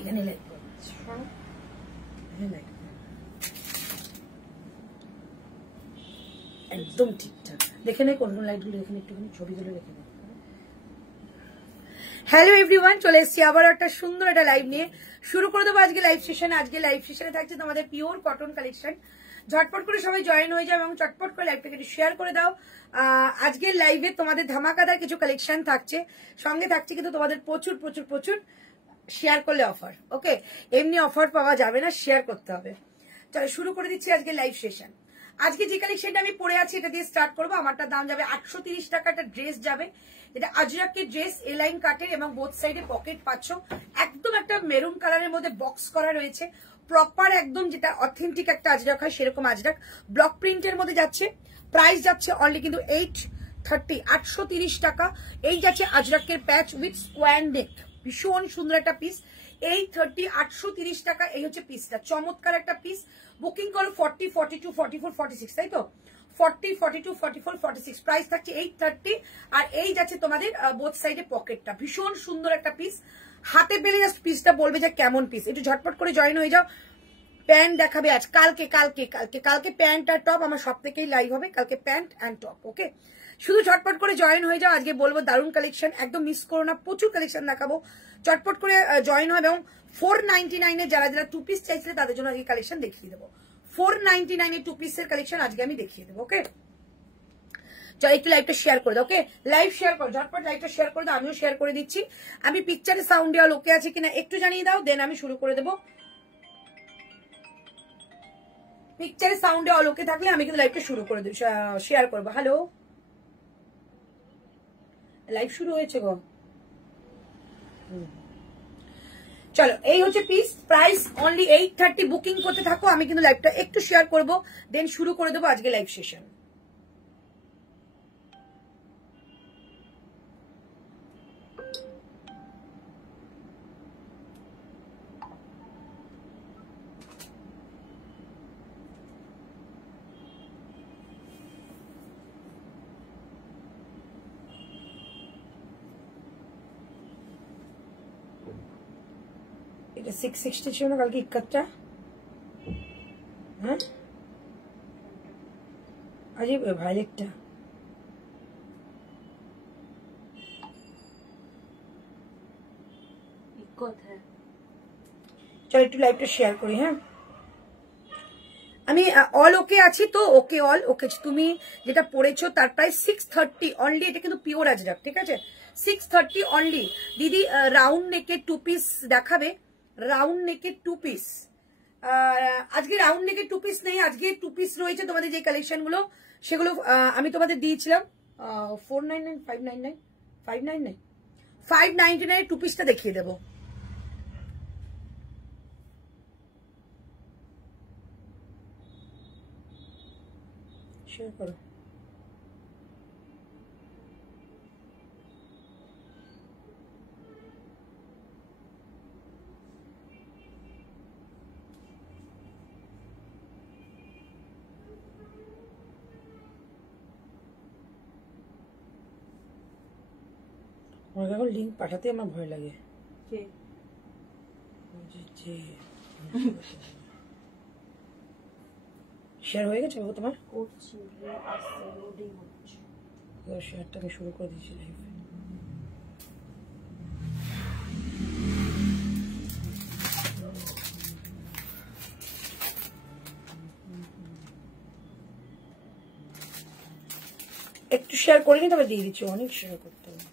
এখানে লাইট একদম ঠিকঠাক দেখে নেই কোন কোন লাইটগুলো এখানে একটুখানি ছবি তুলে রেখে দেয়। হ্যালো এভরিওয়ান, চলে এসেছি আবার একটা সুন্দর একটা লাইভ নিয়ে। শুরু করে দেবো আজকে লাইভ সেশন। আজকে লাইভ সেশনে থাকছে তোমাদের পিওর কটন কালেকশন। ঝটপট করে সবাই জয়েন হয়ে যাও এবং চটপট করে লাইভটাকে একটু শেয়ার করে দাও। আজকের লাইভে তোমাদের ধামাকাদার কিছু কালেকশন থাকছে, সঙ্গে থাকছে কিন্তু তোমাদের প্রচুর প্রচুর প্রচুর শেয়ার করলে অফার। ওকে, এমনি অফার পাওয়া যাবে না, শেয়ার করতে হবে। চলো শুরু করে দিচ্ছি আজকে লাইভ সেশন। আজকে যে কালেকশনটা আমি পরে আছি এটা দিয়ে স্টার্ট করবো। আমারটার দাম যাবে 830 টাকা। একটা ড্রেস যাবে, এটা আজরাকের ড্রেস, এ লাইন কাটের এবং বোথ সাইডে পকেট পাচ্ছ। একদম একটা মেরুন কালারের মধ্যে বক্স করা রয়েছে, প্রপার একদম যেটা অথেন্টিক একটা আজরাক হয় সেরকম আজরাক ব্লক প্রিন্টের মধ্যে যাচ্ছে। প্রাইস যাচ্ছে অনলি কিন্তু 830, 830 টাকা। এই যাচ্ছে আজরাকের প্যাচ উইথ স্কোয়ার নেক, ভীষণ সুন্দর একটা পিস। 830, 830 টাকা। এই হচ্ছে পিসটা, চমৎকার একটা পিস। বুকিং করো 40, 42, 44, 46, তাই তো 40, 42, 44, 46। প্রাইস থাকছে 830। আর এই যাচ্ছে তোমাদের বোথ সাইডে পকেটটা, ভীষণ সুন্দর একটা পিস। হাতে পেলে জাস্ট পিসটা বলবে যে কেমন পিস। একটু ঝটপট করে জয়েন হয়ে যাও। প্যান্ট দেখাবে আজ, কালকে কালকে কালকে কালকে প্যান্ট আর টপ আমার সব থেকেই লাইভ হবে। কালকে প্যান্ট অ্যান্ড টপ। ওকে, শুধু ঝটপট করে জয়েন হয়ে যাও। আজকে বলবো দারুণ কালেকশন, একদম মিস করো না, প্রচুর কালেকশন দেখাবো। চটপট করে জয়েন হবে। এবং 499 যারা যারা টু পিস চাইছিলে তাদের জন্য আজকে কালেকশন দেখিয়ে দেবো। 499 টু পিসের কালেকশন আজকে আমি দেখিয়ে দেবো। ওকে, চল একটু লাইভটা শেয়ার করে দাও। ওকে, লাইভ শেয়ার করো, ঝটপট লাইভটা শেয়ার করে দাও। আমিও শেয়ার করে দিচ্ছি। আমি পিকচারে সাউন্ড দেওয়া লোকে আছে কিনা একটু জানিয়ে দাও, দেন আমি শুরু করে দেবো। পিকচারে সাউন্ড দেওয়া লোকে থাকলে আমি কিন্তু লাইভটা শুরু করে দেবো, শেয়ার করবো। হ্যালো, লাইভ শুরু হয়েছে গো। চলো, এই হচ্ছে পিস, প্রাইস অনলি 830। বুকিং করতে থাকো, আমি কিন্তু লাইভটা একটু শেয়ার করবো, দেন শুরু করে দেবো আজকে লাইভ সেশন। এটা 660 ছিল না কালকে 71টা। হ্যাঁ, আজকে ভাইলেটটা। চল একটু লাইভটা শেয়ার করি। হ্যাঁ, আমি অল ওকে আছি তো, ওকে অল ওকে। তুমি যেটা পড়েছো তার প্রাইস 630 অনলি। এটা কিন্তু পিওর আজরাক, ঠিক আছে, 630 অনলি। দিদি রাউন্ড নেকের টু পিস দেখাবে, রাউন্ড নেকের টু পিস। আজকে রাউন্ড নেকের টু পিস নেই, আজকে টু পিস রয়েছে। তোমাদের যে কালেকশন গুলো সেগুলো আমি তোমাদের দিয়েছিলাম 499, 599, 599, 599 টু পিসটা দেখিয়ে দেবো। শেয়ার করো। আমার এখন লিঙ্ক পাঠাতে আমার ভয় লাগে। শেয়ার হয়ে গেছে বাবু তোমার? শেয়ারটা আমি শুরু করে দিয়েছি লাইভ। একটু শেয়ার করিনি, তবে দিয়ে দিচ্ছি। অনেক শেয়ার করতে হবে।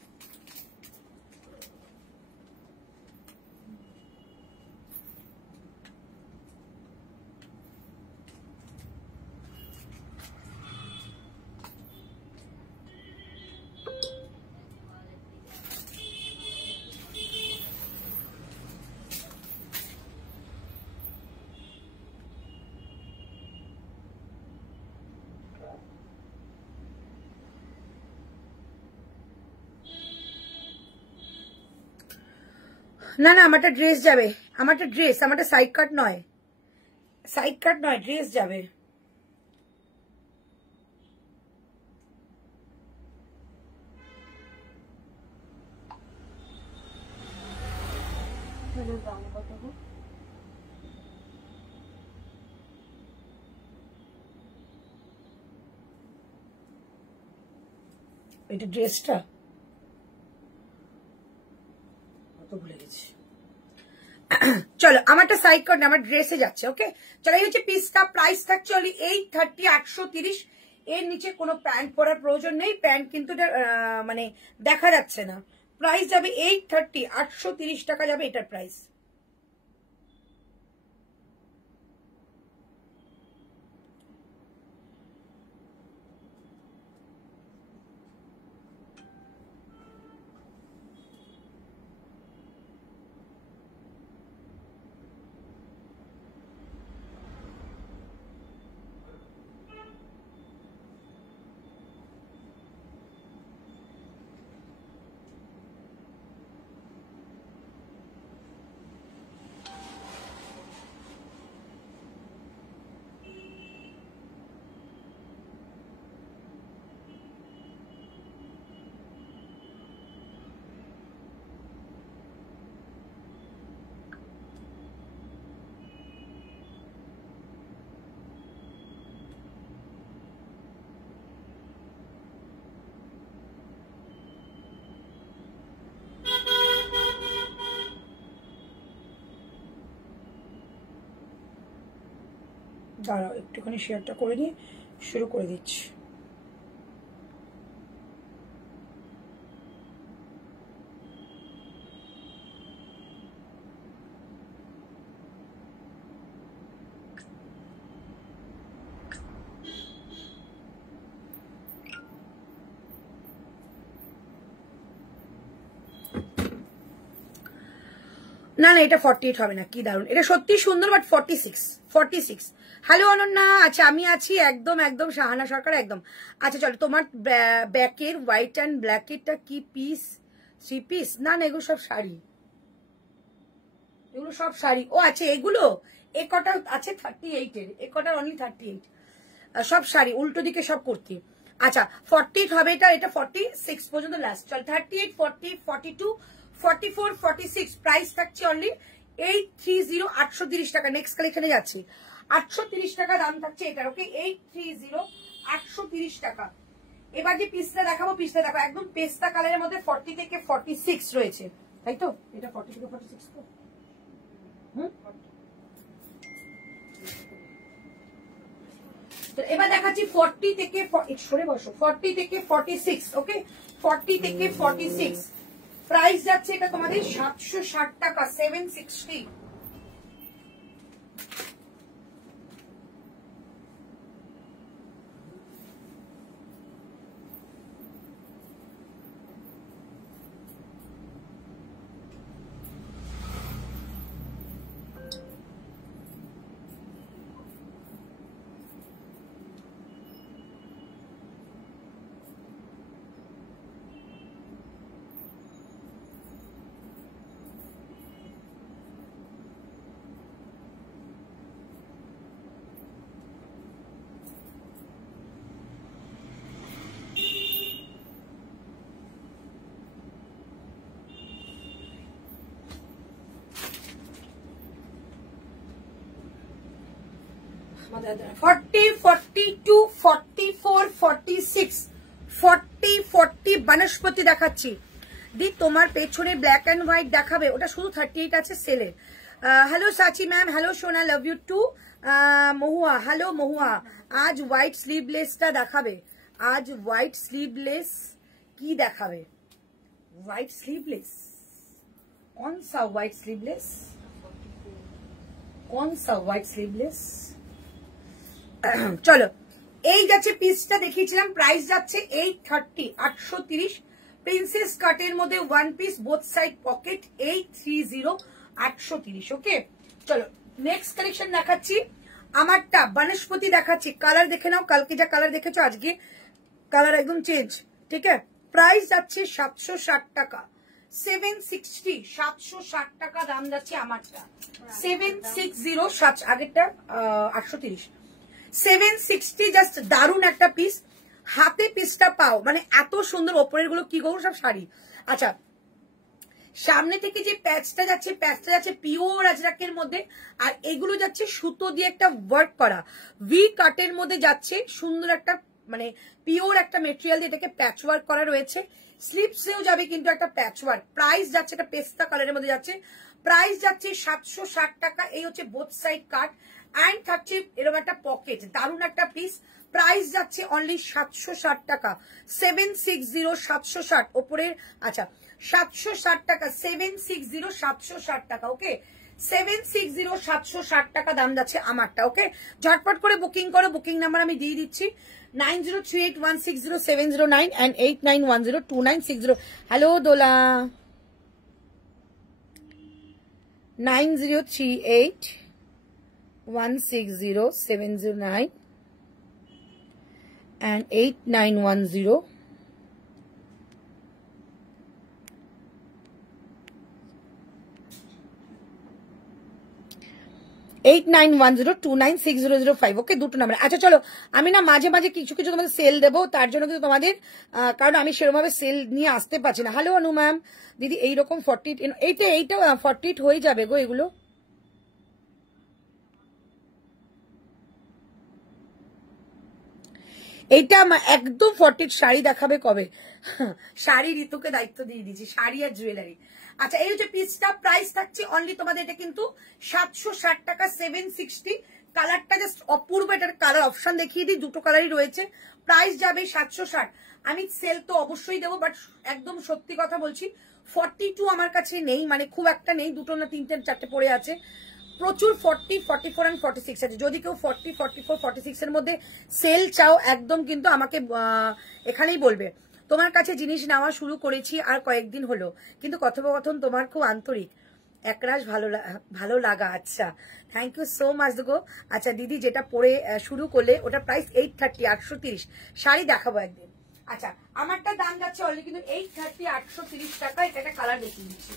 না না, আমারটা ড্রেস যাবে, আমারটা ড্রেস, আমারটা সাইড কাট নয়, সাইড কাট নয়, ড্রেস যাবে। এটা ড্রেসটা ভুলে গেছি। চলো আমারটা সাইড করে আমার ড্রেসে যাচ্ছে। ওকে চলো, এই হচ্ছে পিসটা। প্রাইস থাকছে অনলি 830, 830। এর নিচে কোনো প্যান্ট পরার প্রয়োজন নেই, প্যান্ট কিন্তু মানে দেখা যাচ্ছে না। প্রাইস যাবে 830, 830 টাকা যাবে এটার প্রাইস। দাঁড়াও একটুখানি শেয়ারটা করে নিয়ে শুরু করে দিচ্ছি। না না এটা 48 হবে না, কি দারুন, এটা সত্যি সুন্দর, বাট 46। হ্যালো অনন্যা, আচ্ছা আমি আছি একদম একদম শাহানা সরকার একদম। আচ্ছা চলো, তোমার ব্যাকের হোয়াইট অ্যান্ড ব্ল্যাকেরটা কি পিস? 3 পিস? না না এগুলো সব শাড়ি, এগুলো সব শাড়ি। ও আচ্ছা এগুলো এ কটা আছে 38 এর, এ কটার অনলি 38, সব শাড়ি উল্টো দিকে সব কুর্তি। আচ্ছা 48 হবে এটা, এটা 46 পর্যন্ত লাস্ট। চল 38, 40, 42, 44, 46 প্রাইস থাকছে অনলি 830, 830 টাকা। নেক্সট কালেকশনে যাচ্ছি, 830 টাকা দাম থাকছে এটার। ওকে 830, 830 টাকা। এবার যে পিসটা দেখাবো, পিসটা দেখো একদম পেস্তা কালারের মধ্যে 40 থেকে 46 রয়েছে, তাই তো? এটা 40 থেকে 46 তো। এবার দেখাচ্ছি 40 থেকে সরে বসো, 40 থেকে 46। ওকে 40 থেকে 46 প্রাইস যাচ্ছে এটা তোমাদের 760 টাকা, 760। বনস্পতি দেখাচ্ছি দি, তোমার পেছনে ব্ল্যাক অ্যান্ড হোয়াইট দেখাবে, ওটা শুধু 38 আছে সেলের। হ্যালো সাচি ম্যাম, হ্যালো সোনা, love you too. Mahua, hello Mahua, আজ হোয়াইট স্লিভলেসটা দেখাবে, আজ হোয়াইট স্লিভলেস কি দেখাবে? হোয়াইট স্লিভলেস कौन सा व्हाइट स्लीवलेस, कौन सा व्हाइट स्लीवलेस? চলো এই যাচ্ছে পিসটা দেখিয়েছিলাম, প্রাইস যাচ্ছে 830, 830। প্রিন্সেস কাটের মধ্যে one piece, both side pocket, 830, 830। ওকে চলো নেক্সট কালেকশন দেখাচ্ছি। আমারটা বনস্পতি দেখাচ্ছি, কালার দেখে নাও, কালকে যা কালার দেখেছো আজকে কালার একদম চেঞ্জ। ঠিক আছে, প্রাইস যাচ্ছে 760 টাকা, 760, 760 টাকা দাম যাচ্ছে আমারটা, 760, আগেরটা 830, 760। জাস্ট দারুন একটা পিস, হাতে পিসটা পাও, মানে এত সুন্দর। ওপরের গুলো কি গো সব শাড়ি। আচ্ছা সামনে থেকে যে প্যাচটা যাচ্ছে পিওর আজরাকের মধ্যে, আর এগুলো যাচ্ছে সুতো দিয়ে একটা ওয়ার্ক করা ভি কাটের মধ্যে যাচ্ছে, সুন্দর একটা মানে পিওর একটা মেটেরিয়াল দিয়ে এটাকে প্যাচ ওয়ার্ক করা রয়েছে। স্লিপসেও যাবে কিন্তু একটা প্যাচ ওয়ার্ক। প্রাইস যাচ্ছে একটা পেস্তা কালারের মধ্যে যাচ্ছে, প্রাইস যাচ্ছে 760 টাকা। এই হচ্ছে বোথ সাইড কাট অ্যান্ড থাকছে এরকম একটা পকেট, দারুণ একটা পিস। প্রাইস যাচ্ছে অনলি 760 টাকা, 760 760 ওপরের। আচ্ছা 760 টাকা, 760 760 টাকা। ওকে 760 760 টাকা দাম যাচ্ছে আমারটা। ওকে ঝটপট করে বুকিং করো। বুকিং নাম্বার আমি দিয়ে দিচ্ছি 9038160709 and 89102960। Hello Dola, 9038160709 and 8910 8910296005। ওকে দুটো নাম্বার। আচ্ছা চলো আমি না মাঝে মাঝে কিছু কিছু তোমাদের সেল দেবো, তার জন্য কিন্তু তোমাদের কারণ আমি সেরকমভাবে সেল নিয়ে আসতে পারছি না। হ্যালো অনু ম্যাম, দিদি এইরকম 40 এইটা 40 হয়ে যাবে গো এগুলো। এইটা একদম 40 শাড়ি দেখাবে কবে? শাড়ি ঋতুকে দায়িত্ব দিয়ে দিয়েছি, শাড়ি আর জুয়েলারি। আচ্ছা এই হচ্ছে পিসটা, প্রাইস থাকছে অনলি তোমাদের এটা কিন্তু 760 টাকা, 760। কালারটা জাস্ট অপূর্ব, এটার কালার অপশন দেখিয়ে দিই, দুটো কালারই রয়েছে। প্রাইস যাবে 760। আমি সেল তো অবশ্যই দেবো, বাট একদম সত্যি কথা বলছি 42 আমার কাছে নেই, মানে খুব একটা নেই, দুটো না তিনটে চারটে পড়ে আছে। প্রচুর 40, 44 and 46 আছে। যদি কেউ 40, 44, 46 এর মধ্যে সেল চাও একদম কিন্তু আমাকে এখানেই বলবে। তোমার কাছে জিনিস নেওয়া শুরু করেছি আর কয়েকদিন হলো, কিন্তু কথোপকথন তোমার খুব আন্তরিক, একরাশ ভালো লাগা। আচ্ছা থ্যাংক ইউ সো মাচ গো। আচ্ছা দিদি যেটা পরে শুরু করলে ওটা প্রাইস 830, 830। শাড়ি দেখাবো একদিন। আচ্ছা আমারটা দাম যাচ্ছে অলরেডি কিন্তু 830, 830 টাকা। এটা একটা কালার দেখিয়ে দিচ্ছি,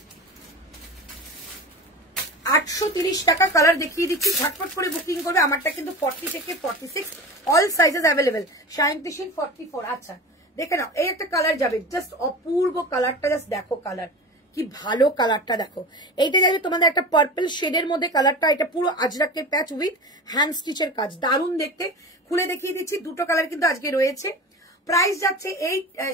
830 টাকা কালার দেখিয়ে দিচ্ছি। ঝটপট করে বুকিং করবে। আমারটা কিন্তু 40 থেকে 46 অল সাইজেস অ্যাভেলেবেল। শাইনটিশিন 44। আচ্ছা দেখে নাও, এই একটা কালার যাবে, জাস্ট অপূর্ব কালারটা, জাস্ট দেখো কালার কি ভালো, কালারটা দেখো। এইটা যাবে তোমাদের একটা পার্পল শেডের মধ্যে কালারটা, এটা পুরো আজরাকের প্যাচ উইথ হ্যান্ড স্টিচের কাজ, দারুণ দেখতে। খুলে দেখিয়ে দিচ্ছি, দুটো কালার কিন্তু আজকে রয়েছে। প্রাইস যাচ্ছে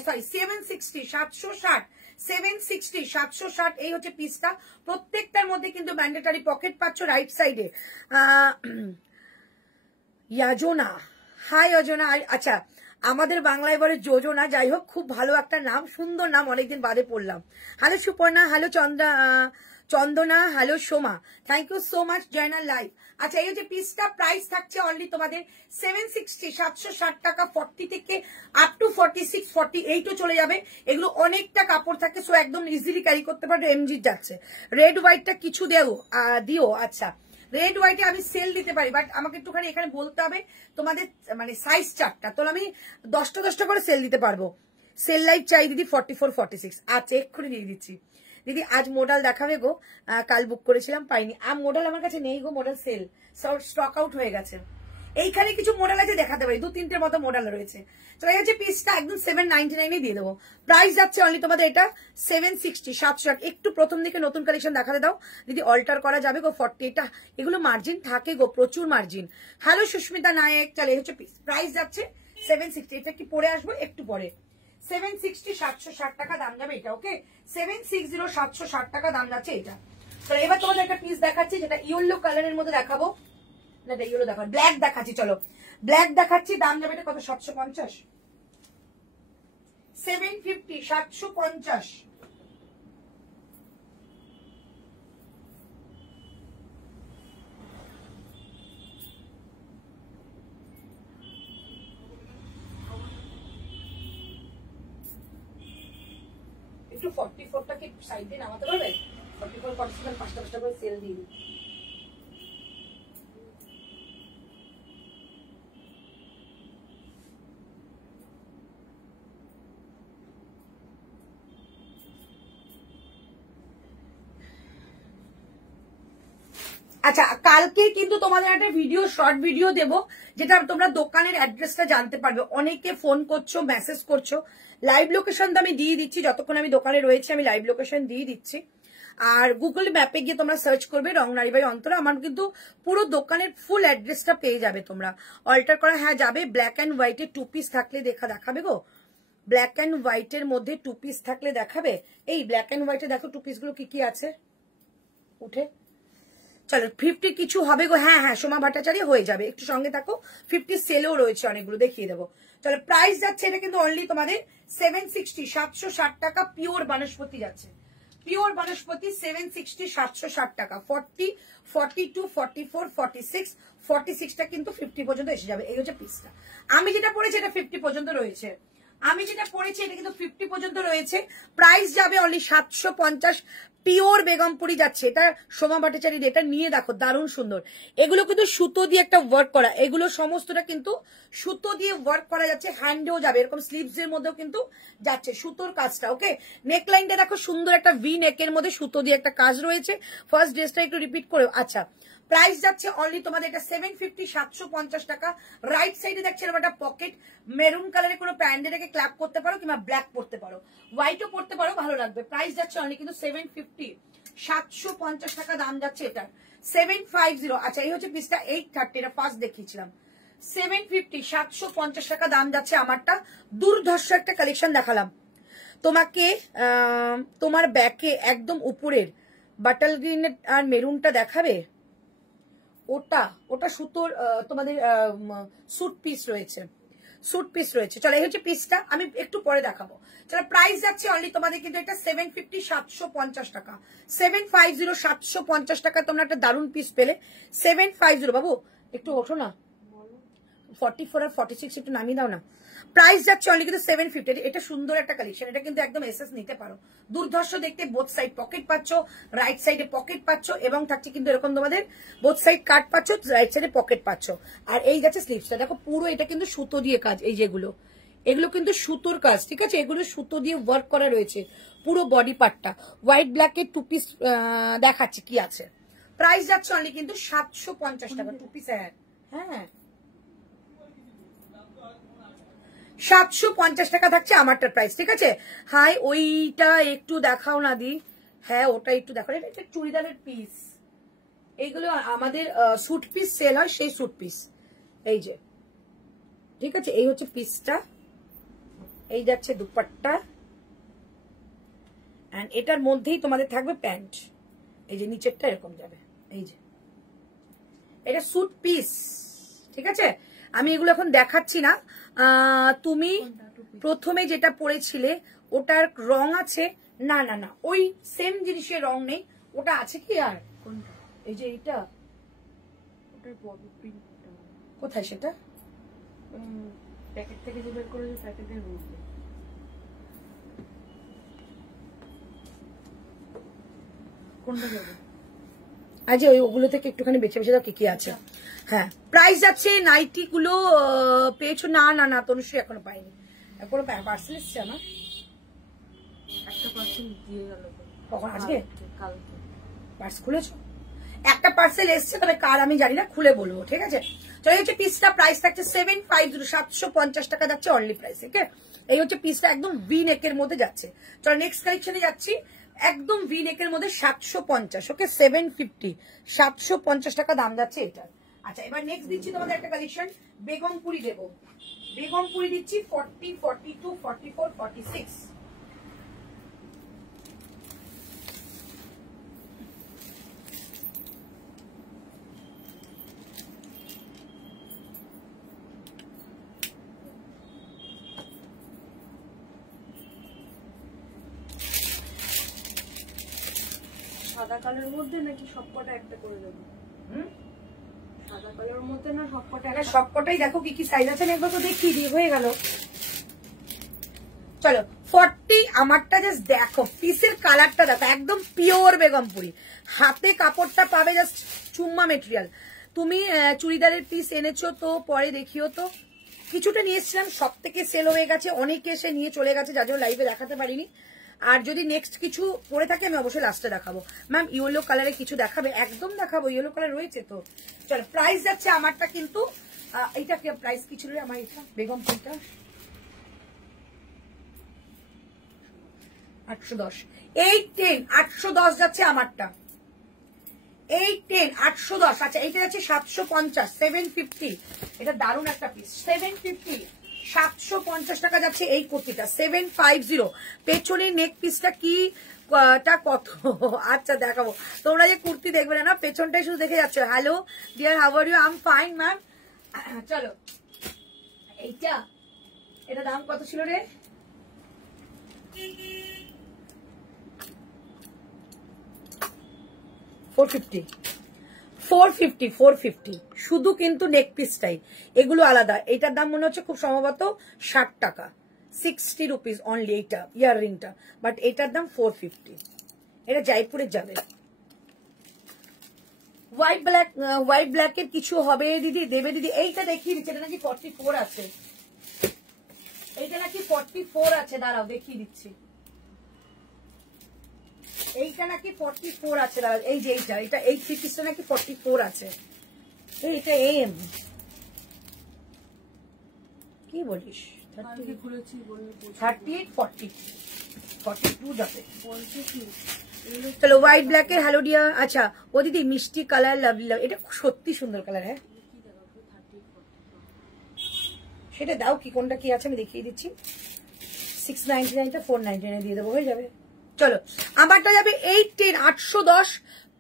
760, 760, 760, 760। এই হচ্ছে পিসটা। প্রত্যেকটার মধ্যে কিন্তু ম্যান্ডেটারি পকেট পাচ্ছ রাইট সাইডে। ইয়াজোনা, হাই অজনা। আচ্ছা আমাদের বাংলায় বলে যোজনা, যাই হোক খুব ভালো একটা নাম, সুন্দর নাম, অনেকদিন বাদে পড়লাম। Hello Suparna, hello Chandana, hello Soma, thank you so much Joynal live. আচ্ছা এই হচ্ছে পিসটা, প্রাইস থাকছে অনলি তোমাদের 760, 760 টাকা। 40 থেকে আপ টু 46, 48ও চলে যাবে। এগুলো অনেকটা কাপড় থাকে, সো একদম ইজিলি ক্যারি করতে পারবে। এমজি যাচ্ছে, রেড হোয়াইটটা কিছু দিও। আচ্ছা রেড হোয়াইটে আমি সেল দিতে পারি, বাট আমাকে একটুখানি এখানে বলতে হবে তোমাদের মানে সাইজ চারটা, তো আমি 10টা করে সেল দিতে পারবো। সেল লাইভ চাই দিদি 44, 46। আচ্ছা এক্ষুনি দিয়ে দিচ্ছি। দিদি আজ মডেল দেখাবে গো, কাল বুক করেছিলাম পাইনি। আর মডেল আমার কাছে নেই গো, মডেল সেল স্টক আউট হয়ে গেছে। এইখানে কিছু মডেল আছে দেখাতে পারি, 2-3টের মতো মডেল রয়েছে। তো এই হচ্ছে পিসটা, একদম 799 দিয়ে দেবো। প্রাইস যাচ্ছে অনলি তোমাদের এটা 760, 760। একটু প্রথম দিকে নতুন কালেকশন দেখাতে দাও দিদি, অল্টার করা যাবে গো 40টা। এগুলো মার্জিন থাকে গো, প্রচুর মার্জিন। হ্যালো সুস্মিতা নায়ক, চলে এই হচ্ছে পিস, প্রাইস যাচ্ছে 760। এটা কি পরে আসবো একটু পরে। 760, 760 টাকা দাম যাবে এটা। ওকে 760, 760 টাকা দাম যাচ্ছে এটা। তো এবার তোমাদের একটা পিস দেখাচ্ছি, যেটা ইয়েলো কালারের মধ্যে দেখাবো না, ইয়েলো দেখো, ব্ল্যাক দেখাচ্ছি। চলো ব্ল্যাক দেখাচ্ছি, দাম যাবে এটা কত? 750, 750, 750। একটু 44টা কি সাইড দিয়ে নামাতে পারবে? 44, 47 5টা করে সেল দিয়ে দিই। আচ্ছা কালকে কিন্তু তোমাদের একটা ভিডিও, শর্ট ভিডিও দেবো, যেটা তোমরা দোকানের অ্যাড্রেসটা জানতে পারবে। অনেকে ফোন করছো, মেসেজ করছো। লাইভ লোকেশন তো আমি দিয়ে দিচ্ছি, যতক্ষণ আমি দোকানে রয়েছি আমি লাইভ লোকেশন দিয়ে দিচ্ছি। আর গুগল ম্যাপে গিয়ে তোমরা সার্চ করবে রং নারী বাই অন্তরা, আমার কিন্তু পুরো দোকানের ফুল অ্যাড্রেসটা পেয়ে যাবে তোমরা। অল্টার করা হ্যাঁ যাবে। ব্ল্যাক অ্যান্ড হোয়াইটের 2 পিস থাকলে দেখাবে গো, ব্ল্যাক অ্যান্ড হোয়াইটের মধ্যে 2 পিস থাকলে দেখাবে। এই ব্ল্যাক অ্যান্ড হোয়াইটে দেখো 2 পিস গুলো কি কি আছে উঠে। চলো 50 কিছু হবে গো। হ্যাঁ হ্যাঁ সোমা ভট্টাচার্য হয়ে যাবে, একটু সঙ্গে থাকো। 50 সেলও রয়েছে অনেকগুলো, দেখিয়ে দেবো। চলো প্রাইস যাচ্ছে এটা কিন্তু অনলি তোমাদের 760, 760 টাকা। পিওর বনস্পতি যাচ্ছে, পিওর বনস্পতি 760, 760 টাকা। 40, 42, 44, 46, 46টা কিন্তু 50 পর্যন্ত এসে যাবে। এই হচ্ছে পিসটা। আমি যেটা পড়েছি এটা 50 পর্যন্ত রয়েছে, আমি যেটা পড়েছি এটা কিন্তু 50 পর্যন্ত রয়েছে। প্রাইস যাবে অনলি 750। পিওর বেগমপুরি যাচ্ছে, এটা সোমা ভট্টাচার্য। এটা নিয়ে দেখো দারুণ সুন্দর। এগুলো কিন্তু সুতো দিয়ে একটা ওয়ার্ক করা, এগুলো সমস্তটা কিন্তু সুতো দিয়ে ওয়ার্ক করা যাচ্ছে। হ্যান্ডেও যাবে, এরকম স্লিভস এর মধ্যেও কিন্তু যাচ্ছে সুতোর কাজটা। ওকে, নেকলাইনটা দেখো সুন্দর একটা ভি নেকের মধ্যে সুতো দিয়ে একটা কাজ রয়েছে। ফার্স্ট ড্রেসটা একটু রিপিট করে। আচ্ছা প্রাইস যাচ্ছে অনলি তোমাদের এটা 750, 750 টাকা। রাইট সাইডে দেখছে এরকম একটা পকেট, মেরুন কালারের কোনো প্যান্ডে রেখে ক্ল্যাপ করতে পারো কিংবা ব্ল্যাক পরতে পারো, হোয়াইটও পরতে পারো, ভালো লাগবে। প্রাইস যাচ্ছে অনলি কিন্তু 750, 750 টাকা দাম যাচ্ছে এটার। 750। আচ্ছা এই হচ্ছে পিসটা 830, এটা ফার্স্ট দেখিয়েছিলাম। 750, 750 টাকা দাম যাচ্ছে আমারটা। দুর্ধর্ষ একটা কালেকশন দেখালাম তোমাকে। তোমার ব্যাকে একদম উপরের বাটাল গ্রিন আর মেরুনটা দেখাবে, ওটা সুতোর তোমাদের স্যুট পিস রয়েছে, স্যুট পিস রয়েছে। চলো এই হচ্ছে পিসটা, আমি একটু পরে দেখাবো। চলো প্রাইস যাচ্ছে অনলি তোমাদের কিন্তু এটা 750, 750 টাকা। 750, 750 টাকা তোমরা একটা দারুণ পিস পেলে। 750 বাবু একটু ওঠো না, 44 আর 46 একটু নামিয়ে দাও না। প্রাইস যাচ্ছে অনলি কিন্তু 750। এটা সুন্দর একটা কালেকশন, এটা কিন্তু একদম এসএস নিতে পারো। দুর্ধর্ষ দেখতে, বোথ সাইড পকেট পাচ্ছ, রাইট সাইডে পকেট পাচ্ছ এবং থাকছে কিন্তু এরকম তোমাদের বোথ সাইড কাট পাচ্ছ, রাইট সাইডে পকেট পাচ্ছ। আর এই যাচ্ছে স্লিভসটা, দেখো পুরো এটা কিন্তু সুতো দিয়ে কাজ। এই যেগুলো এগুলো কিন্তু সুতোর কাজ, ঠিক আছে, এগুলো সুতো দিয়ে ওয়ার্ক করা রয়েছে পুরো বডি পার্টটা। হোয়াইট ব্ল্যাকের 2 পিস দেখাচ্ছি কি আছে। প্রাইস যাচ্ছে অনলি কিন্তু 750 টাকা 2 পিস। হ্যাঁ 750 টাকা থাকছে আমারটার প্রাইস, ঠিক আছে। হাই ওইটা একটু দেখাও না দি। হ্যাঁ ওটা একটু দেখো, এটা চুড়িদারের পিস, এইগুলো আমাদের স্যুট পিস সেল হয়, সেই স্যুট পিস। এই যে ঠিক আছে, এই হচ্ছে পিসটা, এই যাচ্ছে দুপাট্টা, এন্ড এটার মধ্যেই তোমাদের থাকবে প্যান্ট। এই যে নিচেরটা এরকম যাবে, এই যে এটা স্যুট পিস, ঠিক আছে। আমি এগুলো এখন দেখাচ্ছি না। তুমি প্রথমে যেটা পরেছিলে ওটার রং আছে? না না না, ওই সেম জিনিসের রং নেই, ওটা আছে কি আর কোনটা? এই যে এইটা, ওটার বডি প্রিন্টটা কোথায় সেটা? প্যাকেট থেকে যে বের করেছে প্যাকেটের মধ্যে। কোনটা যাবে? আজ ওগুলো থেকে একটুখানি বেছে বেছে দাও কি কি আছে। হ্যাঁ প্রাইস যাচ্ছে। নাইটি গুলো পেয়েছো? না না না তনুশ্রী এখনো পাইনি, এখনো পার্সেল এসছে আমার। একটা পার্সেল দিয়ে গেল কখন? আজকে পার্সেল খুলেছো? একটা পার্সেল এসছে, তবে কাল আমি জানি না, খুলে বলবো, ঠিক আছে। তো এই হচ্ছে পিসটা, প্রাইস থাকছে 750, 750 টাকা যাচ্ছে অনলি প্রাইস, ঠিক আছে। এই হচ্ছে পিসটা, একদম ভি নেকের মধ্যে যাচ্ছে। চলো নেক্সট কালেকশনে যাচ্ছি, একদম ভি নেকের মধ্যে 750। ওকে 750, 750 টাকা দাম যাচ্ছে এটা। আচ্ছা এবার নেক্সট দিচ্ছি তোমাদের একটা কালেকশন, বেগমপুরি দেবো। বেগমপুরি দিচ্ছি 40, 42, 44, 46। সাদা কালারের মধ্যে নাকি সবকটা একটা করে দেবো? সাদা কালারের মধ্যে না সবকটা? সবকটাই দেখো কি কি সাইজ আছে, একবার তো দেখিয়ে দিয়ে হয়ে গেল। চলো 40 আমারটা জাস্ট দেখো, পিসের কালারটা দেখো, একদম পিওর বেগমপুরি। হাতে কাপড়টা পাবে জাস্ট চুম্মা মেটেরিয়াল। তুমি চুড়িদারের পিস এনেছো তো পরে দেখিও তো। কিছুটা নিয়ে এসেছিলাম, সব থেকে সেল হয়ে গেছে, অনেকে এসে নিয়ে চলে গেছে, যার জন্য লাইভে দেখাতে পারিনি। আর যদি নেক্সট কিছু পরে থাকে আমি অবশ্যই লাস্টে দেখাবো। ম্যাম ইয়েলো কালারে কিছু দেখাবে? একদম দেখাবো, ইয়েলো কালার রয়েছে তো। চলো প্রাইস যাচ্ছে আমারটা কিন্তু, এইটা কি প্রাইস কি ছিল আমার? এটা বেগমপুরটা 810, 810, 810 যাচ্ছে আমারটা, 810, 810। আচ্ছা এইটা যাচ্ছে 750, 750। এটা দারুণ একটা পিস, 750, 750 টাকা যাচ্ছে এই কুর্তিটা, 750। পেছনের নেক পিসটা কি কত? আচ্ছা দেখাবো, তোমরা যে কুর্তি দেখবে না, পেছনটাই শুধু দেখে যাচ্ছ। Hello dear, how are you? I am fine ma'am. চলো এইটা, এটা দাম কত ছিল রে? 450, 450, 450 শুধু কিন্তু নেক পিসটাই, এগুলো আলাদা। এটার দাম মনে হচ্ছে খুব সম্ভবত 60 টাকা, 60 রুপিস অনলি এইটা ইয়ার রিংটা, বাট এটার দাম 450। এটা জয়পুরে যাবে। হোয়াইট ব্ল্যাকের কিছু হবে দিদি, দেবে দিদি। এইটা দেখিয়ে দিচ্ছে, এটা নাকি 44 আছে, এইটা নাকি 44 আছে, দাঁড়াও দেখিয়ে দিচ্ছি। এইটা নাকি 44 আছে, দাঁড়াও, এই যে এইটা এই থ্রি পিসটা নাকি 44 আছে। এইটা এম কি বলিস, 38, 40, 42 যাবে। চলো হোয়াইট ব্ল্যাকের হ্যালো ডিয়ার। আচ্ছা ও দিদি মিষ্টি কালার, লাভলি লাভ, এটা সত্যি সুন্দর কালার। হ্যাঁ সেটা দাও, কি কোনটা কি আছে আমি দেখিয়ে দিচ্ছি। 699টা 499 দিয়ে দেবো, হয়ে যাবে। চলো আমারটা যাবে 810, 810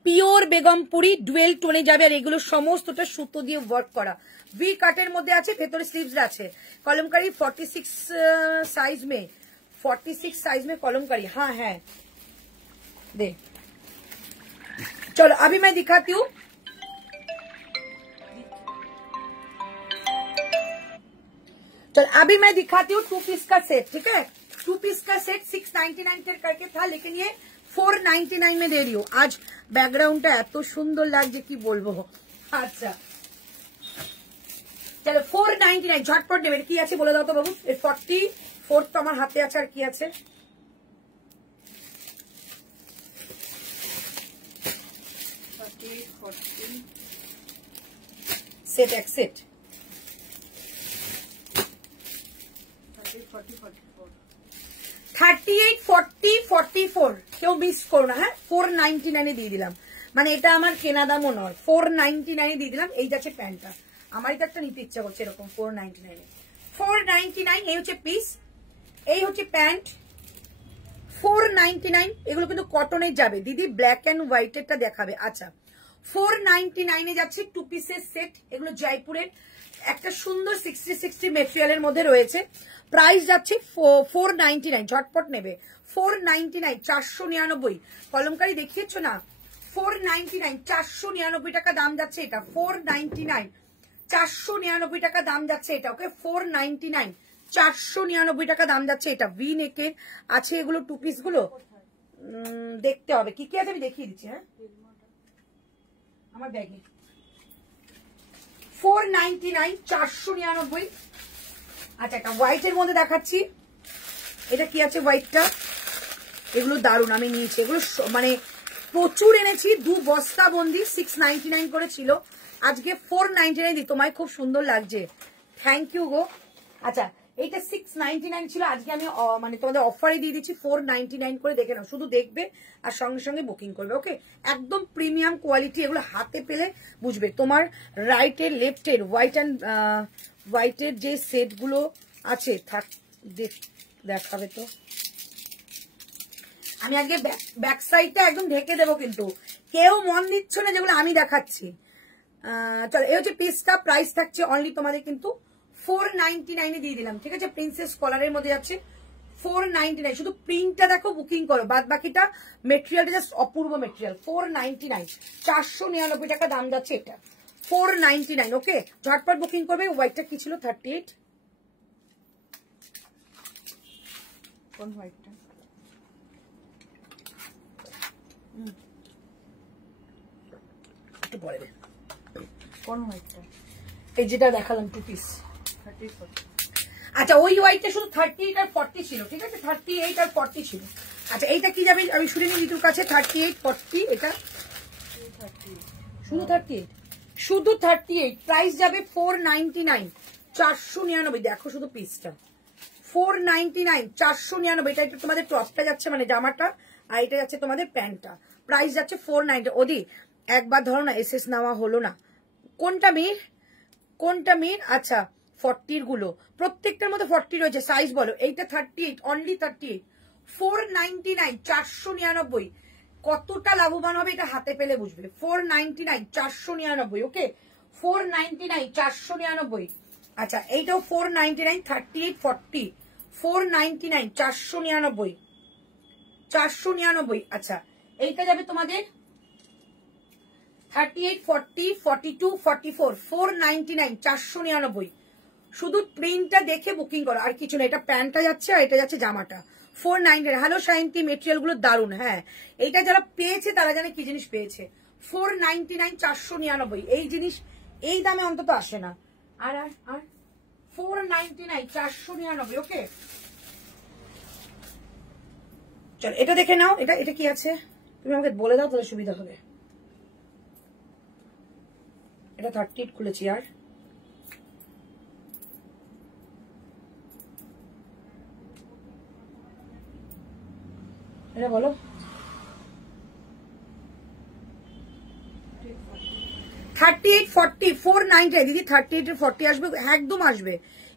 পিওর বেগমপুরি ডুয়েল টোনে যাবে। আর এগুলো সমস্তটা সুতো দিয়ে ওয়ার্ক করা, ভি কাটের মধ্যে আছে, ভেতরে স্লিভস আছে। কলমকারি 46 সাইজ মে, 46 साइज में कॉलमकारी। हाँ है दे। चलो अभी मैं दिखाती हूँ। चलो अभी मैं दिखाती हूँ 2 पीस का सेट, ठीक है। 2 पीस का सेट 699 करके था, लेकिन ये 499 में दे रही हूँ। आज बैकग्राउंडটা এত সুন্দর লাগছে কি বলবো। আচ্ছা চলো 499 ঝটপট নেবে। কি আছে বলে দাও তো বাবু। 44 তো আমার হাতে আছে, আর কি আছে? সেট এক সেট 38, 40, 44 কেউ মিস করো না। হ্যাঁ 499 দিয়ে দিলাম, মানে এটা আমার কেনা দামও নয়, 499 দিয়ে দিলাম। এই যাচ্ছে প্যান্টটা, আমার এটা একটা নিতে ইচ্ছা করছে এরকম 499, 499। এই হচ্ছে পিস, এই হচ্ছে প্যান্ট 499। এগুলো কিন্তু কটনের যাবে দিদি, ব্ল্যাক এন্ড হোয়াইটেরটা দেখাবে। আচ্ছা 499 যাচ্ছে 2 পিসের সেট। এগুলো জয়পুরের একটা সুন্দর 60-60 মেটেরিয়ালের মধ্যে রয়েছে। প্রাইস যাচ্ছে 499, ঝটপট নেবে। 499, 499 কলমকারি দেখিয়েছো না। 499, 499 টাকা দাম যাচ্ছে এটা। 499, 499 টাকা দাম যাচ্ছে এটা। ওকে 499, 499 টাকা দাম যাচ্ছে এটা। ভি নেকের আছে এগুলো 2 পিস গুলো, দেখতে হবে কি কি আছে আমি দেখিয়ে দিচ্ছি। হ্যাঁ আমার ব্যাগে 499, 499। আচ্ছা একটা হোয়াইটের মধ্যে দেখাচ্ছি, এটা কি আছে হোয়াইটটা। এগুলো দারুণ, আমি নিয়েছি এগুলো, মানে প্রচুর এনেছি, 2 বস্তা বন্দি। 699 করে ছিল, আজকে 499 দিই। তোমায় খুব সুন্দর লাগছে, থ্যাংক ইউ গো। আচ্ছা এইটা 699 ছিল, আজকে আমি মানে তোমাদের অফারে দিয়ে দিচ্ছি 499 করে। দেখে নাও, শুধু দেখবে আর সঙ্গে সঙ্গে বুকিং করবে। ওকে একদম প্রিমিয়াম কোয়ালিটি, এগুলো হাতে পেলে বুঝবে। তোমার রাইটের লেফটের হোয়াইটের যে সেটগুলো আছে দেখাবে তো। আমি আগে ব্যাক সাইডটা একদম ঢেকে দেবো, কিন্তু কেউ মন দিচ্ছ না যেগুলো আমি দেখাচ্ছি। চলো এই হচ্ছে পিসটা, প্রাইস থাকছে অনলি তোমাদের কিন্তু 499 দিয়ে দিলাম, ঠিক আছে। প্রিন্সেস কলারের মধ্যে যাচ্ছে 499। শুধু প্রিন্টটা দেখো, বুকিং করো, বাদ বাকিটা মেটেরিয়ালটা জাস্ট অপূর্ব মেটেরিয়াল। 499, 499 টাকা দাম যাচ্ছে এটা, 499। ওকে ঝটপট বুকিং করবে। হোয়াইটটা কি ছিল 38, কোন হোয়াইটটা? একটু পরে দে, কোন হোয়াইটটা? এই যেটা দেখালাম 2 পিস। আচ্ছা ওই হোয়াইটটা শুধু 38 আর 40 ছিল, ঠিক আছে। 38 আর 40 ছিল। আচ্ছা এইটা কি যাবে আমি শুনে নিই ঋতুর কাছে। 38, 40, এটা শুধু 38, শুধু 38। প্রাইস যাবে 499, 499। দেখো শুধু পিসটা 499 499। এটা তোমাদের টপটা যাচ্ছে মানে জামাটা, আর এটা যাচ্ছে তোমাদের প্যান্টটা। প্রাইস যাচ্ছে 490। ওদি একবার ধরো না, এসএস নেওয়া হলো না। কোনটা মির, কোনটা মির? আচ্ছা 40 গুলো, প্রত্যেকটার মধ্যে 40 রয়েছে। সাইজ বলো। এইটা 38, অনলি 38, 499 499। কতটা লাভবান হবে এটা হাতে পেলে বুঝবে। 499 499। ওকে 499 499। আচ্ছা এইটাও 499, 38 40, 499 499 499। আচ্ছা এইটা যাবে তোমাদের 38 40 42 44, 499 499। শুধু প্রিন্টটা দেখে বুকিং করো, আর কিছু না। এটা প্যান্টটা যাচ্ছে আর এটা যাচ্ছে জামাটা। 490। হ্যালো শায়ন্তি, মেটেরিয়াল গুলো দারুন। হ্যাঁ এইটা যারা পেয়েছে তারা জানে কি জিনিস পেয়েছে। 499 499। এই জিনিস এই দামে অন্তত আসে না। আর আর আর 499 499। ওকে চল এটা দেখে নাও। এটা এটা কি আছে তুমি আমাকে বলে দাও, তাহলে সুবিধা হবে। এটা 38 খুলেছি। আর এটা বলো। 38 40 490 দিদি। 38 এর 40 আসবে, একদম আসবে।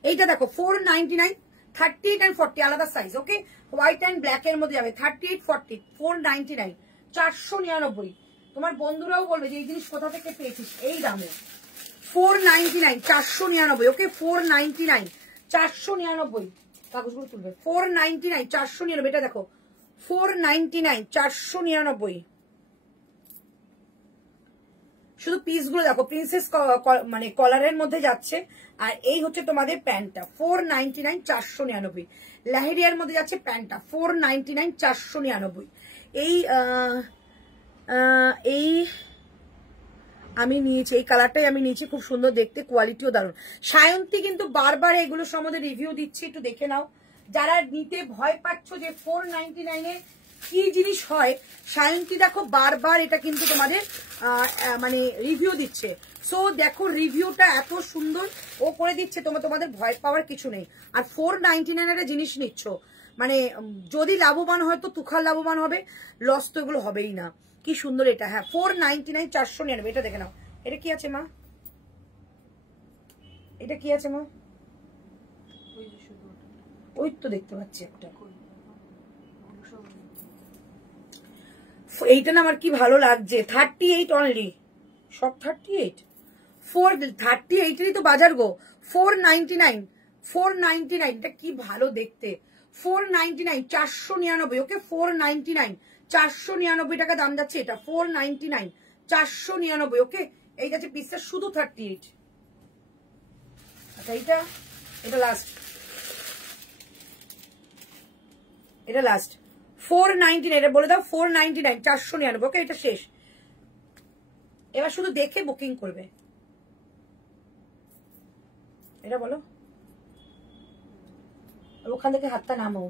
এইটা দেখো 499, 38 and 40 আলাদা size. Okay white and black এর মধ্যে যাবে। 38 40 499 499। তোমার বন্ধুরাও বলবে যে এই জিনিস কোথা থেকে পেয়েছিস এই দামে। 499 499। ওকে 499 499। কাগজগুলো তুলবে। 499 499। এটা দেখো 499 499। শুধু পিস গুলো দেখো, প্রিন্সেস মানে কলারের মধ্যে যাচ্ছে। আর এই হচ্ছে তোমাদের প্যান্টটা 499 499। লাহেরিয়ার মধ্যে যাচ্ছে প্যান্টটা 499 499। এই এই আমি নিয়েছি, এই কালারটাই আমি নিয়েছি, খুব সুন্দর দেখতে, কোয়ালিটিও দারুণ। সায়ন্তী কিন্তু বারবার এগুলো সম্বন্ধে রিভিউ দিচ্ছি, একটু দেখে নাও। যারা নিতে ভয় পাচ্ছ যে 499 এ কি জিনিস হয়, সায়ন্তী দেখো বারবার এটা কিন্তু তোমাদের মানে রিভিউ দিচ্ছে। সো দেখো রিভিউটা এত সুন্দর ও করে দিচ্ছে, তোমাদের ভয় পাওয়ার কিছু নেই। আর 499 এর জিনিস নিচ্ছ মানে যদি লাভবান হয় তো তুখার লাভবান হবে, লস তো এগুলো হবেই না। কি সুন্দর এটা। হ্যাঁ 499 499। এটা দেখে নাও। এটা কি আছে মা? এটা কি আছে মা? ওই তো দেখতে পাচ্ছি একটা। এইটা না আমার কি ভালো লাগছে। 38 অনলি, সব 38। 438 তো বাজার গো। 499 499। এটা কি ভালো দেখতে। 499 499। ওকে 499 499 টাকা দাম যাচ্ছে এটা। 499 499। ওকে এই যাচ্ছে পিসটা শুধু 38। আচ্ছা এইটা, এটা লাস্ট, এটা লাস্ট 499। এটা বলে দাও 499 499। ওকে এটা শেষ। এবার শুধু দেখে বুকিং করবে। এটা বলো। ওখান থেকে হাতটা নামো।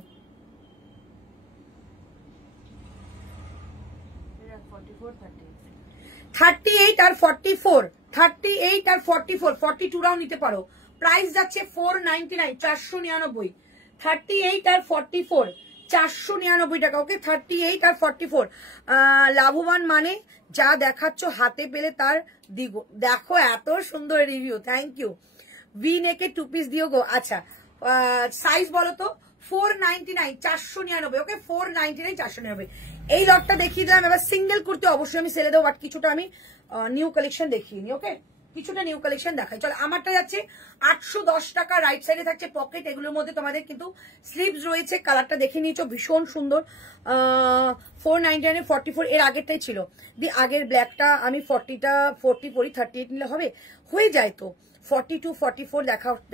38 আর 44, 38 আর 44, 42 রাও নিতে পারো। প্রাইস যাচ্ছে 499 499। 38 আর 44 499 টাকা। ওকে 38 আর 44। লাভবান মানে যা দেখাচ্ছ হাতে পেলে তার দিব। দেখো এত সুন্দর রিভিউ, থ্যাংক ইউ। ভি নেকে 2 পিস দিও গো। আচ্ছা সাইজ বলো তো। 499 499। ওকে 499 499। এই লটটা দেখিয়ে দিলাম। এবার সিঙ্গেল কুর্তি অবশ্যই আমি সেলে দেবো, বাট কিছুটা আমি নিউ কালেকশন দেখিয়ে নি। ওকে কিছুটা নিউ কালেকশন দেখাই। চলো আমারটা যাচ্ছে 810 টাকা। রাইট সাইডে থাকছে পকেট। এগুলোর মধ্যে তোমাদের কিন্তু স্লিভস রয়েছে। কালারটা দেখে নিয়েছো, ভীষণ সুন্দর। 499 44। এর আগেরটাই ছিল দি, আগের ব্ল্যাকটা আমি 40 পরি। 38 নিলে হবে, হয়ে যায় তো। 42 44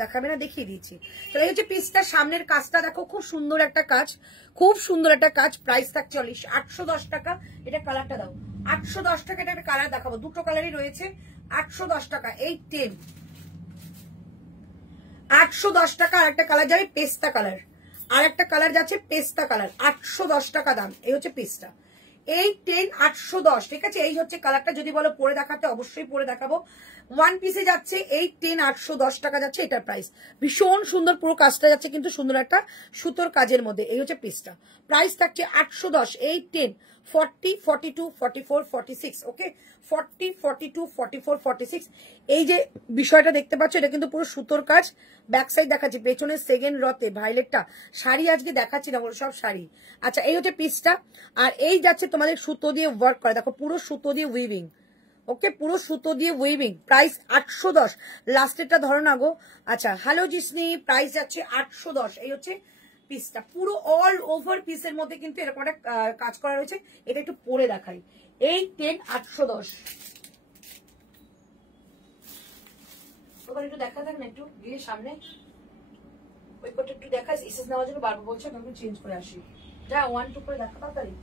দেখাবে না, দেখিয়ে দিয়েছি। তাহলে এই হচ্ছে পিসটা। সামনের কাজটা দেখো, খুব সুন্দর একটা কাজ, খুব সুন্দর একটা কাজ। প্রাইস থাকছে 810 টাকা। এটা কালারটা দাও। 810 টাকা। এটা একটা কালার দেখাবো, দুটো কালারই রয়েছে। 810 টাকা। 810 810 টাকা। আর একটা কালার যাবে পেস্তা কালার, আর একটা কালার যাচ্ছে পেস্তা কালার। 810 টাকা দাম। এই হচ্ছে পিসটা। 810 810, ঠিক আছে। এই হচ্ছে কালারটা, যদি বলো পরে দেখাতে অবশ্যই পরে দেখাবো। ওয়ান পিসে যাচ্ছে 810 810 টাকা যাচ্ছে এটার প্রাইস। ভীষণ সুন্দর পুরো কাজটা যাচ্ছে কিন্তু সুন্দর একটা সুতোর কাজের মধ্যে। এই হচ্ছে পিসটা, প্রাইস থাকছে 810, 810, 40, 42, 44, 46, ওকে 40, 42, 44, 46। এই যে বিষয়টা দেখতে পাচ্ছ এটা কিন্তু পুরো সুতোর কাজ। ব্যাক সাইড দেখাচ্ছি, পেছনের সেকেন্ড রতে ভাইলেটটা। শাড়ি আজকে দেখাচ্ছি না, সব শাড়ি। আচ্ছা এই হচ্ছে পিসটা, আর এই যাচ্ছে তোমাদের সুতো দিয়ে ওয়ার্ক করা, দেখো পুরো সুতো দিয়ে উইভিং, ওকে পুরো সুতো দিয়ে উইভিং। প্রাইস 810, লাস্টেরটা ধরো না গো। আচ্ছা হ্যালো জিসনি, প্রাইস যাচ্ছে 810। এই হচ্ছে পিসটা, পুরো অল ওভার পিসের মধ্যে কিন্তু এরকম একটা কাজ করা রয়েছে। এটা একটু পরে দেখাই, 810 810। একটু দেখা থাক না, একটু গিয়ে সামনে ওই কোটা একটু দেখা, এসএস নেওয়ার জন্য বারবার বলছে আমি চেঞ্জ করে আসি। যা 1 2 করে দেখা তাড়াতাড়ি,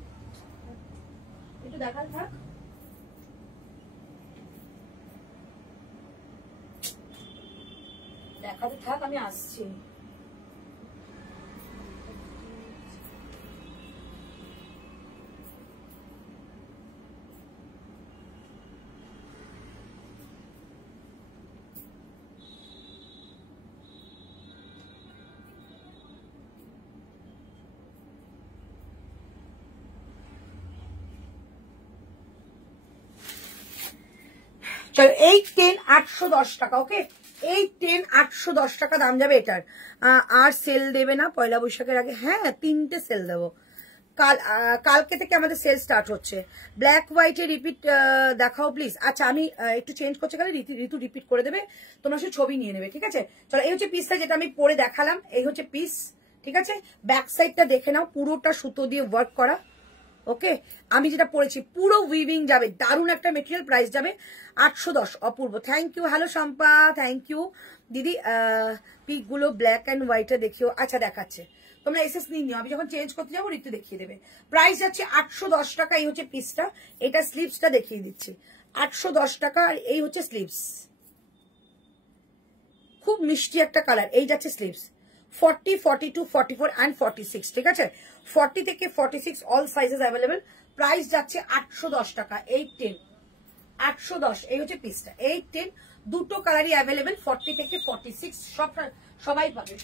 একটু দেখা থাক। দেখাতে থাক, আমি আসছি। চলো 810 810 টাকা, ওকে 810 810 টাকা দাম যাবে এটার। আর সেল দেবে না পয়লা বৈশাখের আগে? হ্যাঁ 3টে সেল দেবো কালকে থেকে আমাদের সেল স্টার্ট হচ্ছে। ব্ল্যাক হোয়াইটে রিপিট দেখাও প্লিজ। আচ্ছা আমি একটু চেঞ্জ করছি, কারণ ঋতু রিপিট করে দেবে, তোমরা শুধু ছবি নিয়ে নেবে, ঠিক আছে। চলো এই হচ্ছে পিসটা যেটা আমি পরে দেখালাম, এই হচ্ছে পিস, ঠিক আছে। ব্যাক সাইডটা দেখে নাও, পুরোটা সুতো দিয়ে ওয়ার্ক করা, ওকে। আমি যেটা পরেছি পুরো উইভিং যাবে, দারুণ একটা মেটেরিয়াল, প্রাইস যাবে 810। Apurba thank you, hello Shampa thank you দিদি। পিক গুলো ব্ল্যাক অ্যান্ড হোয়াইটে দেখিও। আচ্ছা দেখাচ্ছে, তোমরা এসএস নিও, আমি যখন চেঞ্জ করতে যাবো ঋতু দেখিয়ে দেবে। প্রাইস যাচ্ছে 810 টাকা। এই হচ্ছে পিসটা, এটা স্লিভসটা দেখিয়ে দিচ্ছি, 810 টাকা। আর এই হচ্ছে স্লিভস, খুব মিষ্টি একটা কালার। এই যাচ্ছে স্লিভস 40, 42, 44 and 46, ঠিক আছে। 40 থেকে 46 অল সাইজেস অ্যাভেলেবেল। প্রাইস যাচ্ছে 810 টাকা, 810 810। এই হচ্ছে পিসটা 810, দুটো কালারই অ্যাভেলেবেল, 40 থেকে 46 সবাই পাবে।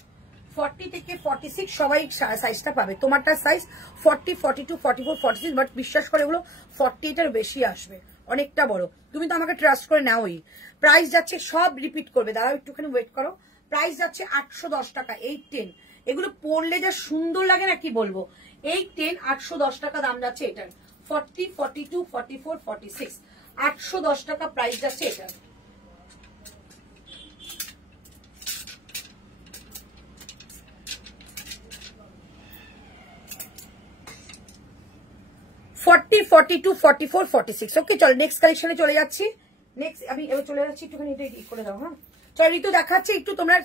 40 থেকে 46 সবাই সাইজটা পাবে। তোমারটা সাইজ 40, 42, 44, 46, বাট বিশ্বাস করে এগুলো 40 এটার বেশি আসবে, অনেকটা বড়। তুমি তো আমাকে ট্রাস্ট করে নাওই। প্রাইস যাচ্ছে, সব রিপিট করবে, দাঁড়াও একটুখানি ওয়েট করো। প্রাইস যাচ্ছে 810 টাকা, 810। এগুলো পরলে যা সুন্দর লাগে না কি বলবো। 810 810 টাকা দাম যাচ্ছে এটার। 40, 42, 44, 46, 810 টাকা প্রাইস যাচ্ছে এটার। ফর্টি, 42, 44, 46, ওকে। চলো নেক্সট কালেকশনে চলে যাচ্ছি। নেক্সট আমি এবার চলে যাচ্ছি, একটুখানি এটা করে দাও। হ্যাঁ চলো ঋতু দেখাচ্ছে, একটু তোমরা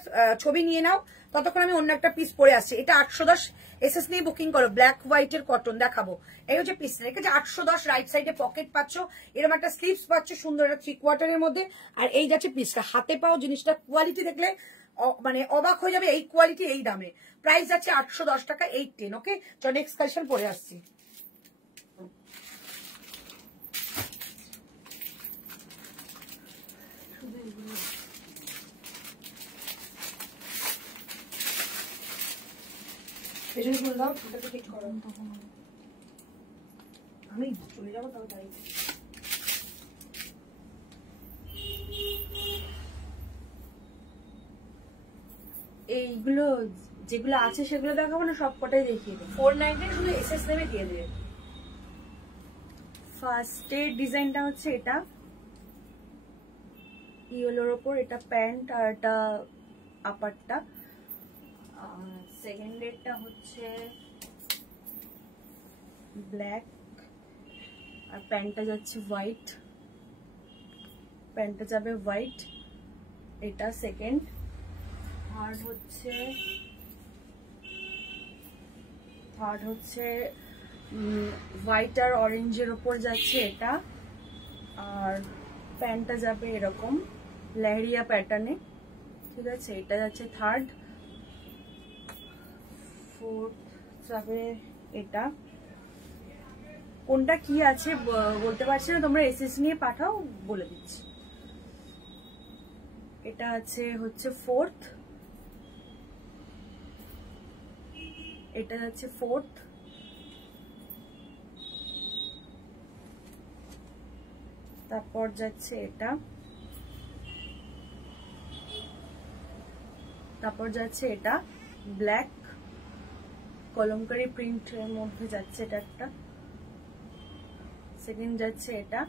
ছবি নিয়ে নাও, ততক্ষণ আমি অন্য একটা পিস পরে আসছি। এটা 810, এসএস নিয়ে বুকিং করো, ব্ল্যাক হোয়াইটের কটন দেখাবো। এই হচ্ছে পিস, ঠিক আছে। 810, রাইট সাইডে পকেট পাচ্ছ, এরকম একটা স্লিভস পাচ্ছ সুন্দর একটা 3/4 মধ্যে। আর এই যাচ্ছে পিসটা, হাতে পাও জিনিসটা, কোয়ালিটি দেখলে মানে অবাক হয়ে যাবে, এই কোয়ালিটি এই দামে। প্রাইস যাচ্ছে 810 টাকা, 810, ওকে। চলো নেক্সট কালেকশন পরে আসছি। পেছনে খুলে দাও, চুলটাকে ঠিক করো, আমি চলে যাবো তাও তাই। এইগুলো যেগুলো আছে সেগুলো দেখাবো না, সব কটাই দেখিয়ে দেবো। 490 শুধু এসএস নেমে দিয়ে দেবে। ফার্স্টের ডিজাইনটা হচ্ছে এটা ইয়েলোর ওপর, এটা প্যান্ট আর এটা আপারটা। সেকেন্ডেরটা হচ্ছে ব্ল্যাক আর প্যান্টটা যাচ্ছে হোয়াইট, প্যান্টটা যাবে হোয়াইট, এটা সেকেন্ড। থার্ড হচ্ছে হোয়াইট আর অরেঞ্জের ওপর যাচ্ছে এটা, আর প্যান্টটা যাবে এরকম লেহেরিয়া প্যাটার্নে, ঠিক আছে। এটা যাচ্ছে থার্ড। ফোর্থ যাবে এটা, কোনটা কি আছে বলতে পারছি না, তোমরা এসএস নিয়ে পাঠাও, বলে দিচ্ছি। এটা আছে হচ্ছে 4th, এটা আছে 4th, তারপর যাচ্ছে এটা, তারপর যাচ্ছে এটা ব্ল্যাক কলমকারি প্রিন্টের মধ্যে যাচ্ছে, এটা একটা। সেকেন্ড যাচ্ছে এটা,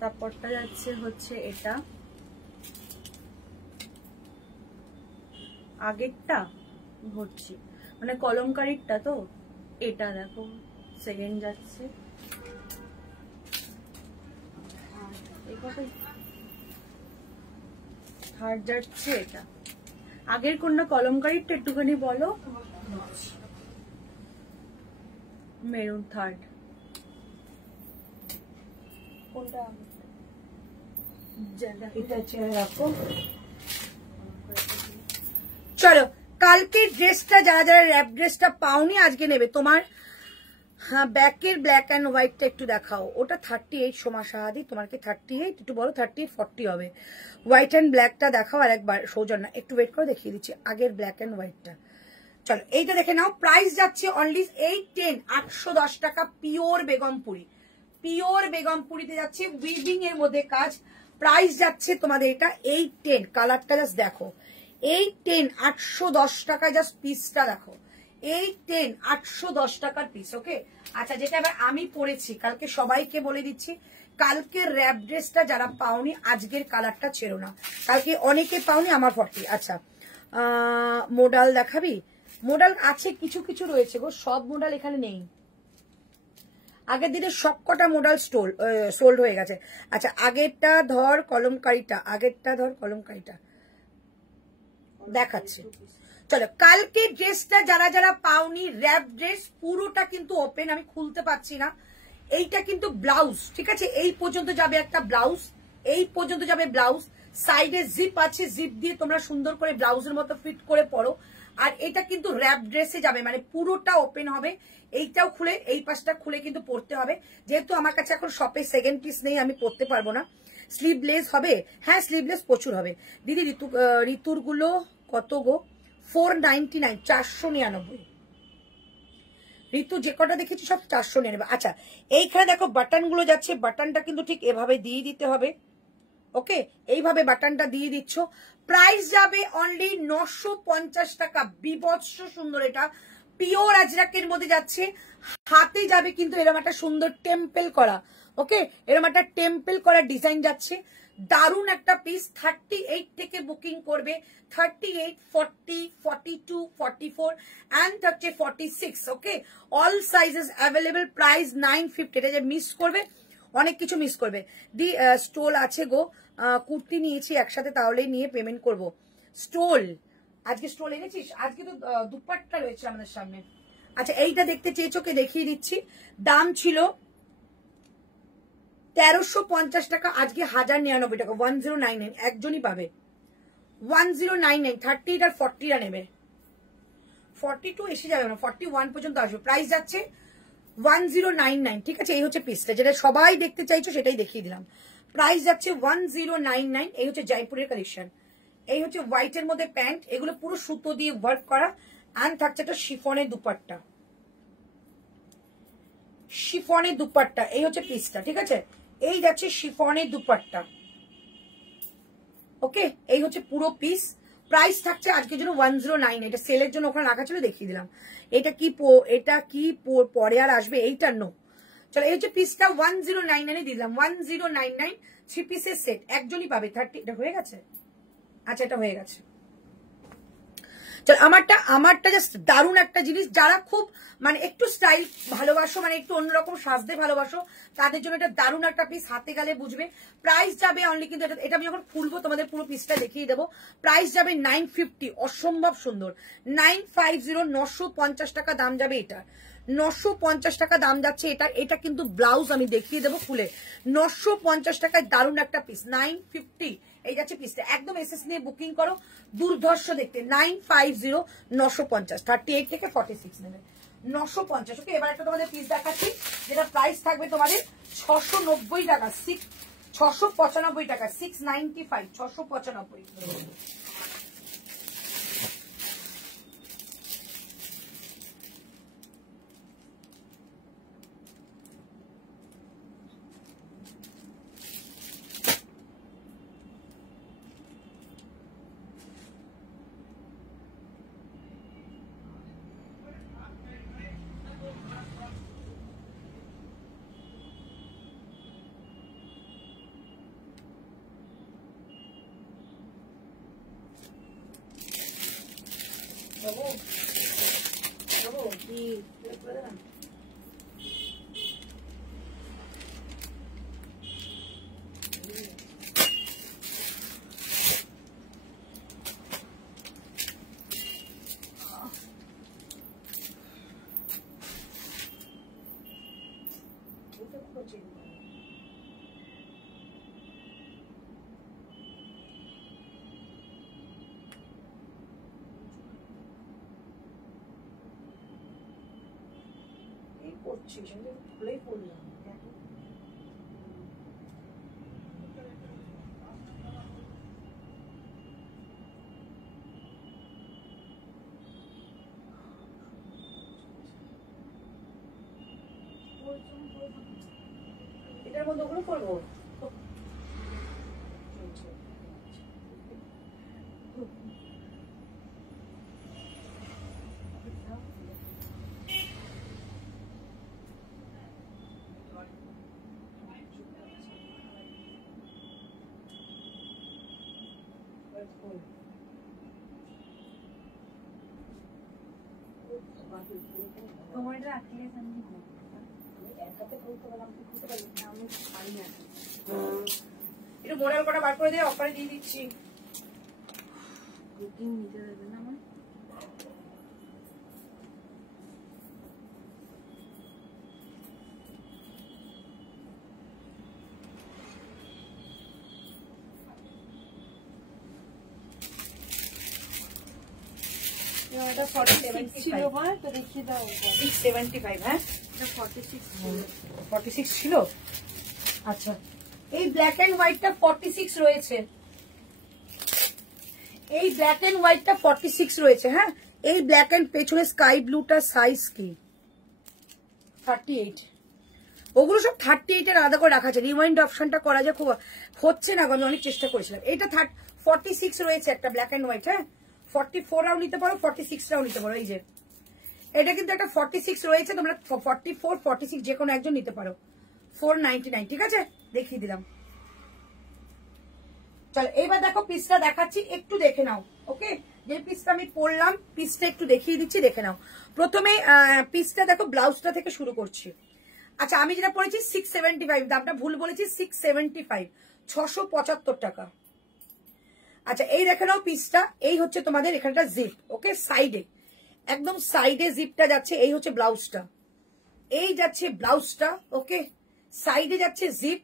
তারপরটা যাচ্ছে হচ্ছে এটা, আগেরটা ভরছি মানে কলমকারিটা তো, এটা দেখো সেকেন্ড যাচ্ছে, থার্ড যাচ্ছে এটা। আগের কোনটা কলমকারিটা একটুখানি বলো। মেরুন থার্ড, কোনটা এটা ছেড়ে রাখো। চলো, কালকের ড্রেসটা যারা যারা র্যাপ ড্রেসটা পাওনি আজকে নেবে। তোমার হ্যাঁ ব্যাকের ব্ল্যাক অ্যান্ড হোয়াইটটা একটু দেখাও। ওটা 38 সোমা সাহাদি, তোমার কি 38? একটু বলো 38-40 হবে। হোয়াইট অ্যান্ড ব্ল্যাকটা দেখাও আর একবার। সৌজন্যা একটু ওয়েট করে দেখিয়ে দিচ্ছি আগের ব্ল্যাক অ্যান্ড হোয়াইটটা। চলো এইটা দেখে নাও। প্রাইস যাচ্ছে অনলি 810, 810 টাকা। পিওর বেগমপুরি, পিওর বেগমপুরিতে যাচ্ছে উইভিং এর মধ্যে কাজ। প্রাইস যাচ্ছে তোমাদের এটা 810। কালারটা জাস্ট দেখো, 810, 810 টাকা। জাস্ট পিসটা দেখো, 810, 810 টাকার পিস। ওকে, আচ্ছা যেটা এবার আমি পরেছি, কালকে সবাইকে বলে দিচ্ছি, কালকের র্যাপ ড্রেসটা যারা পাওনি আজকের কালারটা ছেড়ো না। কালকে অনেকে পাওনি, আমার 40। আচ্ছা মোডাল দেখাবি? মোডাল আছে, কিছু কিছু রয়েছে গো, সব মোডাল এখানে নেই। আগের দিনে সবকটা মোডাল সোল্ড হয়ে গেছে। আচ্ছা আগেরটা ধর কলমকারিটা, আগেরটা ধর কলমকারিটা দেখাচ্ছে। চলো কালকে ড্রেসটা যারা যারা পাওনি, র্যাপ ড্রেস পুরোটা কিন্তু ওপেন, আমি খুলতে পারছি না। এইটা কিন্তু ব্লাউজ, ঠিক আছে? এই পর্যন্ত যাবে একটা ব্লাউজ, এই পর্যন্ত যাবে ব্লাউজ। সাইডে জিপ আছে, জিপ দিয়ে তোমরা সুন্দর করে ব্লাউজের মতো ফিট করে পরো। আর এটা কিন্তু র্যাপ ড্রেসে যাবে, মানে পুরোটা ওপেন হবে। এইটাও খুলে, এই পাশটা খুলে কিন্তু পরতে হবে। যেহেতু আমার কাছে এখন শপে সেকেন্ড পিস নেই, আমি পরতে পারবো না। স্লিভলেস হবে, হ্যাঁ স্লিভলেস প্রচুর হবে। দিদি ঋতুর গুলো কত গো? 499, 499। ঋতু যে কটা দেখেছি সব 499। আচ্ছা এইখানে দেখো বাটন গুলো যাচ্ছে, বাটনটা কিন্তু ঠিক এভাবে দিয়ে দিতে হবে। ওকে, এইভাবে বাটনটা দিয়ে দিচ্ছ। প্রাইস যাবে অনলি 950 টাকা। বিভৎস সুন্দর, এটা পিওর আজরাকের মধ্যে যাচ্ছে। হাতে যাবে কিন্তু এরকম একটা সুন্দর টেম্পল করা। ওকে, এরকম একটা টেম্পল করা ডিজাইন যাচ্ছে। দারুন একটা পিস। 38 থেকে বুকিং করবে, 38, 40, 42, 44 and 46। Okay, all sizes available. Price 950। এটা যে মিস করবে, অনেক কিছু মিস করবে। দি স্টোল আছে গো, কুর্তি নিয়েছি একসাথে, তাহলেই নিয়ে পেমেন্ট করব। স্টোল আজকে স্টোল এনেছিস? আজকে তো দুপাট্টা রয়েছে আমাদের সামনে। আচ্ছা এইটা দেখতে চেয়েছো, কে দেখিয়ে দিচ্ছি। দাম ছিল 1350 টাকা, আজকে 1099 টাকা। 1099 একজনই পাবে, 1099। 38 আর 40 নেবে, 42 এসে যাবে না, 41 পর্যন্ত আসবে। প্রাইস যাচ্ছে 1099। ঠিক আছে, এই হচ্ছে পিসটা, যেটা সবাই দেখতে চাইছো সেটাই দেখিয়ে দিলাম। প্রাইস যাচ্ছে 1099। এই হচ্ছে জয়পুরের কালেকশন। এই হচ্ছে হোয়াইটের মধ্যে প্যান্ট, এগুলো পুরো সুতো দিয়ে ওয়ার্ক করা। অ্যান্ড থাকছে একটা শিফনের দুপাট্টা, শিফনের দুপাট্টা। এই হচ্ছে পিসটা, ঠিক আছে? এই যাচ্ছে শিফনের দুপাট্টা। ওকে, এই হচ্ছে পুরো পিস। প্রাইস থাকছে আজকের জন্য 1099। এটা সেলের জন্য ওখানে রাখা ছিল, দেখিয়ে দিলাম। এটা কি পরে আর আসবে? এইটা নো। চলো এই হচ্ছে পিসটা 1099 দিলাম। 1099 3 পিসের সেট, একজনই পাবে। 30। এটা হয়ে গেছে? আচ্ছা এটা হয়ে গেছে। চল আমারটা জাস্ট দারুণ একটা জিনিস। যারা খুব মানে একটু স্টাইল ভালোবাসো, মানে একটু অন্যরকম সাজতে ভালোবাসো, তাদের জন্য এটা দারুণ একটা পিস, হাতে গেলে বুঝবে। প্রাইস যাবে অনলি, কিন্তু এটা আমি যখন খুলবো তোমাদের পুরো পিসটা দেখিয়ে দেবো। প্রাইস যাবে 950, অসম্ভব সুন্দর। 950, 950 টাকা দাম যাবে এটা। 950 টাকা দাম যাচ্ছে এটা। এটা কিন্তু ব্লাউজ আমি দেখিয়ে দেবো খুলে। 950 টাকায় দারুণ একটা পিস। 950 এই যাচ্ছে পিসটা। একদম এসএস নিয়ে বুকিং করো, দুর্ধর্ষ দেখতে। 950 950 38 থেকে 46 নেবে 950। ওকে, এবার একটা তোমাদের পিস দেখাচ্ছি যেটা প্রাইস থাকবে তোমাদের 690 টাকা, 695 টাকা, 695 695। করছি সেটা খুলেই পড়লাম। এটার মধ্যে ওগুলো করবো। একটু মোড়াল কটা বার করে দিয়ে অফারে দিয়ে দিচ্ছি। বুকিং নিতে দেবে না আমার? এটা 46 ছিল ভাই, তো দেখিয়ে দাও। 675 হ্যাঁ, এটা 46 ছিল। আচ্ছা, এই ব্ল্যাক এন্ড হোয়াইটটা 46 রয়েছে। এই ব্ল্যাক এন্ড হোয়াইটটা 46 রয়েছে। হ্যাঁ, এই ব্ল্যাক এন্ড পেছনে স্কাই ব্লুটার সাইজ কি 38। ওগুলো সব 38 এর আলাদা করে রাখা আছে। রিমাইন্ড অপশনটা করা যায়, খুব হচ্ছে না, আমি অনেক চেষ্টা করেছিলাম। এটা 46 রয়েছে একটা ব্ল্যাক এন্ড হোয়াইট। হ্যাঁ, 44 রাও নিতে পারো, 46 রাও নিতে পারো। এই যে এটা কিন্তু একটা 46 রয়েছে, তোমরা 44 46 যে কোনো একজন নিতে পারো। 499। ঠিক আছে, দেখিয়ে দিলাম। চলো এবার দেখো পিসটা দেখাচ্ছি, একটু দেখে নাও। ওকে, যে পিসটা আমি পরলাম পিসটা একটু দেখিয়ে দিচ্ছি, দেখে নাও। প্রথমে পিসটা দেখো, ব্লাউজটা থেকে শুরু করছি। আচ্ছা, আমি যেটা পরেছি 675, দামটা ভুল বলেছি, 675 675 টাকা। আচ্ছা, এই দেখে নাও পিসটা। এই হচ্ছে তোমাদের এখানটা জিপ। ওকে, সাইডে একদম সাইডে জিপটা যাচ্ছে। এই হচ্ছে ব্লাউজটা, এই যাচ্ছে ব্লাউজটা। ওকে, সাইডে যাচ্ছে জিপ।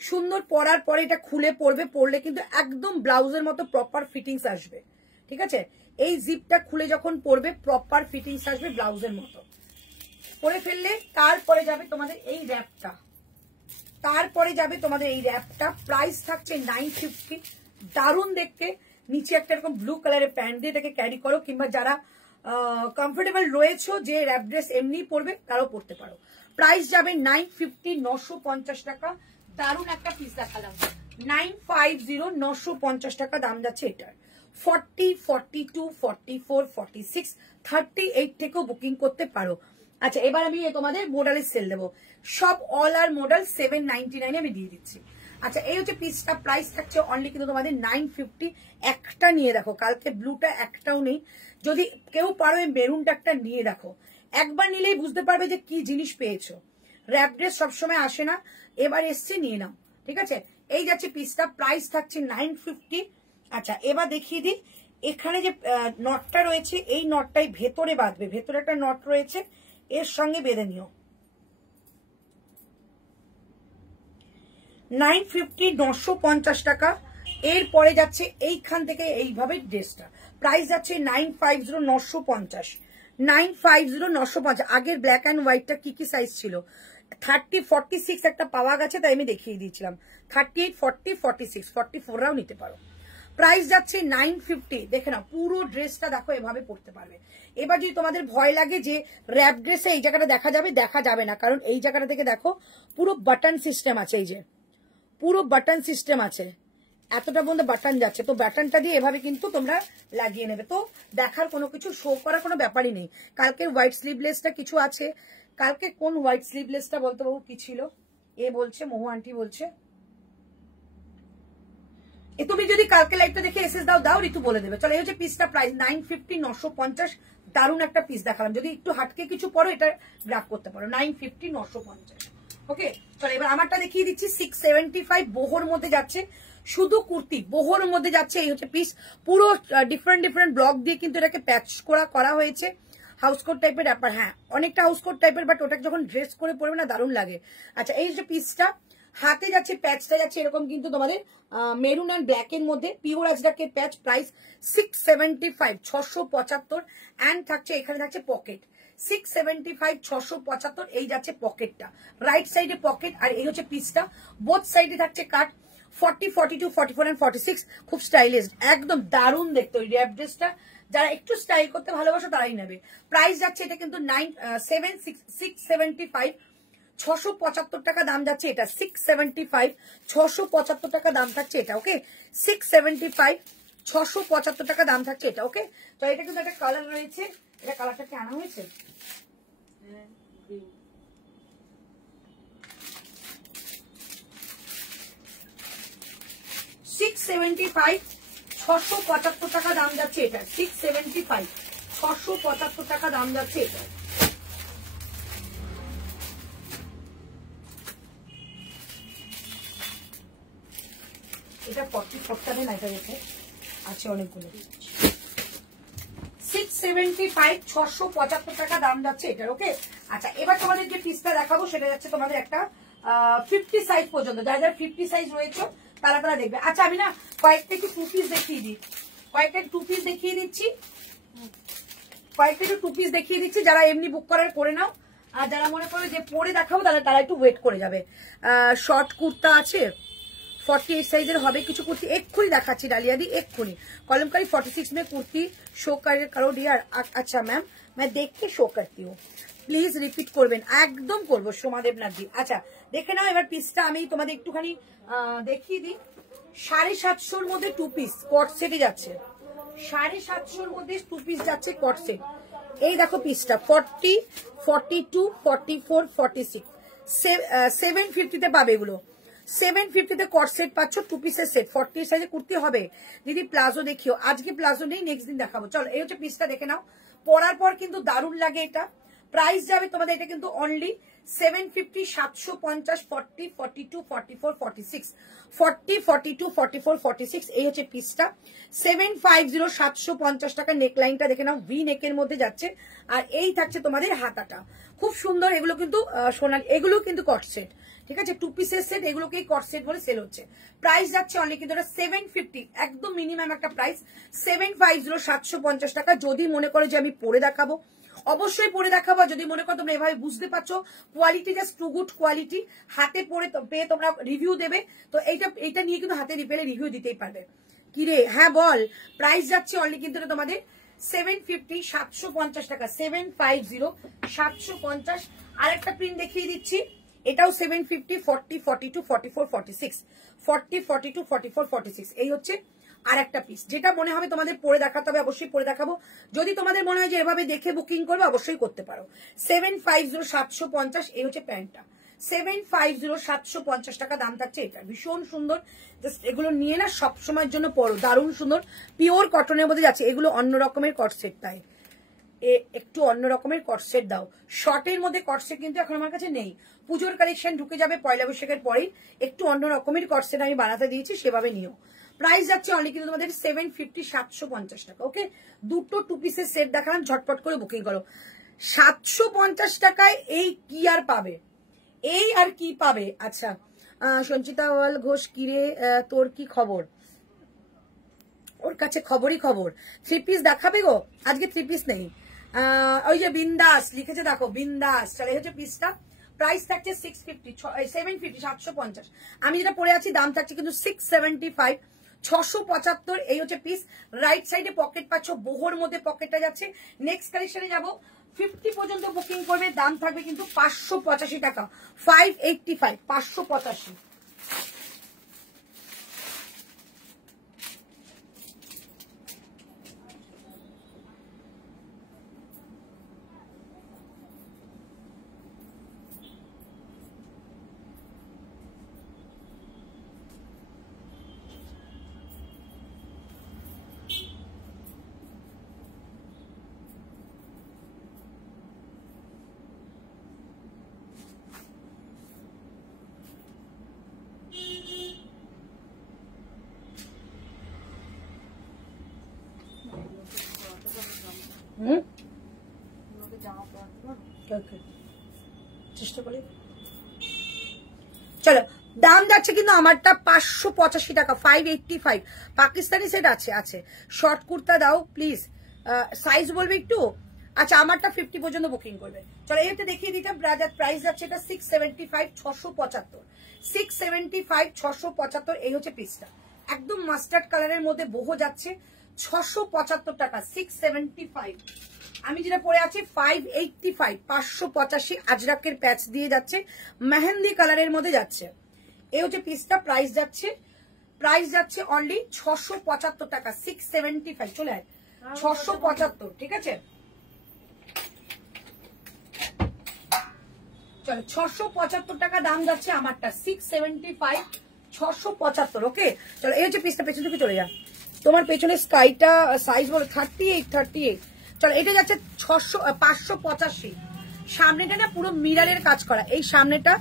সুন্দর পরার পরে এটা খুলে পরবে, পরলে কিন্তু একদম ব্লাউজের মতো প্রপার ফিটিংস আসবে। ঠিক আছে, এই জিপটা খুলে যখন পরবে প্রপার ফিটিংস আসবে ব্লাউজের মতো। পরে ফেললে তারপরে যাবে তোমাদের এই র্যাপটা, তারপরে যাবে তোমাদের এই র্যাপটা। প্রাইস থাকছে 950। দারুণ দেখতে। নিচে একটা এরকম ব্লু কালারের প্যান্ট দিয়ে এটাকে ক্যারি করো, কিংবা যারা কমফোর্টেবল রয়েছে যে র্যাপ ড্রেস এমনি পরবে তারাও পরতে পারো। প্রাইস যাবে 950 950 টাকা। দারুণ একটা পিস দেখালাম। 950 950 টাকা দাম যাচ্ছে এটার। 40 42 44 46 38 থেকেও বুকিং করতে পারো। আচ্ছা, এবার আমি তোমাদের মোডালের সেল দেবো। সব অল আর মোডাল 799 আমি দিয়ে দিচ্ছি। আচ্ছা, এই হচ্ছে পিসটা। প্রাইস থাকছে অনলি কিন্তু তোমাদের 950। একটা নিয়ে দেখো, কালকে ব্লুটা একটাও নেই। যদি কেউ পারো এই মেরুনটা একটা নিয়ে দেখো, একবার নিলেই বুঝতে পারবে যে কি জিনিস পেয়েছো। র্যাপ ড্রেস সবসময় আসে না, এবার এসছে, নিয়ে নাও। ঠিক আছে, এই যাচ্ছে পিসটা। প্রাইস থাকছে 950। আচ্ছা, এবার দেখিয়ে দিই এখানে যে নটটা রয়েছে, এই নটটাই ভেতরে বাঁধবে। ভেতরে একটা নট রয়েছে, এর সঙ্গে বেঁধে নিও। 950 950 টাকা। এরপরে যাচ্ছে এইখান থেকে এইভাবে ড্রেসটা প্রাইস যাচ্ছে 950 950 950 950। আগের ব্ল্যাক অ্যান্ড হোয়াইটটা কি কি সাইজ ছিল? 30 46 একটা পাওয়া গেছে, তাই আমি দেখিয়ে দিয়েছিলাম। 38 40 46 44রাও নিতে পারো। প্রাইস যাচ্ছে 950। দেখে নাও পুরো ড্রেসটা দেখো, এভাবে পরতে পারবে। এবার যদি তোমাদের ভয় লাগে যে র্যাপ ড্রেসে এই জায়গাটা দেখা যাবে না, কারণ এই জায়গাটা থেকে দেখো পুরো বাটন সিস্টেম আছে, এই যে পুরো বাটন সিস্টেম আছে, এতটা পর্যন্ত বাটন যাচ্ছে। তো বাটনটা দিয়ে এভাবে কিন্তু তোমরা লাগিয়ে নেবে, তো দেখার কোনো কিছু শো করার কোনো ব্যাপারই নেই। কালকের হোয়াইট স্লিভলেসটা কিছু আছে, কালকে কোন হোয়াইট স্লিভলেসটা বলতে বাবু কি ছিল? এ বলছে, মহু আন্টি বলছে। তুমি যদি কালকে লাইভটা দেখে এসএস দাও ঋতু বলে দেবে। চলো, এই হচ্ছে পিসটা প্রাইস 950 950। দারুণ একটা পিস দেখালাম। যদি একটু হাটকে কিছু পড়ো এটা গ্রাফ করতে পারো। 950 950। ওকে, চলো এবার আমারটা দেখিয়ে দিচ্ছি। 675 বোহর মধ্যে যাচ্ছে, শুধু কুর্তি বোহর মধ্যে যাচ্ছে। এই হচ্ছে পিস, পুরো ডিফারেন্ট ব্লক দিয়ে কিন্তু এটাকে প্যাচ করা হয়েছে। হাউসকোট টাইপের ব্যাপার, হ্যাঁ অনেকটা হাউসকোট টাইপের, বাট ওটাকে যখন ড্রেস করে পরবে না দারুণ লাগে। আচ্ছা, এই হচ্ছে পিসটা, হাতে যাচ্ছে, প্যাচটা যাচ্ছে এরকম কিন্তু তোমাদের মেরুন অ্যান্ড ব্ল্যাক এর মধ্যে, পিওর আজরাকের প্যাচ। প্রাইস 675 675। অ্যান্ড থাকছে, এখানে থাকছে পকেট। 675 675। এই যাচ্ছে পকেটটা, রাইট সাইডে পকেট। আর এই হচ্ছে পিসটা, বোথ সাইডে থাকছে কাট। 40 42 44 and 46। খুব স্টাইলিশ, একদম দারুণ দেখতে। ওই র্যাপ ড্রেসটা যারা একটু স্টাইল করতে ভালোবাসো তারাই নেবে। প্রাইস যাচ্ছে এটা কিন্তু 675 675 টাকা দাম যাচ্ছে এটা। 675 675 টাকা দাম থাকছে এটা। ওকে, 675 675 টাকা দাম থাকছে এটা। ওকে, তো এটা কিন্তু একটা কালার রয়েছে। এটা কালারটা কি আনা হয়েছে? 675 675 টাকা দাম যাচ্ছে এটা। 675 675 টাকা দাম যাচ্ছে এটা। এটা 44 না, এটা দেখে আছে অনেকগুলো। 675 675 টাকা দাম যাচ্ছে এটার। ওকে, আচ্ছা এবার তোমাদের যে পিসটা দেখাবো সেটা যাচ্ছে তোমাদের একটা 50 সাইজ পর্যন্ত। যারা 50 সাইজ রয়েছে তারা দেখবে। আচ্ছা, আমি না কয়েকটা একটু টু পিস দেখিয়ে দিচ্ছি, যারা এমনি বুক করার করে নাও। আর যারা মনে করে যে পরে দেখাবো তারা একটু ওয়েট করে যাবে। শর্ট কুর্তা আছে 48 সাইজের হবে কিছু কুর্তি, এক্ষুনি দেখাচ্ছি ডালিয়া দি, এক্ষুনি। कलमकारी 46 में कुर्ती शो करो डियर। अच्छा मैम, मैं देख के शो करती हूँ, প্লিজ রিপিট করবেন, একদম করবো সোমা দেবনাথ দি। আচ্ছা দেখে নাও এবার পিসটা, আমি তোমাদের একটুখানি দেখিয়ে দিই। 750 মধ্যে টু পিস কট সেটে যাচ্ছে। 750 মধ্যে টু পিস যাচ্ছে কট সেট। এই দেখো পিসটা 40 42 44 46 750 তে পাবে এগুলো। 750 তে কট সেট পাচ্ছ, টু পিসের সেট। 40 সাইজে কুর্তি হবে। দিদি প্লাজো দেখিও, আজকে প্লাজো নেই, নেক্সট দিন দেখাবো। চলো, এই হচ্ছে পিসটা দেখে নাও। পরার পর কিন্তু দারুণ লাগে এটা। প্রাইস যাবে তোমাদের এটা কিন্তু অনলি 750 750 40 42 44 46 40 42 44 46। এই হচ্ছে পিসটা 750 750 টাকা। নেকলাইনটা দেখে নাও, ভি নেকের মধ্যে যাচ্ছে। আর এই থাকছে তোমাদের হাতাটা, খুব সুন্দর। এগুলো কিন্তু সোনালি, এগুলো কিন্তু কট সেট, ঠিক আছে, টু পিসের সেট। এগুলোকেই কট সেট বলে সেল হচ্ছে। প্রাইস যাচ্ছে অনলি কিন্তু এটা 750, একদম মিনিমাম একটা প্রাইস। 750 750 টাকা। যদি মনে করে যে আমি পরে দেখাবো, অবশ্যই পরে দেখাবো। যদি মনে করো তোমরা এভাবে বুঝতে পারছো quality just too good quality, হাতে পরে পেয়ে তোমরা রিভিউ দেবে, তো এইটা নিয়ে কিন্তু হাতে পেলে রিভিউ দিতেই পারবে। কি রে, হ্যাঁ বল। প্রাইস যাচ্ছে অনলি কিন্তু তোমাদের 750 750 টাকা। 750 750। আর একটা প্রিন্ট দেখিয়ে দিচ্ছি, এটাও 750 40 42 44 46 40 42 44 46। এই হচ্ছে আর একটা পিস। যেটা মনে হবে তোমাদের পরে দেখাতে হবে অবশ্যই পরে দেখাবো। যদি তোমাদের মনে হয় যে এভাবে দেখে বুকিং করবে অবশ্যই করতে পারো। 750 750। এই হচ্ছে প্যান্টটা 750 750 টাকা দাম থাকছে এটা। ভীষণ সুন্দর, জাস্ট এগুলো নিয়ে না সবসময়ের জন্য পরো, দারুণ সুন্দর। পিওর কটনের মধ্যে যাচ্ছে এগুলো। অন্য রকমের কট সেট, তাই একটু অন্য রকমের কট সেট দাও। শর্টের মধ্যে কট সেট কিন্তু এখন আমার কাছে নেই। পুজোর কালেকশন ঢুকে যাবে পয়লা বৈশাখের পরেই। একটু অন্য রকমের কট সেট আমি বানাতে দিয়েছি, সেভাবে নিও। প্রাইস যাচ্ছে অনলি কিন্তু তোমাদের 750 750 টাকা। ওকে, দুটো টু পিসের সেট দেখালাম, ঝটপট করে বুকিং করো। 750 টাকায় এই কি আর পাবে, এই আর কি পাবে। আচ্ছা সঞ্চিতা ওয়াল ঘোষ, কিরে তোর কি খবর? ওর কাছে খবরই খবর। 3 পিস দেখাবে গো? আজকে 3 পিস নেই। ওই যে বিন্দাস লিখেছে দেখো, বিন্দাস। চলে হচ্ছে পিসটা, প্রাইস থাকছে 750 750। আমি যেটা পরে আছি দাম থাকছে কিন্তু 675 675। এই হচ্ছে পিস। রাইট সাইডে পকেট পাচ্ছ, বোহর মধ্যে পকেটটা যাচ্ছে। নেক্সট কালেকশনে যাবো। 50 পর্যন্ত বুকিং করবে, দাম থাকবে কিন্তু 585 টাকা, 585 585। চেষ্টা করি। চলো দাম যাচ্ছে কিন্তু আমারটা 585 টাকা, 585। পাকিস্তানি সেট আছে, আছে। শর্ট কুর্তা দাও প্লিজ, সাইজ বলবে একটু। আচ্ছা আমারটা 50 পর্যন্ত বুকিং করবে। চলো এই একটা দেখিয়ে দিতাম। ব্রাজার প্রাইস যাচ্ছে এটা 675 675, 675 675। এই হচ্ছে পিসটা, একদম মাস্টার্ড কালারের মধ্যে বহু যাচ্ছে, 675 টাকা, 675। আমি যেটা পরে আছি 585 585। আজরাকের প্যাচ দিয়ে যাচ্ছে, মেহেন্দি কালারের মধ্যে যাচ্ছে। এই হচ্ছে পিসটা, প্রাইস যাচ্ছে অনলি 675 টাকা, 675। চলে আয় 675, ঠিক আছে। চলো 675 টাকা দাম যাচ্ছে আমারটা, 675 675। ওকে চলো এই হচ্ছে পিসটা। পেছন থেকে চলে যা, তোমার পেছনে স্কাইটা সাইজ বলো 38 38। চলো এটা যাচ্ছে 585। সামনেটা না পুরো মিরারের কাজ করা, এই সামনেটা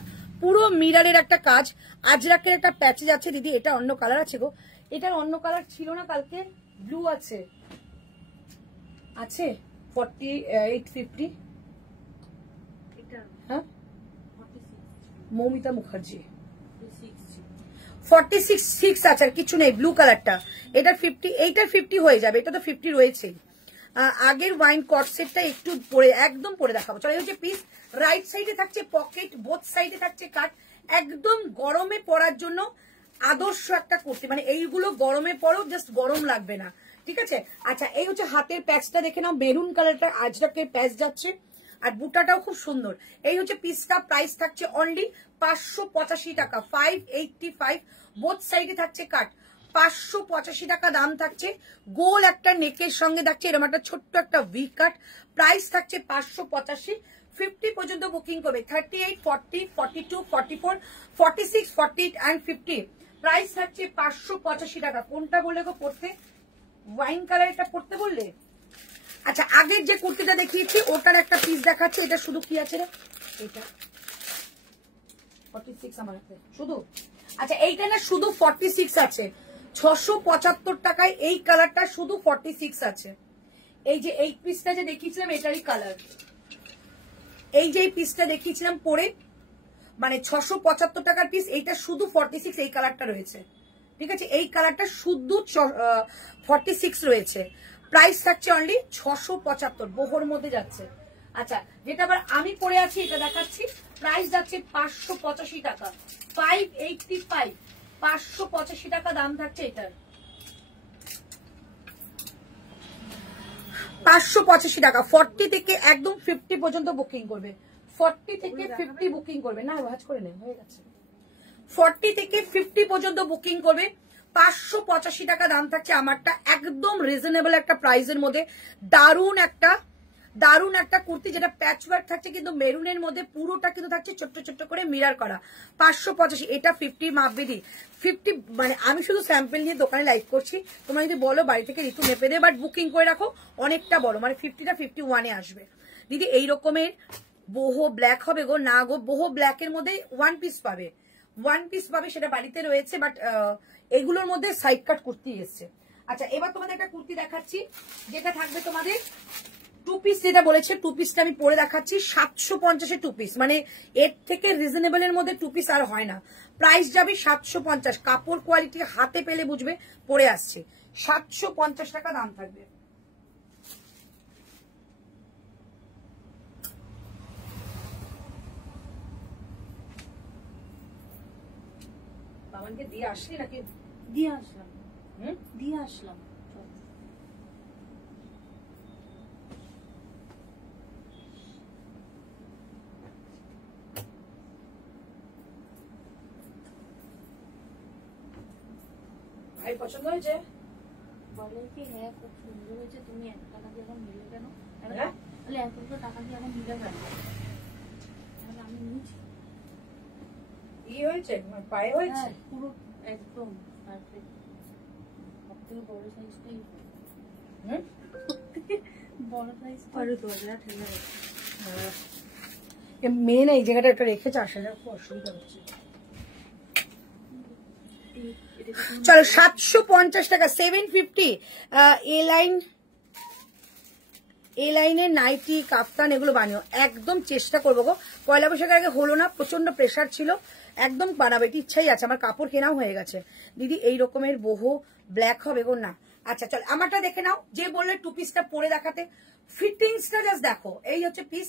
পুরো মিরারের একটা কাজ। আজরাকের একটা প্যাচে যাচ্ছে। দিদি এটা অন্য কালার আছে গো, এটার অন্য কালার ছিল না কালকে, ব্লু আছে, আছে 48 50। হ্যাঁ মৌমিতা মুখার্জি 46 আছে, আর কিছু নেই। ব্লু কালারটা এটা 50, এইটা 50 হয়ে যাবে, এটা তো 50 রয়েছেই। আগের ওয়াইন কট সেটটা একটু পরে একদম পরে দেখাবো। চলো এই হচ্ছে পিস। রাইট সাইডে থাকছে পকেট, বোথ সাইডে থাকছে কাট। একদম গরমে পরার জন্য আদর্শ একটা কুর্তি, মানে এইগুলো গরমে পরো, জাস্ট গরম লাগবে না, ঠিক আছে। আচ্ছা এই হচ্ছে হাতের প্যাচটা দেখে নাও, মেরুন কালারটা আজরাকের প্যাচ যাচ্ছে, আর বুটাটাও খুব সুন্দর। এই হচ্ছে পিসটা, প্রাইস থাকছে অনলি 585 টাকা, 585। বোথ সাইডে থাকছে কাট, 585 টাকা দাম থাকছে। গোল একটা নেকের সঙ্গে থাকছে এরকম একটা ছোট্ট একটা ভি কাট, প্রাইস থাকছে 585। 50 পর্যন্ত বুকিং করবে, 38 40 42 44 46 48 and 50। প্রাইস থাকছে 585 টাকা। কোনটা বললে গো পড়তে? ওয়াইন কালার এটা পড়তে বললে? আচ্ছা আগের যে কুর্তিটা দেখিয়েছি ওটার একটা পিস দেখাচ্ছে, এটা শুধু কি আছে রে, এটা 46 আমার হাতে শুধু। আচ্ছা এইটা না শুধু 46 আছে, 675 টাকায় এই কালারটা শুধু 46 আছে। এই যে এই পিসটা যে দেখিয়েছিলাম এটারই কালার, এই যে এই পিসটা দেখিয়েছিলাম পরে, মানে 675 টাকার পিস, এইটা শুধু 46 এই কালারটা রয়েছে, ঠিক আছে। এই কালারটা শুধু 46 রয়েছে। প্রাইস থাকছে অনলি 675, বোহর মধ্যে যাচ্ছে। আচ্ছা যেটা আবার আমি পরে আছি এটা দেখাচ্ছি, প্রাইস যাচ্ছে 585 টাকা, 585 585 টাকা দাম থাকছে এটার, 585 টাকা। 40 থেকে একদম 50 পর্যন্ত বুকিং করবে, 40 থেকে 50 বুকিং করবে। না ভাজ করে নে, হয়ে গেছে। 40 থেকে 50 পর্যন্ত বুকিং করবে, 585 টাকা দাম থাকছে আমারটা। একদম রিজনেবল একটা প্রাইসের মধ্যে দারুন একটা কুর্তি, যেটা প্যাচওয়ার্ক থাকছে কিন্তু মেরুনের মধ্যে, পুরোটা কিন্তু থাকছে ছোট্ট ছোট্ট করে মিরার করা। 585, এটা 50 মাপবেদি 50, মানে আমি শুধু স্যাম্পল নিয়ে দোকানে লাইভ করছি। তোমরা যদি বলো বাড়ি থেকে ঋতু মেপে দেয়, বাট বুকিং করে রাখো অনেকটা বড়, মানে 50টা 51-এ আসবে। দিদি এই রকমের বহু ব্ল্যাক হবে গো? না গো, বহু ব্ল্যাকের মধ্যে ওয়ান পিস পাবে, সেটা বাড়িতে রয়েছে, বাট এগুলোর মধ্যে সাইড কাট কুর্তি এসছে। আচ্ছা এবার তোমাদের একটা কুর্তি দেখাচ্ছি, যেটা থাকবে তোমাদের টু পিস যেটা বলেছে, টু পিসটা আমি পরে দেখাচ্ছি 750 টু পিস, মানে এর থেকে রিজনেবল এর মধ্যে টু পিস আর হয় না। প্রাইস যাবে 750, কাপড় কোয়ালিটি হাতে পেলে বুঝবে, পরে আসছে 750 টাকা দাম থাকবে। বাবানকে দিয়ে আসলি নাকি? দিয়ে আসলাম। দিয়ে আসলাম। ভাই পছন্দ হয়েছে? বলে কি হ্যাঁ খুব সুন্দর হয়েছে, তুমি 1 টাকা দিয়ে এখন নিলে কেন? হ্যাঁ? বলে 1 টাকা দিয়ে এখন নিলে কেন? আমি নিয়েছি। ই হয়েছে, পায়ে হয়েছে পুরো একদম পারফেক্ট। সবথেকে বড় সাইজটাই, বড় সাইজ আরে দরজা ঠেলে রেখে মেয়ে না এই জায়গাটা একটা রেখেছে, আসলে খুব অসুবিধা হচ্ছে। চলো 750 টাকা 750। এ লাইনের নাইটি, কাফতান এগুলো বানিও, একদম চেষ্টা করবো গো। পয়লা বৈশাখের আগে হলো না, প্রচন্ড প্রেশার ছিল, একদম বানাবে, এটি ইচ্ছাই আছে। আমার কাপড় কেনাও হয়ে গেছে দিদি, এই রকমের বহু ব্ল্যাক হবে গো না। আচ্ছা চল আমারটা দেখে নাও, যে বললে টু পিসটা পরে দেখাতে, ফিটিংসটা জাস্ট দেখো। এই হচ্ছে পিস,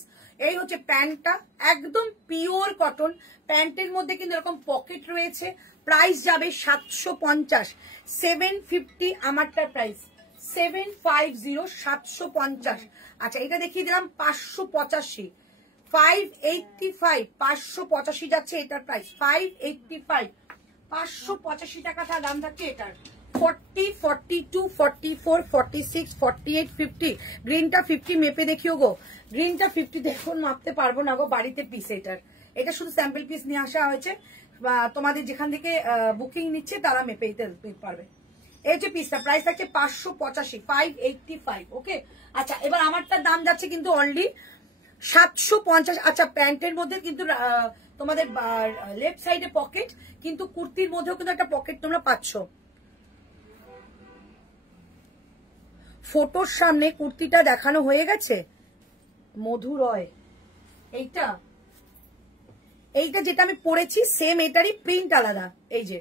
এই হচ্ছে প্যান্টটা, একদম পিওর কটন। প্যান্টের মধ্যে কিন্তু এরকম পকেট রয়েছে। প্রাইস যাবে 750, 750 আমারটার প্রাইস 750, 750। আচ্ছা এটা দেখিয়ে দিলাম 585, 585, 585 যাচ্ছে এটার প্রাইস 585, 585 টাকা দাম থাকছে এটার। 40, 42, 44, 46, 48, 50। গ্রিনটা 50 মেপে দেখিও গো, গ্রিনটা 50 দেখুন, মাপতে পারবো না গো বাড়িতে পিস এটার। এটা শুধু স্যাম্পল পিস নিয়ে আসা হয়েছে, তোমাদের যেখান থেকে বুকিং নিচ্ছে তারা মেপে দিতে পারবে। এই যে পিসটা প্রাইস থাকছে 585, 585। ওকে আচ্ছা এবার আমারটার দাম যাচ্ছে কিন্তু অনলি 750। আচ্ছা প্যান্টের মধ্যে কিন্তু তোমাদের লেফট সাইডে পকেট, কিন্তু কুর্তির মধ্যেও কিন্তু একটা পকেট তোমরা পাচ্ছ। ফটোর সামনে কুর্তিটা দেখানো হয়ে গেছে, মধু রয়। এইটা যেটা আমি পরেছি সেম এটারই প্রিন্ট আলাদা। এই যে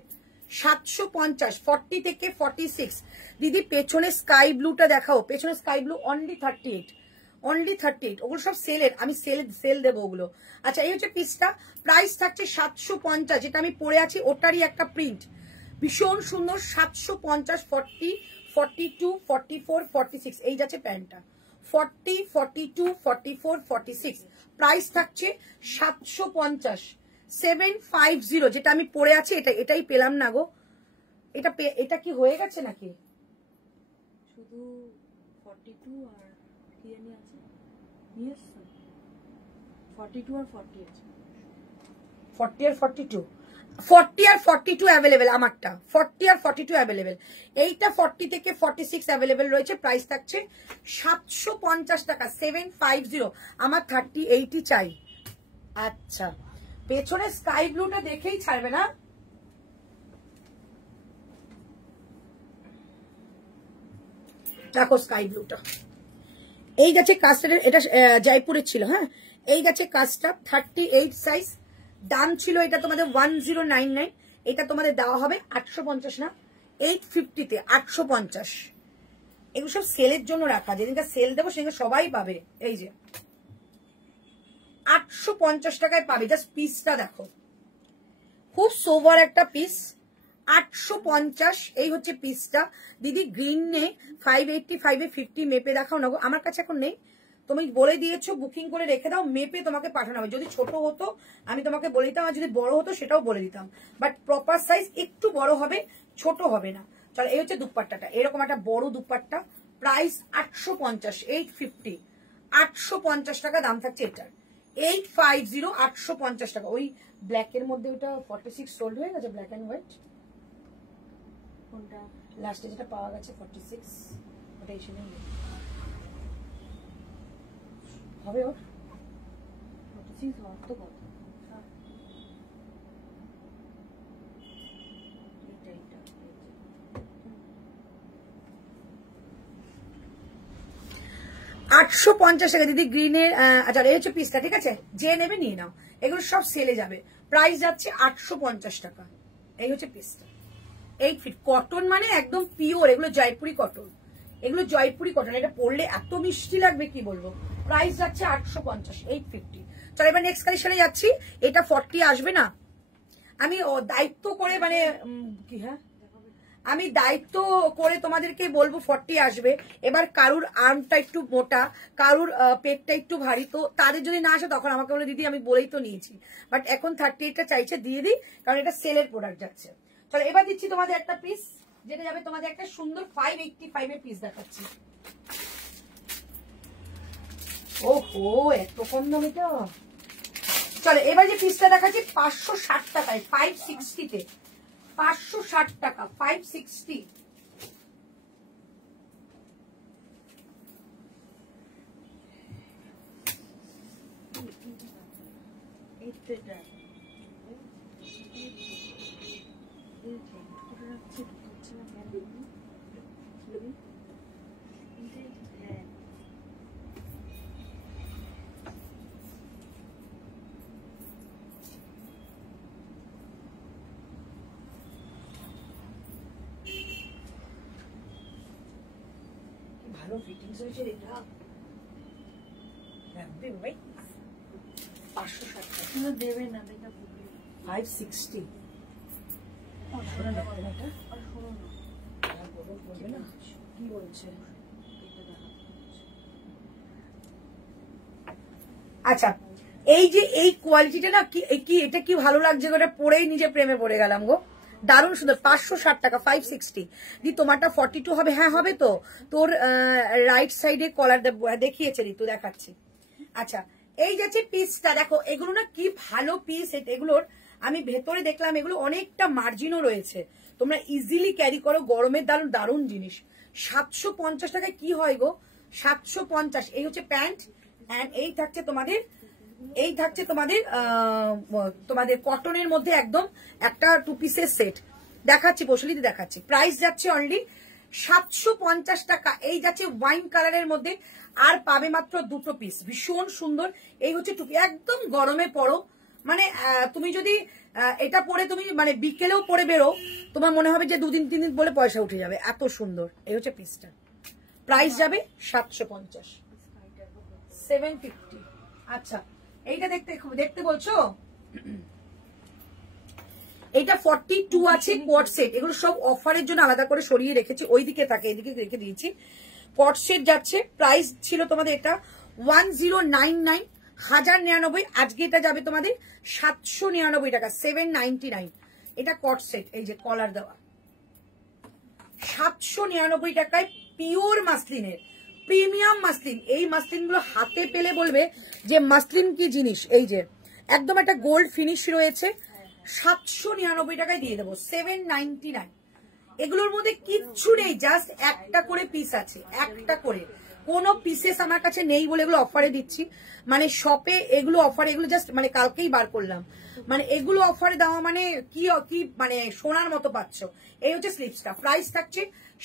750, 40 থেকে 46। দিদি পেছনে স্কাই ব্লুটা দেখাও, পেছনে স্কাই ব্লু অনলি 38, অনলি 38। ওগুলো সব সেলের, আমি সেল দেবো ওগুলো। আচ্ছা এই হচ্ছে পিসটা, প্রাইস থাকছে 750। যেটা আমি পরে আছি ওটারই একটা প্রিন্ট, ভীষণ সুন্দর। 750, 40, 42, 44, 46। এই যাচ্ছে প্যান্টটা 40, 42, 44, 46। প্রাইস থাকছে 750, 750। যেটা আমি পরে আছি এটাই পেলাম না গো। এটা কি হয়ে গেছে নাকি? শুধু 42 আর কি জানি আছে, ইয়েস 42 আর 40 আছে। 40 আর 42, 40 আর 42 অ্যাভেলেবেল আমারটা, 40 আর 42 অ্যাভেলেবেল। এইটা 40 থেকে 46 অ্যাভেলেবেল রয়েছে। প্রাইস থাকছে 750 টাকা, 750। আমার 38ই চাই। আচ্ছা পেছনে স্কাই ব্লুটা দেখেই ছাড়বে না। দেখো স্কাই ব্লুটা, এই গেছে কাস্টারের, এটা জয়পুরের ছিল। হ্যাঁ এই গেছে কাস্টার 38 সাইজ। দাম ছিল এটা তোমাদের 1099, এটা তোমাদের দেওয়া হবে 850 না 850-তে, 850। এগুলো সব সেলের জন্য রাখা, যেদিনকে সেল দেবো সেদিনকে সবাই পাবে। এই যে 850 টাকায় পাবে। জাস্ট পিসটা দেখো, খুব সোভার একটা পিস, 850। এই হচ্ছে পিসটা দিদি। গ্রিন নে 585 50 মেপে দেখাও না গো, আমার কাছে এখন নেই। তুমি বলে দিয়েছো বুকিং করে রেখে দাও, মেপে তোমাকে পাঠানো হবে। যদি ছোট হতো আমি তোমাকে বলে দিতাম, আর যদি বড় হতো সেটাও বলে দিতাম, বাট প্রপার সাইজ একটু বড় হবে, ছোট হবে না। চলো এই হচ্ছে দুপাট্টাটা, এরকম একটা বড় দুপাট্টা। প্রাইস 850, 850, 850 টাকা দাম থাকছে এটার। 850, 850 টাকা। ওই ব্ল্যাকের মধ্যে ওটা 46 সোল্ড হয়ে গেছে, ব্ল্যাক এন্ড হোয়াইট। কোনটা লাস্টে যেটা পাওয়া গেছে 46, ওটা এসে নেই হবে ওর 46 হওয়ার তো কত। 850 টাকা দিদি গ্রিনের। আচ্ছা এই হচ্ছে পিসটা, ঠিক আছে, যে নেবে নিয়ে নাও, এগুলো সব সেলে যাবে। প্রাইস যাচ্ছে 850 টাকা। এই হচ্ছে পিসটা, 8 ফিট কটন, মানে একদম পিওর, এগুলো জয়পুরি কটন, এগুলো জয়পুরি কটন। এটা পরলে এত মিষ্টি লাগবে কি বলবো। প্রাইস যাচ্ছে 850, 850। চলো এবার নেক্সট কালেকশনে যাচ্ছি। এটা 40 আসবে না, আমি দায়িত্ব করে মানে কি, হ্যাঁ আমি দায়িত্ব করে তোমাদেরকে বলবো 40 আসবে। এবার কারুর আর্মটা একটু মোটা, কারুর পেটটা একটু ভারী, তো তাদের যদি না আসে তখন আমাকে বলে দিদি আমি বলেই তো নিয়েছি, বাট এখন 38টা চাইছে, দিয়ে দিই, কারণ এটা সেলের প্রোডাক্ট যাচ্ছে। চলো এবার দিচ্ছি তোমাদের একটা পিস, যেটা যাবে তোমাদের একটা সুন্দর 585 এর পিস দেখাচ্ছি। ওহো এত কম দাম এটা। চলো এবার যে পিসটা দেখাচ্ছি 560 টাকায়, 560 তে, 560 টাকা, 560। ভালো ফিটিংস হয়েছে এটা, রাখবে ভাই। 560 টাকা দেবে না, 560। কি বলছে? আচ্ছা এই যে এই কোয়ালিটিটা না কি এটা কি ভালো লাগছে, ওটা পরেই নিজে প্রেমে পড়ে গেলাম গো, দারুণ সুন্দর। 560 টাকা, 560। দি তোমারটা 42 হবে? হ্যাঁ হবে তো। তোর রাইট সাইডে কলার দেখিয়েছে ঋতু, দেখাচ্ছি। আচ্ছা এই যাচ্ছে পিসটা, দেখো এগুলো না কি ভালো পিস। এগুলোর আমি ভেতরে দেখলাম এগুলো অনেকটা মার্জিনও রয়েছে, তোমরা ইজিলি ক্যারি করো, গরমের দারুণ দারুণ জিনিস। 750 টাকায় কি হয় গো, 750। এই হচ্ছে প্যান্ট, এন্ড এই থাকছে তোমাদের, এই থাকছে তোমাদের তোমাদের কটনের মধ্যে একদম একটা 2 পিসের সেট। দেখাচ্ছি বসলিতে, দেখাচ্ছি। প্রাইস যাচ্ছে অনলি 750 টাকা। এই যাচ্ছে ওয়াইন কালারের মধ্যে, আর পাবে মাত্র 2টো পিস, ভীষণ সুন্দর। এই হচ্ছে টুপি, একদম গরমে পরো, মানে তুমি যদি এটা পরে তুমি মানে বিকেলেও পরে বেরো, তোমার মনে হবে যে 2 দিন 3 দিন বলে পয়সা উঠে যাবে, এত সুন্দর। এই হচ্ছে পিসটা, প্রাইস যাবে 750, 750। আচ্ছা এইটা দেখতে বলছো, এইটা 42 আছে কোয়ার্ড সেট। এগুলো সব অফারের জন্য আলাদা করে সরিয়ে রেখেছি, ওইদিকে থাকে, এদিকে রেখে দিয়েছি। কোয়ার্ড সেট যাচ্ছে, প্রাইস ছিল তোমাদের এটা 1099, 1099। আজকে এটা যাবে তোমাদের 799 টাকা, 799। এটা কোয়ার্ড সেট, এই যে কলার দেওয়া, 799 টাকায় পিওর মাসলিনের, প্রিমিয়াম মাসলিন। এই মাসলিন গুলো হাতে পেলে বলবে যে মাসলিন কি জিনিস। এই যে একদম একটা গোল্ড ফিনিশ রয়েছে, 799 টাকায় দিয়ে দেবো, 799। এগুলোর মধ্যে কিচ্ছু নেই, জাস্ট একটা করে পিস আছে, একটা করে, কোনো পিসেস আমার কাছে নেই বলে এগুলো অফারে দিচ্ছি। মানে শপে এগুলো অফারে, এগুলো জাস্ট মানে কালকেই বার করলাম, মানে এগুলো অফারে দেওয়া মানে কি মানে সোনার মতো পাচ্ছ। এই হচ্ছে স্লিপসটা, প্রাইস থাকছে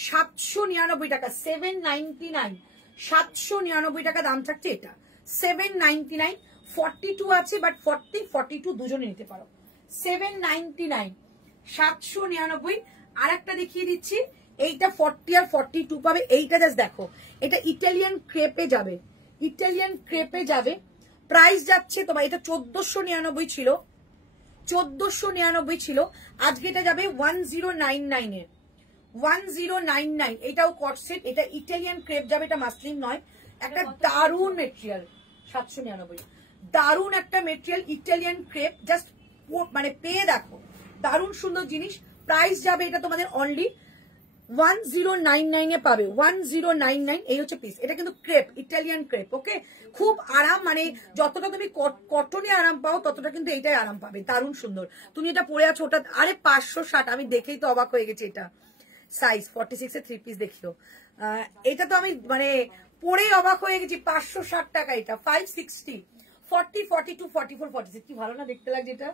799 টাকা, 799, 799 টাকা দাম থাকছে এটা, 799। 42 আছে, বাট 40, 42 দুজনে নিতে পারো, 799, 799। আর একটা দেখিয়ে দিচ্ছি, এইটা 40 আর 42 পাবে। এইটা জাস্ট দেখো, এটা ইটালিয়ান ক্রেপে যাবে, ইটালিয়ান ক্রেপে যাবে। প্রাইস যাচ্ছে তোমার, এটা 1499 ছিল, 1499 ছিল, আজকে এটা যাবে 1099 এ, 1099। এটাও কট সেট, এটা ইটালিয়ান ক্রেপ যাবে, এটা মাসলিন নয়। একটা দারুণ মেটেরিয়াল, 799, দারুণ একটা মেটেরিয়াল, ইটালিয়ান ক্রেপ, জাস্ট মানে পেয়ে দেখো, দারুণ সুন্দর জিনিস। প্রাইস যাবে এটা তোমাদের অনলি 1099 এ পাবে, 1099। এই হচ্ছে পিস, এটা কিন্তু ক্রেপ, ইটালিয়ান ক্রেপ। ওকে, খুব আরাম, মানে যতটা তুমি কটনে আরাম পাও ততটা কিন্তু এইটাই আরাম পাবে, দারুণ সুন্দর। তুমি এটা পরে আছো, ওটা আরে 560, আমি দেখেই তো অবাক হয়ে গেছি। এটা সাইজ 46 এর 3 পিস দেখিও, এটা তো আমি মানে পরেই অবাক হয়ে গেছি। 560 টাকা এটা, 560, 40, 42, 44, 46। কি ভালো না দেখতে লাগছে এটা।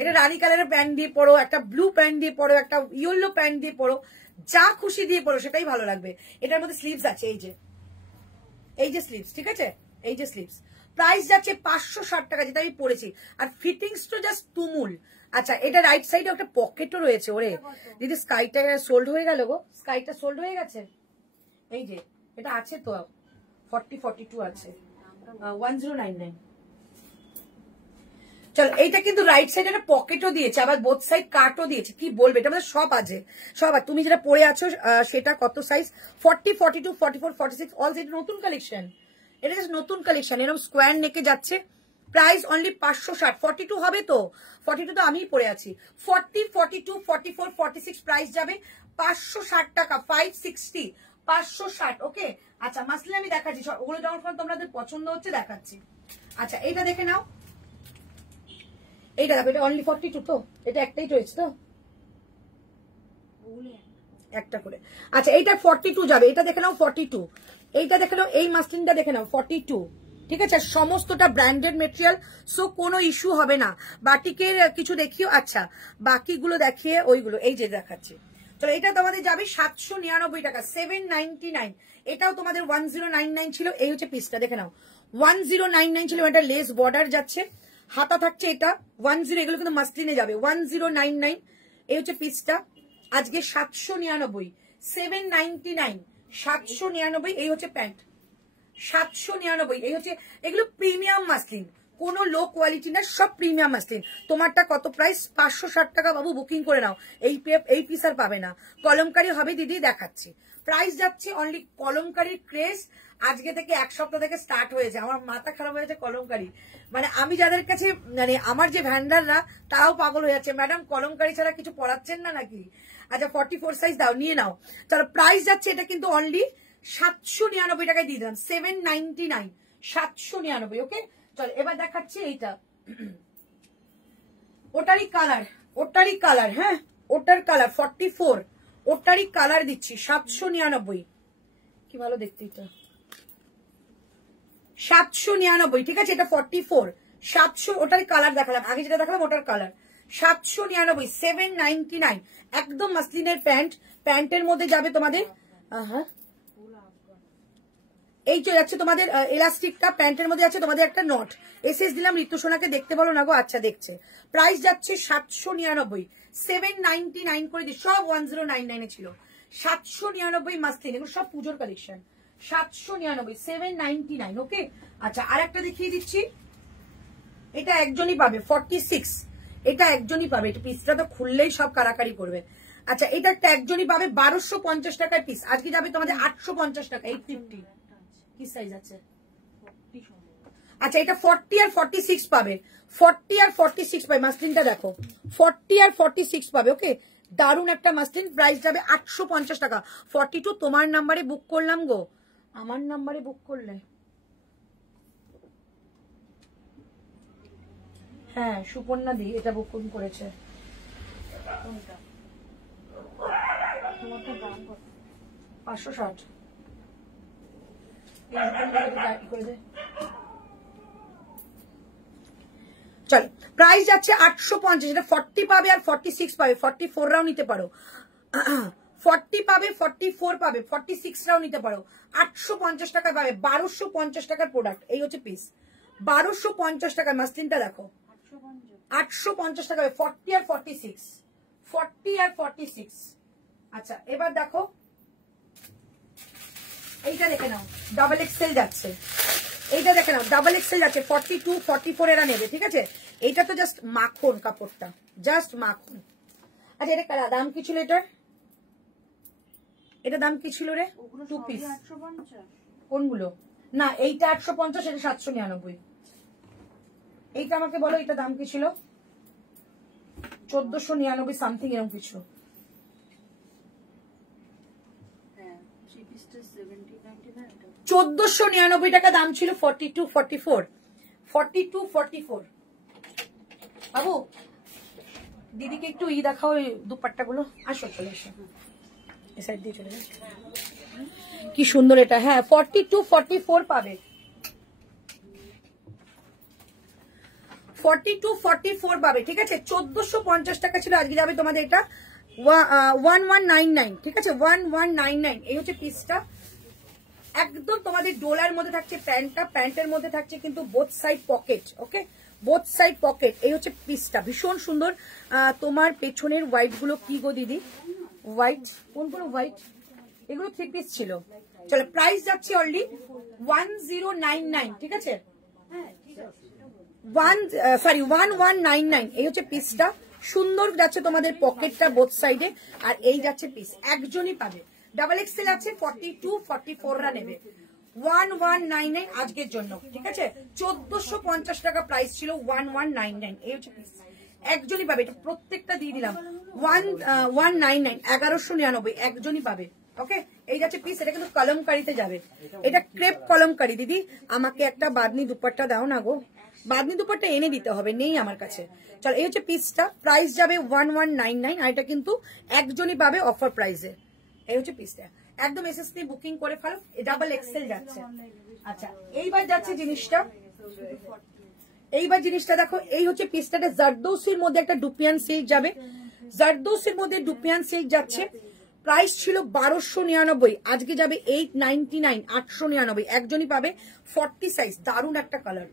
এটা রানী কালারের প্যান্ট দিয়ে পরো, একটা ব্লু প্যান্ট দিয়ে পরো, একটা ইয়েলো প্যান্ট দিয়ে পরো, যা খুশি দিয়ে পরো, সেটাই ভালো লাগবে। এটার মধ্যে স্লিভস আছে, এই যে এই যে স্লিভস, ঠিক আছে, এই যে স্লিভস, প্রাইস যাচ্ছে 560 টাকা, যেটা আমি পরেছি। আর ফিটিংস তো জাস্ট তুমুল। আচ্ছা, এটা রাইট সাইডে একটা পকেটও রয়েছে। ওরে দিদি, স্কাইটা সোল্ড হয়ে গেল গো, স্কাইটা সোল্ড হয়ে গেছে। এই যে এটা আছে তো 40-42 আছে, 1099। চলো, এইটা কিন্তু রাইট সাইডে একটা পকেটও দিয়েছে, আবার বোথ সাইড কাটও দিয়েছে। কি বলবে, এটা মানে সব আছে, সব। আর তুমি যেটা পরে আছো সেটা কত সাইজ? 40, 42, 44, 46 অল। যেটা নতুন কালেকশন, এটা জাস্ট নতুন কালেকশন। এরকম স্কোয়ার নেকে যাচ্ছে, প্রাইস অনলি 560। 42 হবে তো, 42 তো আমিই পরে আছি। 40, 42, 44, 46 প্রাইস যাবে 560 টাকা, 560, 560। ওকে, আচ্ছা মাসলিন আমি দেখাচ্ছি, ওগুলো যখন তোমাদের পছন্দ হচ্ছে দেখাচ্ছি। আচ্ছা, এইটা দেখে নাও, এইটা দেখো, এটা অনলি 42 তো, এটা একটাই রয়েছে তো, একটা করে। আচ্ছা, এইটা 42 যাবে, এটা দেখে নাও 42, এইটা দেখে নাও, এই মাসলিনটা দেখে নাও 42, ঠিক আছে। সমস্তটা ব্র্যান্ডেড মেটেরিয়াল, সো কোনো ইস্যু হবে না। বাটিকের কিছু দেখিও, আচ্ছা বাকিগুলো দেখিয়ে ওইগুলো, এই যে দেখাচ্ছি। চলো, এটা তোমাদের যাবে 799 টাকা, 799। এটাও তোমাদের 1099 ছিল। এই হচ্ছে পিসটা, দেখে নাও 1099 ছিল। এটা লেস বর্ডার যাচ্ছে, হাতা থাকছে এটা 10, এগুলো কিন্তু মাসলিনে যাবে 1099। এই হচ্ছে পিসটা, আজকে 799, 799, 799। এই হচ্ছে প্যান্ট 799। এই হচ্ছে, এগুলো প্রিমিয়াম মাসলিন, কোনো লো কোয়ালিটি না, সব প্রিমিয়াম মাসলিন। তোমারটা কত প্রাইস? 560 টাকা বাবু, বুকিং করে নাও। এই পিস আর পাবে না, কলমকারি হবে দিদি, দেখাচ্ছি। প্রাইস যাচ্ছে অনলি, কলমকারির ক্রেজ আজকে থেকে এক সপ্তাহ থেকে স্টার্ট হয়েছে। আমার মাথা খারাপ হয়েছে কলমকারি, মানে আমি যাদের কাছে, মানে আমার যে ভ্যান্ডাররা তারাও পাগল হয়ে যাচ্ছে, ম্যাডাম কলমকারি ছাড়া কিছু পড়াচ্ছেন না নাকি? আচ্ছা, 44 সাইজ দাও, নিয়ে নাও। চলো, প্রাইস যাচ্ছে এটা কিন্তু অনলি 799 টাকায় দিয়ে দিলাম, 799, 799। ওকে, চলো এবার দেখাচ্ছি এইটা, ওটারই কালার, ওটারই কালার, হ্যাঁ ওটার কালার 44, ওটারই কালার দিচ্ছি 799। কি ভালো দেখতে এটা, 799, ঠিক আছে। এটা 44, 700, ওটারই কালার দেখালাম আগে, যেটা দেখালাম ওটার কালার 799, 799। একদম মাসলিনের প্যান্ট, প্যান্টের মধ্যে যাবে তোমাদের, হ্যাঁ এই চলে যাচ্ছে তোমাদের এলাস্টিকটা, প্যান্টের মধ্যে আছে তোমাদের একটা নট। এসএস দিলাম, ঋতু সোনাকে দেখতে বলো না গো, আচ্ছা দেখছে। প্রাইস যাচ্ছে 799, 799 করে দিই, সব 1099 ছিল। 799 মাসলিন, এগুলো সব পুজোর কালেকশন। 799, 799। ওকে, আচ্ছা আর একটা দেখিয়ে দিচ্ছি, এটা একজনই পাবে 46, এটা একজনই পাবে। এটা পিসটা তো খুললেই সব কারাকারি করবে। আচ্ছা, এটা একটা একজনই পাবে 1250 টাকার পিস, আজকে যাবে তোমাদের 850 টাকা, 850। কি সাইজ আছে? আচ্ছা, এটা 40 আর 46 পাবে, 40 আর 46 পাবে। মাসলিনটা দেখো, 40 আর 46 পাবে। ওকে, দারুন একটা মাসলিন, প্রাইস যাবে 850 টাকা। 42 তোমার নাম্বারে বুক করলাম গো, আমার নাম্বারে বুক করলে, হ্যাঁ সুপর্ণা দি এটা বুকিং করেছে। 560 চল, প্রাইস যাচ্ছে 850। এটা 40 পাবে আর 46 পাবে, 44 রাও নিতে পারো, 40 পাবে, 44 পাবে, 46 রাও নিতে পারো। 850 টাকা পাবে, 1250 টাকার প্রোডাক্ট। এই হচ্ছে পিস, 1250 টাকার। মাসলিনটা দেখো 850 টাকা, 40 আর 46, 40 আর 46। আচ্ছা, এবার দেখো এইটা দেখে নাও, ডাবল এক্সেল যাচ্ছে, এইটা দেখে নাও ডাবল এক্সেল যাচ্ছে, 42, 44 এরা নেবে, ঠিক আছে। এইটা তো জাস্ট মাখন, কাপড়টা জাস্ট মাখন। আচ্ছা, এটা দাম কি ছিল? এটা দাম কি ছিল রে? 2 পিস কোনগুলো? না, এইটা 850, এটা 799। এইটা আমাকে বলো, এটা দাম কি ছিল? 1499 সামথিং, এরকম কিছু। 1499 টাকা দাম ছিল। 42, 44, 42, 44। বাবু দিদিকে একটু দেখাও, ওই দুপাট্টা গুলো। আসো, চলে এসো, এই সাইড দিয়ে চলে যাও। কি সুন্দর এটা, হ্যাঁ 42, 44 পাবে, 42, 44 পাবে, ঠিক আছে। 1450 টাকা ছিল, আজকে যাবে তোমাদের এটা 1199, ঠিক আছে, 1199। এই হচ্ছে পিসটা, একদম তোমাদের ডোলার মধ্যে থাকছে প্যান্টটা, প্যান্টের মধ্যে থাকছে কিন্তু বোথ সাইড পকেট। ওকে, বোথ সাইড পকেট। এই হচ্ছে পিসটা, ভীষণ সুন্দর। তোমার পেছনের হোয়াইট গুলো কি গো দিদি? হোয়াইট কোনগুলো? হোয়াইট এগুলো 3 পিস ছিল। চলো প্রাইস যাচ্ছে অনলি 1099, ঠিক আছে? 1199। এই হচ্ছে পিসটা, সুন্দর যাচ্ছে তোমাদের পকেটটা বোথ সাইডে। আর এই যাচ্ছে পিস, একজনই পাবে। ডাবল এক্সেল আছে, 42 44রা নেবে। 1199 আজকের জন্য, ঠিক আছে? 1450 টাকা প্রাইস ছিল, 1199। এই হচ্ছে পিস, একজনই পাবে। এটা প্রত্যেকটা দিয়ে দিলাম 1199, 1199 একজনই পাবে। ওকে, এই যাচ্ছে পিস। এটা কিন্তু কলমকারিতে যাবে, এটা ক্রেপ কলমকারি। দিদি আমাকে একটা বাদনি দুপাট্টা দাও না গো, বাদনি দুপাট্টা এনে দিতে হবে, নেই আমার কাছে। চল, এই হচ্ছে পিসটা, প্রাইস যাবে 1199। আর এটা কিন্তু একজনই পাবে অফার প্রাইসে। এই হচ্ছে পিসটা, একদম এসএসসি বুকিং করে ফেলো। ডাবল এক্সেল যাচ্ছে। আচ্ছা, এইবার যাচ্ছে জিনিসটা, এইবার জিনিসটা দেখো। এই হচ্ছে পিসটা, জারদৌসির মধ্যে একটা ডুপিয়ান সিল্ক যাবে। জারদৌসির মধ্যে ডুপিয়ান সিল্ক যাচ্ছে। প্রাইস ছিল 1299, আজকে যাবে 899, 899 একজনই পাবে। 40 সাইজ, দারুণ একটা কালার,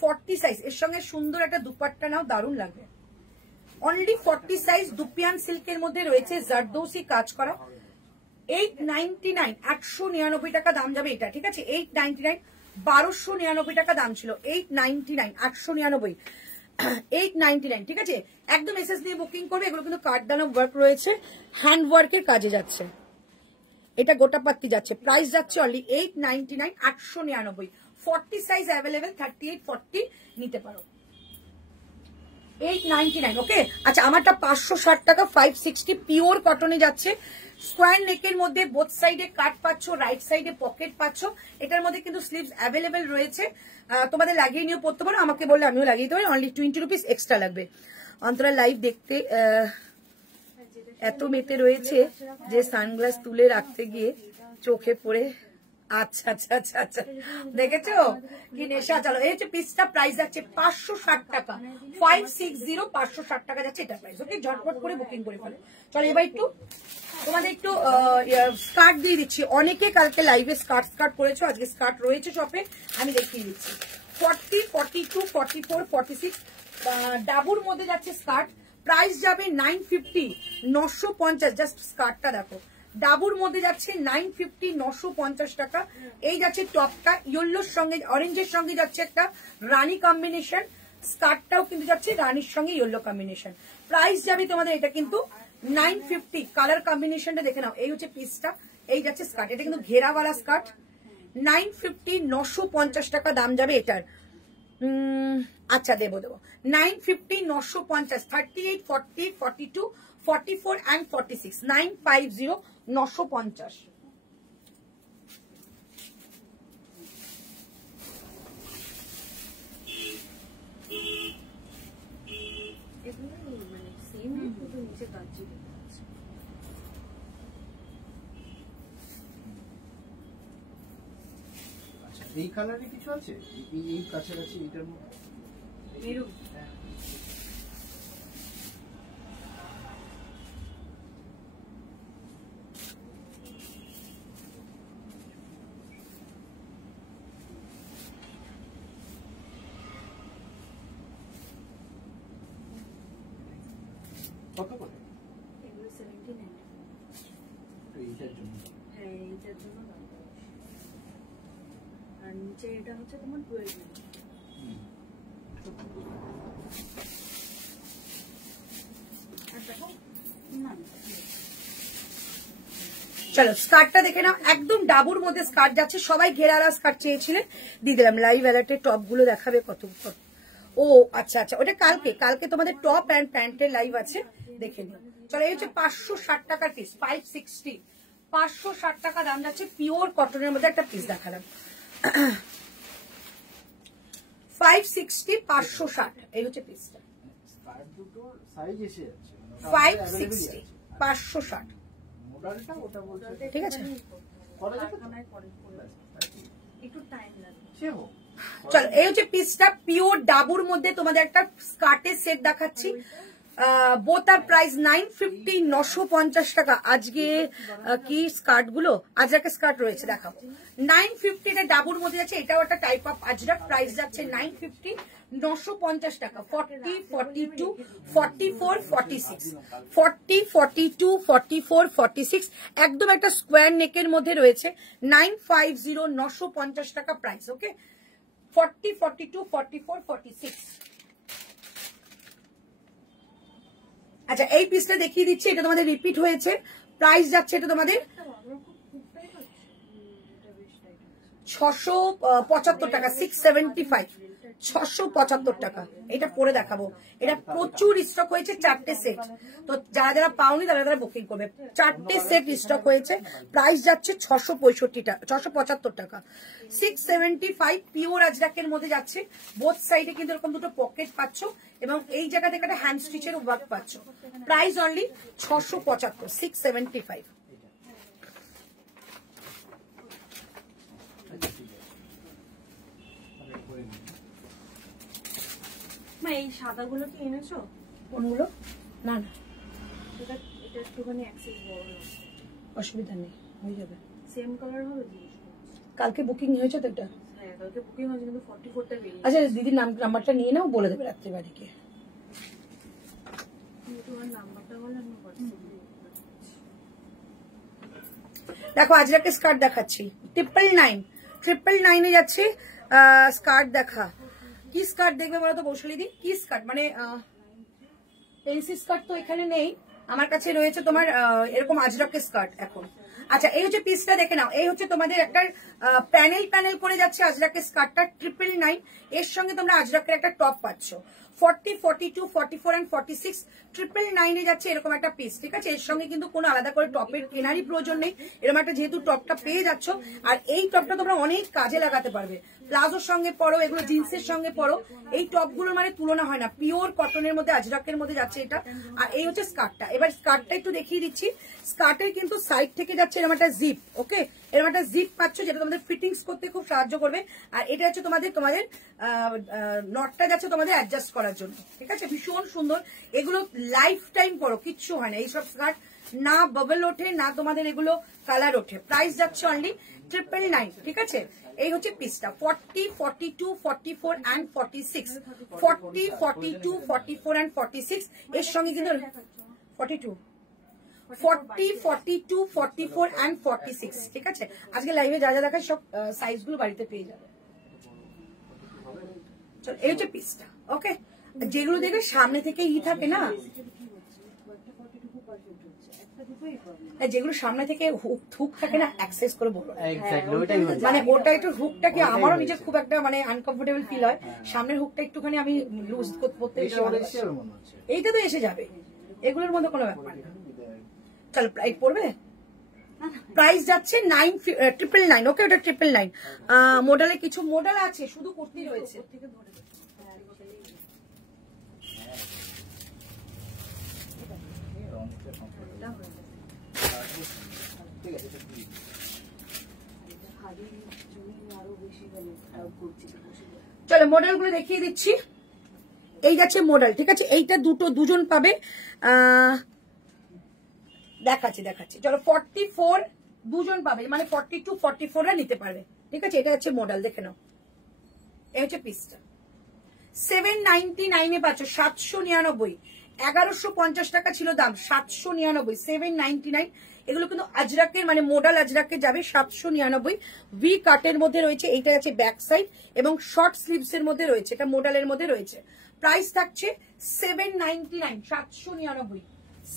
40 সাইজ। এর সঙ্গে সুন্দর একটা দুপাট্টা নাও, দারুণ লাগবে। অনলি 40 সাইজ, ডুপিয়ান সিল্কের মধ্যে রয়েছে জারদৌসি কাজ করা। 899, 899 টাকা দাম যাবে এটা, ঠিক আছে? 899, 1299 টাকা দাম ছিল। 899, 899, 899, ঠিক আছে? একদম এসএস দিয়ে বুকিং করবে। এগুলো কিন্তু কাঠদানা ওয়ার্ক রয়েছে, হ্যান্ড ওয়ার্কের কাজে যাচ্ছে। এটা গোটা পাত্তি যাচ্ছে। প্রাইস যাচ্ছে অনলি 899, 899। 40 সাইজ অ্যাভেলেবেল, 38 40 নিতে পারো। 899, ওকে। আচ্ছা, আমারটা 560 টাকা, 560 পিওর কটনে যাচ্ছে। স্কোয়ার নেকের মধ্যে বোথ সাইডে কাট পাচ্ছ, রাইট সাইডে পকেট পাচ্ছ। এটার মধ্যে কিন্তু স্লিভস অ্যাভেলেবেল রয়েছে, তোমাদের লাগিয়ে নিয়েও পড়তে পারো। আমাকে বললে আমিও লাগিয়ে দিতে পারি, অনলি 20 রুপিস এক্সট্রা লাগবে। অন্তরা লাইভ দেখতে এত মেতে রয়েছে যে সানগ্লাস তুলে রাখতে গিয়ে চোখে পড়ে। আচ্ছা আচ্ছা আচ্ছা আচ্ছা, দেখেছো কি নেশা। চলো, এই হচ্ছে পিসটা, প্রাইস যাচ্ছে 560 টাকা, 560, 560 টাকা যাচ্ছে এটা প্রাইস। ওকে, ঝটপট করে বুকিং করে ফেলো। চলো, এবার একটু তোমাদের একটু স্কার্ট দিয়ে দিচ্ছি। অনেকে কালকে লাইভে স্কার্ট করেছো, আজকে স্কার্ট রয়েছে শপে, আমি দেখিয়ে দিচ্ছি। 40, 42, 44, 46 ডাবুর মধ্যে যাচ্ছে স্কার্ট। প্রাইস যাবে 950, 950। জাস্ট স্কার্টটা দেখো, ডাবুর মধ্যে যাচ্ছে 950, 950 টাকা। এই যাচ্ছে টপটা, ইয়েলোর সঙ্গে অরেঞ্জের সঙ্গে যাচ্ছে একটা রানী কম্বিনেশন। স্কার্টটাও কিন্তু যাচ্ছে রানীর সঙ্গে ইয়েলো কম্বিনেশন। প্রাইস যাবে তোমাদের এটা কিন্তু 950। কালার কম্বিনেশনটা দেখে নাও। এই হচ্ছে পিসটা, এই যাচ্ছে স্কার্ট। এটা কিন্তু ঘেরাওয়ালা স্কার্ট। 950, 950 টাকা দাম যাবে এটার। আচ্ছা, দেবো 950, 950, 38, 40, 42, 44 and 46, 950, 950। এই কালারে কিছু আছে, এই কাছাকাছি এটার মধ্যে কত করে? এগুলো 79। এইটার জন্য? হ্যাঁ, এইটার জন্য দাম। আর নিচে এটা হচ্ছে তোমার 12। চলো, স্কার্টটা দেখে নাও। একদম ডাবুর মধ্যে স্কার্ট যাচ্ছে। সবাই ঘেরারা স্কার্ট চেয়েছিলেন, দিয়ে দিলাম। লাইভ অ্যালার্টের টপ গুলো দেখাবে কত। ও আচ্ছা আচ্ছা, ওটা কালকে তোমাদের টপ অ্যান্ড প্যান্টের লাইভ আছে, দেখে নিও। চলো, এই হচ্ছে 560 টাকার পিস, 560, 560 টাকা দাম যাচ্ছে। পিওর কটনের মধ্যে একটা পিস দেখালাম। 560, 560। এই হচ্ছে পিসটা, 560, 560। ঠিক আছে, একটু টাইম লাগবে। চলো, এই হচ্ছে পিসটা। পিওর ডাবুর মধ্যে তোমাদের একটা স্কার্টের সেট দেখাচ্ছি। বোথ আর প্রাইস 950, 950 টাকা। আজকে কি স্কার্ট গুলো, আজরাকের স্কার্ট রয়েছে দেখাবো। 950 তে ডাবুর মধ্যে যাচ্ছে, এটাও একটা টাইপ অফ আজরাক। প্রাইস যাচ্ছে 950, 950 টাকা। 40, 42, 44, 46, 40, 42, 44, 46, একদম একটা স্কোয়ার নেকের মধ্যে রয়েছে। 950, 950 টাকা প্রাইস। ওকে, 40, 42, 44, 46। আচ্ছা, এই পিসটা দেখিয়ে দিচ্ছি, এটা তোমাদের রিপিট হয়েছে। প্রাইস যাচ্ছে এটা তোমাদের 675 টাকা, 675, 675 টাকা। এটা পরে দেখাবো, এটা প্রচুর স্টক হয়েছে, 4টে সেট। তো যারা যারা পাওনি তারা বুকিং করবে। 4টে সেট স্টক হয়েছে, প্রাইস যাচ্ছে 665 টাকা, 675 টাকা। 675 পিওর আজরাকের মধ্যে যাচ্ছে। বোথ সাইডে কিন্তু এরকম দুটো পকেট পাচ্ছ এবং এই জায়গা থেকে একটা হ্যান্ড স্টিচের ওয়ার্ক পাচ্ছ। Price only 675, 675। এই সাদাগুলো কি এনেছো? কোনগুলো? না না, এটা একটুখানি অ্যাক্সেস বড় না, অসুবিধা নেই, হয়ে যাবে। সেম কালার হবে? কালকে বুকিং হয়েছে তো এটা? হ্যাঁ, কালকে বুকিং হয়েছে, কিন্তু 44টা বেরিয়েছে। আচ্ছা, দিদির নাম্বারটা নিয়ে নাও, বলে দেবে রাত্রে বাড়িকে। তোমার নাম্বারটা বলে আমি হোয়াটসঅ্যাপে দেখো আজরাকে স্কার্ট দেখাচ্ছি, 999 যাচ্ছে স্কার্ট। দেখা কি স্কার্ট দেখবে বলো তো বৌশালীদি? কি স্কার্ট মানে পেন্সি স্কার্ট তো এখানে নেই, আমার কাছে রয়েছে তোমার এরকম আজরাকের স্কার্ট এখন। আচ্ছা, এই হচ্ছে পিসটা, দেখে নাও। এই হচ্ছে তোমাদের একটা প্যানেল করে যাচ্ছে আজরাকের স্কার্টটা, 999। এর সঙ্গে তোমরা আজরাকের একটা টপ পাচ্ছ। 40, 42, 44 and 46, 999 যাচ্ছে এরকম একটা পিস। ঠিক আছে, এর সঙ্গে কিন্তু কোনো আলাদা করে টপের কেনারই প্রয়োজন নেই। এরকম একটা যেহেতু টপটা পেয়ে যাচ্ছ, আর এই টপটা তোমরা অনেক কাজে লাগাতে পারবে। প্লাজোর সঙ্গে পরো, এগুলো জিন্সের সঙ্গে পরো। এই টপগুলোর মানে তুলনা হয় না। পিওর কটনের মধ্যে আজরাকের মধ্যে যাচ্ছে এটা। আর এই হচ্ছে স্কার্টটা। এবার স্কার্টটা একটু দেখিয়ে দিচ্ছি। স্কার্টের কিন্তু সাইড থেকে যাচ্ছে এরকম একটা জিপ। ওকে, এরকম একটা জিপ পাচ্ছ যেটা তোমাদের ফিটিংস করতে খুব সাহায্য করবে। আর এটা হচ্ছে তোমাদের নটটা যাচ্ছে তোমাদের অ্যাডজাস্ট করার জন্য। ঠিক আছে, ভীষণ সুন্দর। এগুলো লাইফ টাইম পরো, কিচ্ছু হয় না। এইসব স্কার্ট না বাবল ওঠে, না তোমাদের এগুলো কালার ওঠে। প্রাইস যাচ্ছে অনলি 999। ঠিক আছে, এই হচ্ছে পিসটা। 40, 42, 44 and 46, 40, 42, 44 and 46। এর সঙ্গে কিন্তু 42, 40, 42, 44 and 46। ঠিক আছে, আজকে লাইভে যা যা দেখায় সব সাইজগুলো বাড়িতে পেয়ে যাবে। চলো, এই হচ্ছে পিসটা। ওকে, যেগুলো দেখবে সামনে থেকে থাকে না, যেগুলো সামনে থেকে হুক থাকে না, অ্যাক্সেস করে বলো, মানে ওটা একটু হুকটাকে আমারও নিজে খুব একটা মানে আনকমফোর্টেবল ফিল হয়। সামনের হুকটা একটুখানি আমি লুজ করতে, এইটা তো এসে যাবে, এগুলোর মধ্যে কোনো ব্যাপার না। চলো, প্রাইস পড়বে, প্রাইস যাচ্ছে 999। ওকে, ওটা 999। মডেলে কিছু মডেল আছে, শুধু কুর্তি রয়েছে। চলো, মডেল গুলো দেখিয়ে দিচ্ছি। এই যাচ্ছে মডেল। ঠিক আছে, এইটা দুজন পাবে। দেখাচ্ছি। চলো, 44 দুজন পাবে, মানে 42, 44 নিতে পারবে। ঠিক আছে, এটা হচ্ছে মডেল, দেখে নাও। এই হচ্ছে পিসটা। 799 পাচ্ছ, 799। 1150 টাকা ছিল দাম, 799, 799। এগুলো কিন্তু আজরাকের মানে মডেল আজরাকে যাবে। 799 ভি কাটের মধ্যে রয়েছে। এইটা আছে ব্যাক সাইড এবং শর্ট স্লিভস এর মধ্যে রয়েছে, এটা মডেলের মধ্যে রয়েছে। প্রাইস থাকছে 799, 799,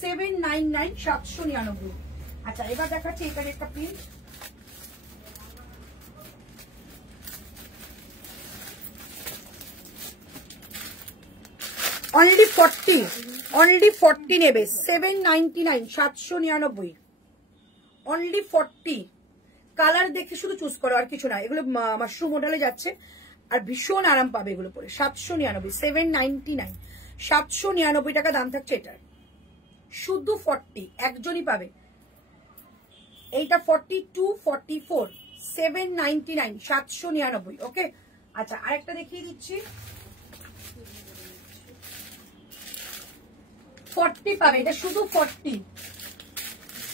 799, 799। আচ্ছা, এবার দেখাচ্ছি এটার একটা প্রিন্ট। অনলি 40 নেবে, 799, 799, অনলি 40। কালার দেখে শুধু চুজ করো, আর কিছু না। এগুলো মাশরুম মডেলে যাচ্ছে আর ভীষণ আরাম পাবে এগুলো পরে। 799, 799, 799 টাকা দাম থাকছে এটার। শুধু 40 একজনই পাবে। এইটা 42, 44, 799, 799। ওকে, আচ্ছা, আরেকটা দেখিয়ে দিচ্ছি। 40 পাবে, এটা শুধু 40,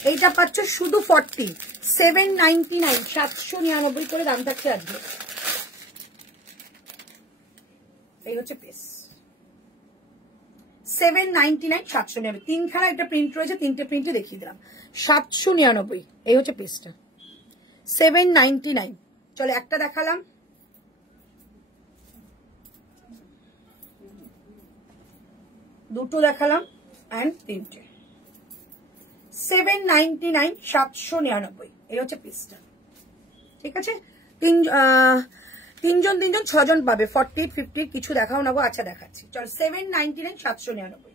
এইটা পাচ্ছ শুধু 40, 799, 799 করে দাম থাকছে আজকে। এই হচ্ছে পিস 799, 799, তিনখানা একটা প্রিন্ট রয়েছে, তিনটে প্রিন্টে দেখিয়ে দিলাম, 799। এই হচ্ছে পিসটা 799। চলো একটা দেখালাম, দুটো দেখালাম, অ্যান্ড তিনটে, 799, 799। এই হচ্ছে পিসটা, ঠিক আছে। তিনজন 6জন পাবে, 40, 50 কিছু দেখাও নেবো। আচ্ছা দেখাচ্ছি, চল 799, 799।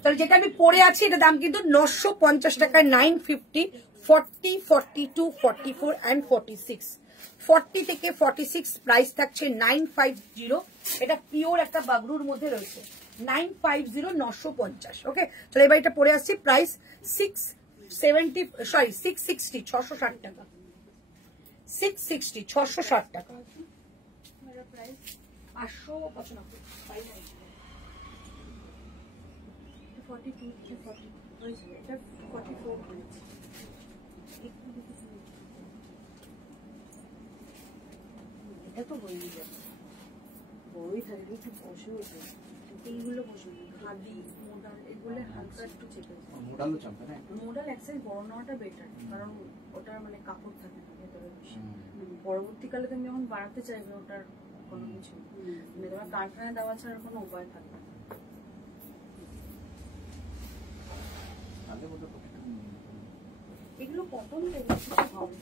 তাহলে যেটা আমি পরে আছি এটা দাম কিন্তু 950 টাকায়, 950, 40, 42, 44 অ্যান্ড 46, 40 থেকে 46 প্রাইস থাকছে 950। এটা পিওর একটা বাগরুর মধ্যে রয়েছে, 950, 950। ওকে, চলো এবার এটা পরে আসছি, প্রাইস 660 টাকা, 660, 660 টাকা, 595। এটা তো বই যাবে, বই থাকলে একটু বসে হতো, এইগুলো বসে খাদি মোডাল, এগুলো হালকা একটু চেপে, মোডালও চাপবে না, মোডাল এক সাইজ বড় নেওয়াটা বেটার, কারণ ওটার মানে কাপড় থাকে না ভেতরে বেশি। পরবর্তীকালে তুমি যখন বাড়াতে চাইবে ওটার কোনো কিছু মানে তোমার কারখানায় দেওয়া ছাড়া কোনো উপায় থাকবে না। এগুলো কটন কিছু হবে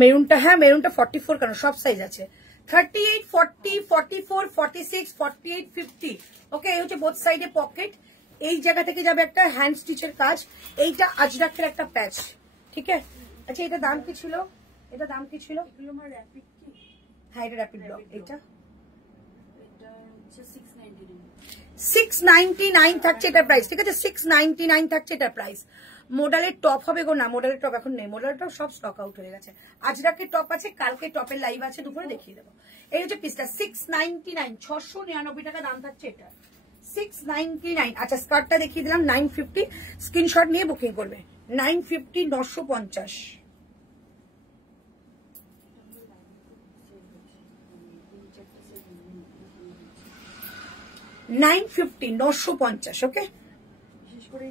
মেরুনটা, হ্যাঁ মেরুনটা 44, কেন সব সাইজ আছে, 38, 40, 44, 46, 48, 50। ওকে, এই হচ্ছে বোথ সাইডে পকেট, এই জায়গা থেকে যাবে একটা হ্যান্ড স্টিচের কাজ, এইটা আজরাকের একটা প্যাচ, ঠিক আছে। আচ্ছা এটা দাম কি ছিল, এটা দাম কি ছিল? এগুলো আমার র‍্যাপিড কি, হ্যাঁ এটা র‍্যাপিড ব্লক, এটা এটা হচ্ছে 699, 699 থাকছে এটা প্রাইস, ঠিক আছে, 699 থাকছে এটা প্রাইস। মোডালের টপ হবে গো, না মোডালের টপ এখন নেই, মোডালের টপ সব স্টক আউট হয়ে গেছে। আজরাকের টপ আছে, কালকে টপের লাইভ আছে, দুপুরে দেখিয়ে দেবো। এই হচ্ছে পিসটা 699, 699 টাকা দাম থাকছে এটা, 699। আচ্ছা স্কার্টটা দেখিয়ে দিলাম 950, স্ক্রিনশট নিয়ে বুকিং করবে, 950, 950, 950, 950। ওকে, বিশেষ করে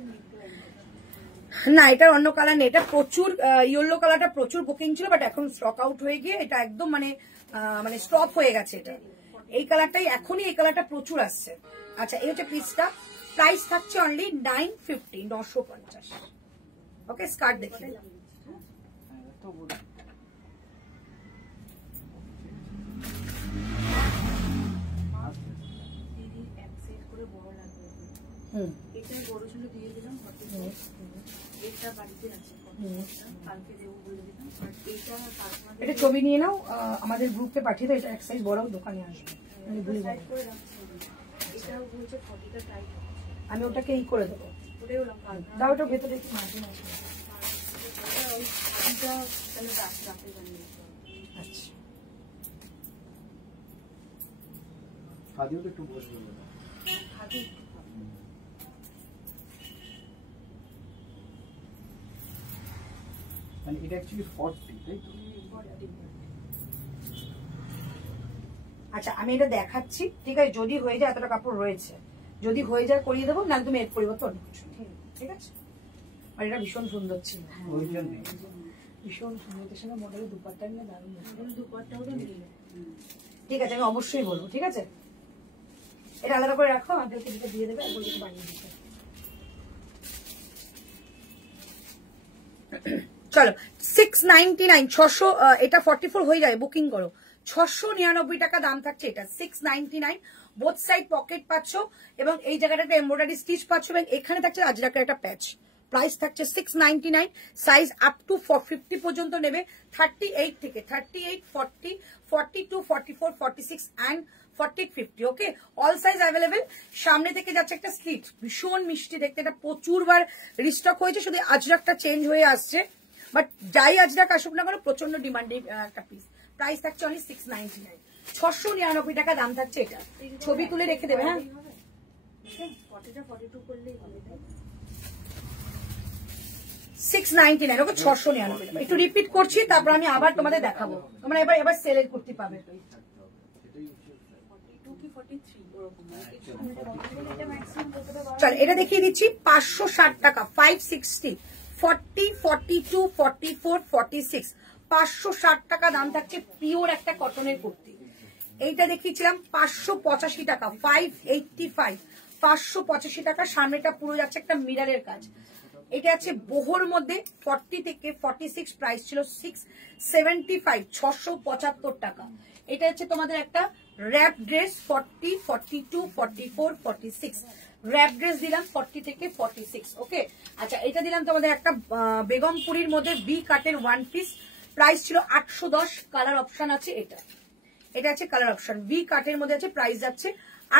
না এটার অন্য কালার নেই, এটা প্রচুর ইয়েলো কালারটা প্রচুর বুকিং ছিল, বাট এখন স্টক আউট হয়ে গিয়ে এটা একদম মানে স্টপ হয়ে গেছে। এটা এই কালারটাই এখনই, এই কালারটা প্রচুর আসছে। আচ্ছা এই হচ্ছে পিসটা, প্রাইস থাকছে অনলি 950, 950। ওকে, স্কার্ট দেখি, এটা বড় ছিল দিয়ে দিলাম, এটা বাড়িতে আছে, কালকে দেবো বলে দিলাম। আর এটা ছবি নিয়ে নাও, আমাদের গ্রুপে পাঠিয়ে দাও, এটা এক সাইজ বড় দোকানে আসবে, ভুলে যাবে। এটা বলছে 40টা টাইট, আমি ওটাকে এই করে দেবো, দাও ওটা ভেতরে একটু মার্জিন আছে। আচ্ছা খাদিও তো একটু বসবে, খাদি মানে এটা অ্যাকচুয়ালি 40, তাই তো? আচ্ছা আমি এটা দেখাচ্ছি, ঠিক আছে, যদি হয়ে যায়, এতটা কাপড় রয়েছে, যদি হয়ে যায় করিয়ে দেবো, নাহলে তুমি এর পরিবর্তে অন্য কিছু, ঠিক আছে। আর এটা ভীষণ সুন্দর ছিল, ভীষণ সুন্দর, এর সঙ্গে মডেলের দুপাট্টা নিয়ে দারুণ, দুপাট্টাও তো নিলে ঠিক আছে, আমি অবশ্যই বলবো, ঠিক আছে। এটা আলাদা করে রাখো, আমাদেরকে দিতে দিয়ে দেবে, একবার কিছু বানিয়ে দিতে। চলো 699, 600, এটা 44 হয়ে যায়, বুকিং করো। 699 টাকা দাম থাকছে এটা, 699। বোথ সাইড পকেট পাচ্ছ এবং এই জায়গাটা একটা এমব্রয়ডারি স্টিচ পাচ্ছ, এবং এখানে থাকছে আজরাকের একটা প্যাচ। প্রাইস থাকছে 699, সাইজ আপ টু 450 পর্যন্ত নেবে, 38 থেকে 38, 40, 42, 44, 46 and 40-50 okay, all size available. সামনে থেকে যাচ্ছে একটা স্লিট, ভীষণ মিষ্টি দেখতে, এটা প্রচুরবার রিস্টক হয়েছে, শুধু আজরাকটা চেঞ্জ হয়ে আসছে, বাট যাই আজরাক আসুক না কেন প্রচন্ড ডিমান্ডিং একটা পিস। প্রাইস থাকছে অনলি 699, 699 টাকা দাম থাকছে। এটা ছবি তুলে রেখে দেবে। হ্যাঁ 699 ওকে, 699। একটু রিপিট করছি, তারপর আমি আবার তোমাদের দেখাবো, তোমরা এবার সেলের কুর্তি পাবে। চল এটা দেখিয়ে দিচ্ছি, 560 টাকা, 560, 40, 42, 44, 46, 560 টাকা দাম থাকছে। পিওর একটা কটনের কুর্তি। এইটা দেখিয়েছিলাম 585 টাকা, 585, 585 টাকা। সামনেটা পুরো যাচ্ছে একটা মিররের কাজ। এটা আছে বোহর মধ্যে, 40 থেকে 46, প্রাইস ছিল 675, 675 টাকা। এটা হচ্ছে তোমাদের একটা র্যাপ ড্রেস, 40, 42, 44, 46 র্যাপ ড্রেস দিলাম 40 থেকে 46 ওকে। আচ্ছা এটা দিলাম তোমাদের একটা বেগমপুরীর মধ্যে বি কাটের ওয়ান পিস, প্রাইস ছিল 810, কালার অপশন আছে। এটা আছে কালার অপশন, বি কাটের মধ্যে আছে, প্রাইস যাচ্ছে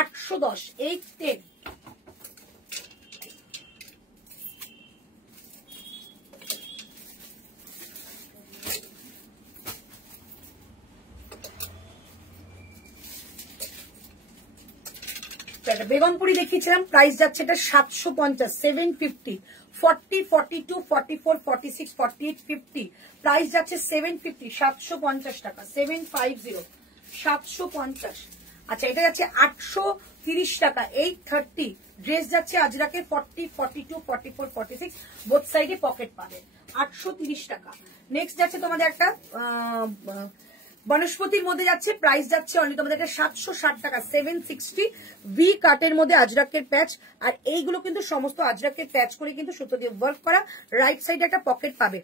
810, 810। বেগমপুরি দেখিয়েছিলাম, প্রাইস যাচ্ছে এটা 750, 750, 40, 42, 44, 46, 48, 50, প্রাইস যাচ্ছে 750, 750 টাকা, 750, 750। আচ্ছা এটা যাচ্ছে 830 টাকা, 830। ড্রেস যাচ্ছে আজরাকের 40, 42, 44, 46, বোথ সাইডে পকেট পাবে, 830 টাকা। নেক্সট যাচ্ছে তোমাদের একটা বনস্পতির মধ্যে যাচ্ছে, প্রাইস যাচ্ছে অনলি তোমাদের 760 টাকা, 760, ভি কাটের মধ্যে আজরাকের প্যাচ। আর এইগুলো কিন্তু সমস্ত আজরাকের প্যাচ করে কিন্তু সুতো দিয়ে ওয়ার্ক করা। রাইট সাইডে একটা পকেট পাবে।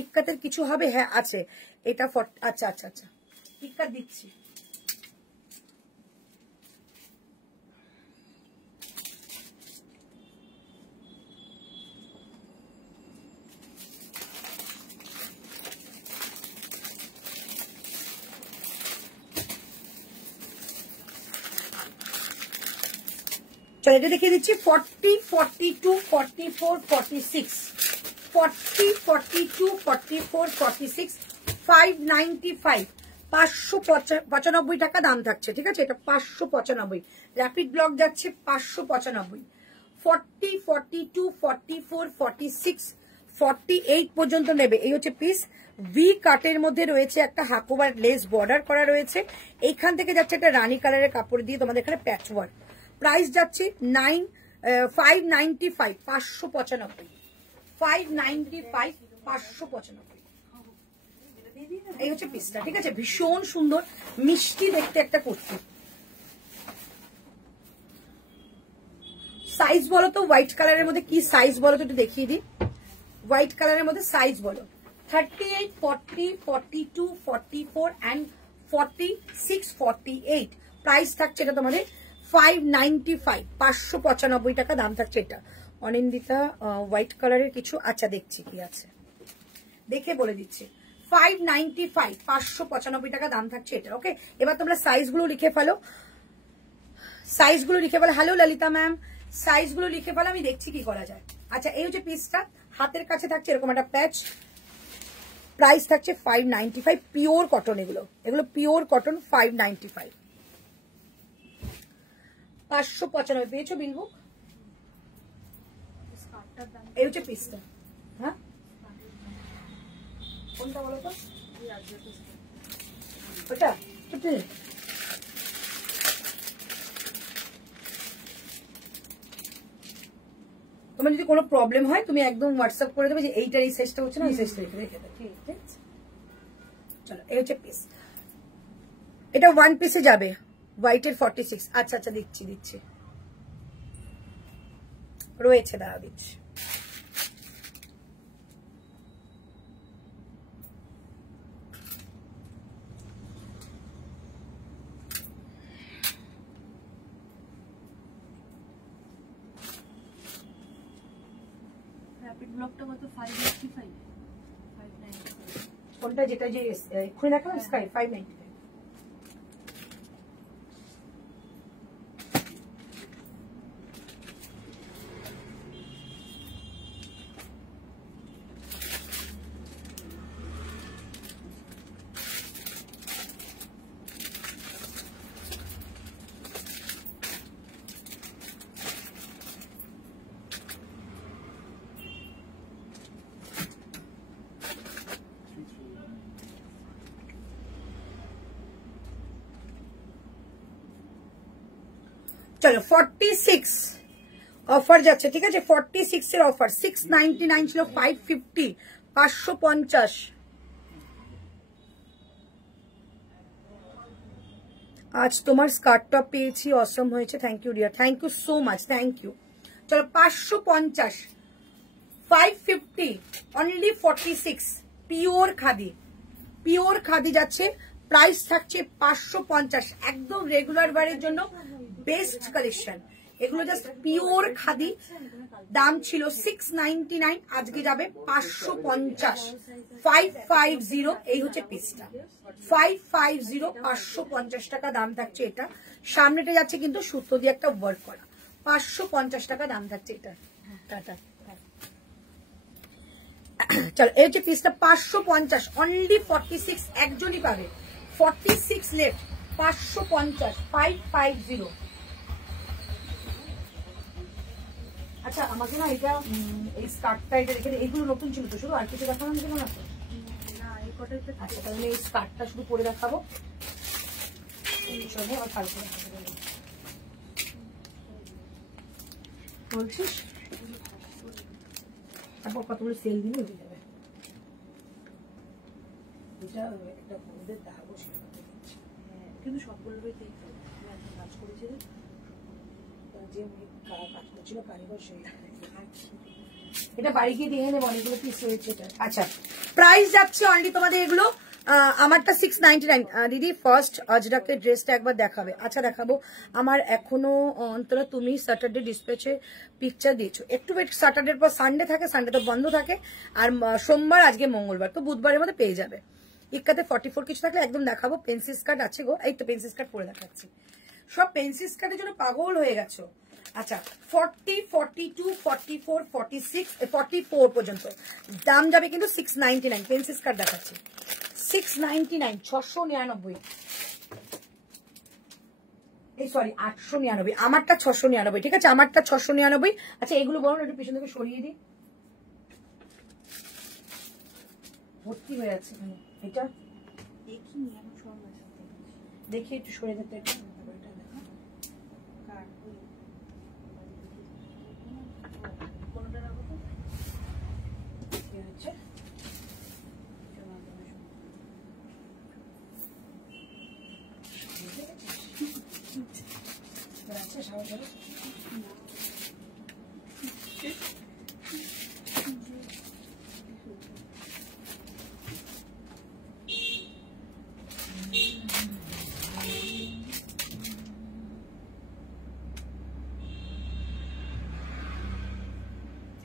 ইক্কাতের কিছু হবে, হ্যাঁ আছে। এটা আচ্ছা আচ্ছা আচ্ছা, ইক্কাত দিচ্ছি। চলো এটা দেখিয়ে দিচ্ছি, 40, 42, 44, 46, 40, 42, 44, 46, 595, 595 টাকা দাম থাকছে। ঠিক আছে, এটা 595। র্যাপিড ব্লক যাচ্ছে 595, 40, 42, 44, 46, 48 পর্যন্ত নেবে। এই হচ্ছে পিস। ভি কাটের মধ্যে রয়েছে একটা হাকোবার লেস বর্ডার করা রয়েছে। এইখান থেকে যাচ্ছে একটা রানী কালারের কাপড় দিয়ে তোমাদের এখানে প্যাচ ওয়ার্ক। প্রাইস যাচ্ছে 595, 595, 595, 595। এই হচ্ছে পিসটা। ঠিক আছে, ভীষণ সুন্দর মিষ্টি দেখতে একটা কুর্তি। সাইজ বলো তো, হোয়াইট কালারের মধ্যে কি সাইজ বলো তো, একটু দেখিয়ে দিই। হোয়াইট কালারের মধ্যে সাইজ বলো, 38, 40, 42, 44 and 46, 48। প্রাইস থাকছে এটা তোমাদের 595, 595 টাকা দাম থাকছে। এটা অনিন্দিতা হোয়াইট কালারের কিছু, আচ্ছা দেখছি কি আছে, দেখে বলে দিচ্ছি। 595, 595 টাকা দাম থাকছে এটা ওকে। এবার তোমরা সাইজগুলো লিখে ফেলো, সাইজগুলো লিখে ফেলো। হ্যালো ললিতা ম্যাম, সাইজগুলো লিখে ফেলো, আমি দেখছি কি করা যায়। আচ্ছা এই হচ্ছে পিসটা, হাতের কাছে থাকছে এরকম একটা প্যাচ। প্রাইস থাকছে 595, পিওর কটন। এগুলো পিওর কটন, 595, 595 পেয়েছো বিলবু। এই হচ্ছে পিসটা। হ্যাঁ কোনটা বলো তো, ওটা তোমার যদি কোনো প্রবলেম হয় তুমি একদম হোয়াটসঅ্যাপ করে দেবে যে এইটার এই সাইজটা হচ্ছে না, এই সাইজটা রেখে দেবে। ঠিক আছে, চলো এই হচ্ছে পিস। এটা ওয়ান পিসে যাবে, হোয়াইটের 46। আচ্ছা আচ্ছা দিচ্ছি রয়েছে, দাঁড়া দিচ্ছি। র্যাপিড ব্লকটা কত? 585, 595। কোনটা? যেটা যে এক্ষুনি দেখালাম স্কাই, 595। চলো 46 অফার যাচ্ছে, ঠিক আছে? 46 এর অফার, 699 ছিল, 550, 550। আজ তোমার স্কার্টটা পেয়েছি, অসম হয়েছে, thank you dear, thank you so much, thank you. চলো 550, 550, only 46, pure khadi, pure khadi যাচ্ছে, প্রাইস থাকছে 550, একদম রেগুলার ওয়্যারের জন্য বেস্ট কালেকশন। এগুলো জাস্ট পিওর খাদি, দাম ছিল 699, আজকে যাবে 550, 550, এই হচ্ছে পিসটা, 550, 550 টাকা দাম থাকছে এটা। সামনেটা যাচ্ছে কিন্তু সুতো দিয়ে একটা ওয়ার্ক করা, 550 টাকা দাম থাকছে এটা। টাটা। চলো এই হচ্ছে পিসটা 550, অনলি 46, একজনই পাবে, 46 লেফট, 550, 550। আচ্ছা আমাকে না এটা এই স্কার্টটা এটা রেখে, এইগুলো নতুন ছিল তো, শুধু আর কিছু দেখানো কেমন আছে না এই কটাই। আচ্ছা তাহলে এই স্কার্টটা শুধু পরে দেখাবো, আবার কাল করে বলছিস, তারপর কতগুলো সেল দিলে হয়ে যাবে। এটা বলতে দাঁড়াবো, কিন্তু সবগুলোই কাজ করেছে, যে কাজ করছিল কারিগর সেই। এটা বাড়ি গিয়ে দিয়ে নেবো, অনেকগুলো পিস রয়েছে। আচ্ছা প্রাইস যাচ্ছে অনলি তোমাদের এগুলো, আমারটা 699। দিদি ফার্স্ট আজরাকের ড্রেসটা একবার দেখাবে? আচ্ছা দেখাবো। আমার এখনো অন্তরা তুমি স্যাটারডে ডিসপ্যাচে পিকচার দিয়েছো, একটু ওয়েট, স্যাটারডের পর সানডে থাকে, সানডে তো বন্ধ থাকে, আর সোমবার আজকে মঙ্গলবার, তো বুধবারের মধ্যে পেয়ে যাবে। ইক্কাতে 44 কিছু থাকলে একদম দেখাবো। পেন্সিল স্কার্ট আছে গো, এই তো পেন্সিল স্কার্ট পরে দেখাচ্ছি, সব পেন্সিল স্কার্টের জন্য পাগল হয়ে গেছো। আচ্ছা 40, 42, 44, 46, 44 পর্যন্ত দাম যাবে কিন্তু 699। পেন্সিল স্কার্ট দেখাচ্ছি 699, 699, এই সরি 899, আমারটা 699, ঠিক আছে? আমারটা 699। আচ্ছা এগুলো বরং একটু পিছন থেকে সরিয়ে দিই, ভর্তি হয়ে আছে এটা, দেখি একটু সরে যেতে,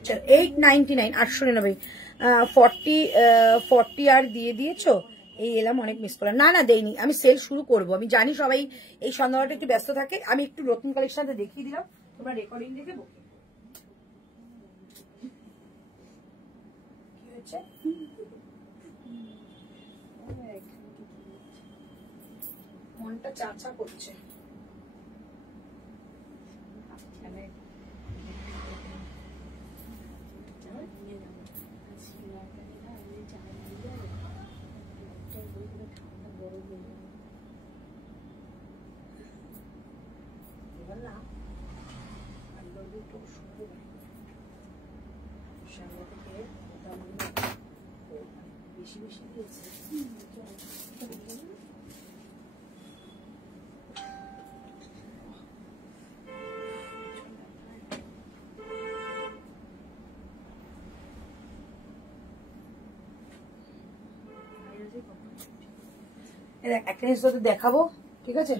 চল 899, 899, 40 আর দিয়ে দিয়েছো। এই এলাম, অনেক মিস করলাম। না না দেইনি, আমি সেল শুরু করব, আমি জানি সবাই এই সন্ধ্যাটা একটু ব্যস্ত থাকে, আমি একটু নতুন কালেকশনটা দেখিয়ে দিলাম, তোমরা রেকর্ডিং দেখে বুকিং। কি হয়েছে? মনটা চাচা করছে। বেশি বেশি দিয়েছে। একটা জিনিস তো দেখাবো, ঠিক আছে?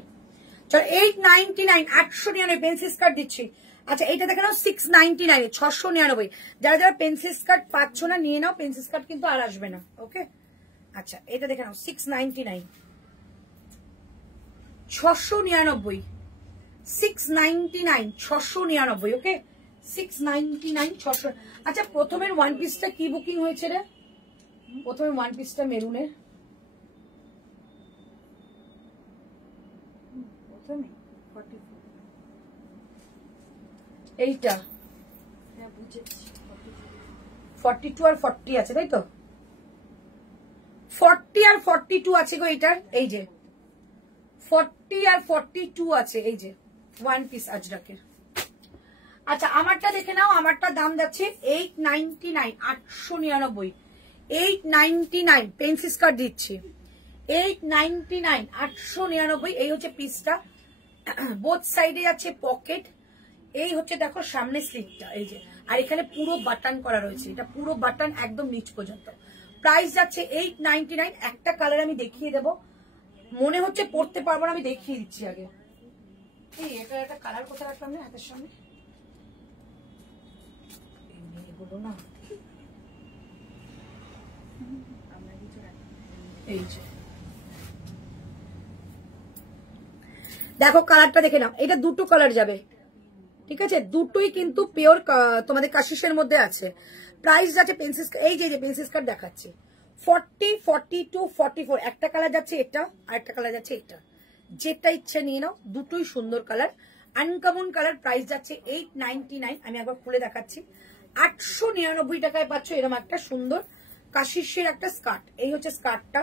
চল 899, 899 পেন্সিল স্কার্ট দিচ্ছি। আচ্ছা এইটা দেখে নাও 699, 699। যারা যারা পেন্সিল স্কার্ট পাচ্ছ না নিয়ে নাও, পেন্সিল স্কার্ট কিন্তু আর আসবে না, ওকে? আচ্ছা এটা দেখে নাও 699, 699, 699, 699, ওকে? 699, 600। আচ্ছা প্রথমের ওয়ান পিসটা কি বুকিং হয়েছে রে? প্রথমে ওয়ান পিসটা মেরুনের, এইটা 42 আর 40 আছে, তাই তো? 40 আর 42 আছে গো এইটার, এই যে 40 আর 42 আছে, এই যে ওয়ান পিস আজরাকের। আচ্ছা আমারটা দেখে নাও, আমারটা দাম যাচ্ছে 899, 899, 899 পেন্সিল স্কার্ট দিচ্ছি 899, 899। এই হচ্ছে পিসটা, বোথ সাইডে যাচ্ছে পকেট, এই হচ্ছে দেখো সামনে স্লিপটা, এই যে, আর এখানে পুরো বাটন করা রয়েছে, এটা পুরো বাটন একদম নিচ পর্যন্ত। প্রাইস যাচ্ছে 899। একটা কালার আমি দেখিয়ে দেবো, মনে হচ্ছে পড়তে পারবো না, আমি দেখিয়ে দিচ্ছি আগে। এই এটা একটা কালার কোথায় রাখলাম না হাতের সামনে, এগুলো না, এই যে দেখো কালারটা দেখে নাও, এটা দুটো কালার যাবে, ঠিক আছে, দুটোই কিন্তু পিওর তোমাদের কাশিসের মধ্যে আছে। প্রাইস যাচ্ছে পেন্সিল, এই যে পেন্সিল স্কার্ট দেখাচ্ছে 40, 42, 44, একটা কালার যাচ্ছে এটা, আর একটা কালার যাচ্ছে এটা, যেটা ইচ্ছা নিয়ে নাও, দুটোই সুন্দর কালার, আনকমন কালার। প্রাইস যাচ্ছে 899। আমি একবার খুলে দেখাচ্ছি, 899 টাকায় পাচ্ছ এরকম একটা সুন্দর কাশিসের একটা স্কার্ট। এই হচ্ছে স্কার্টটা,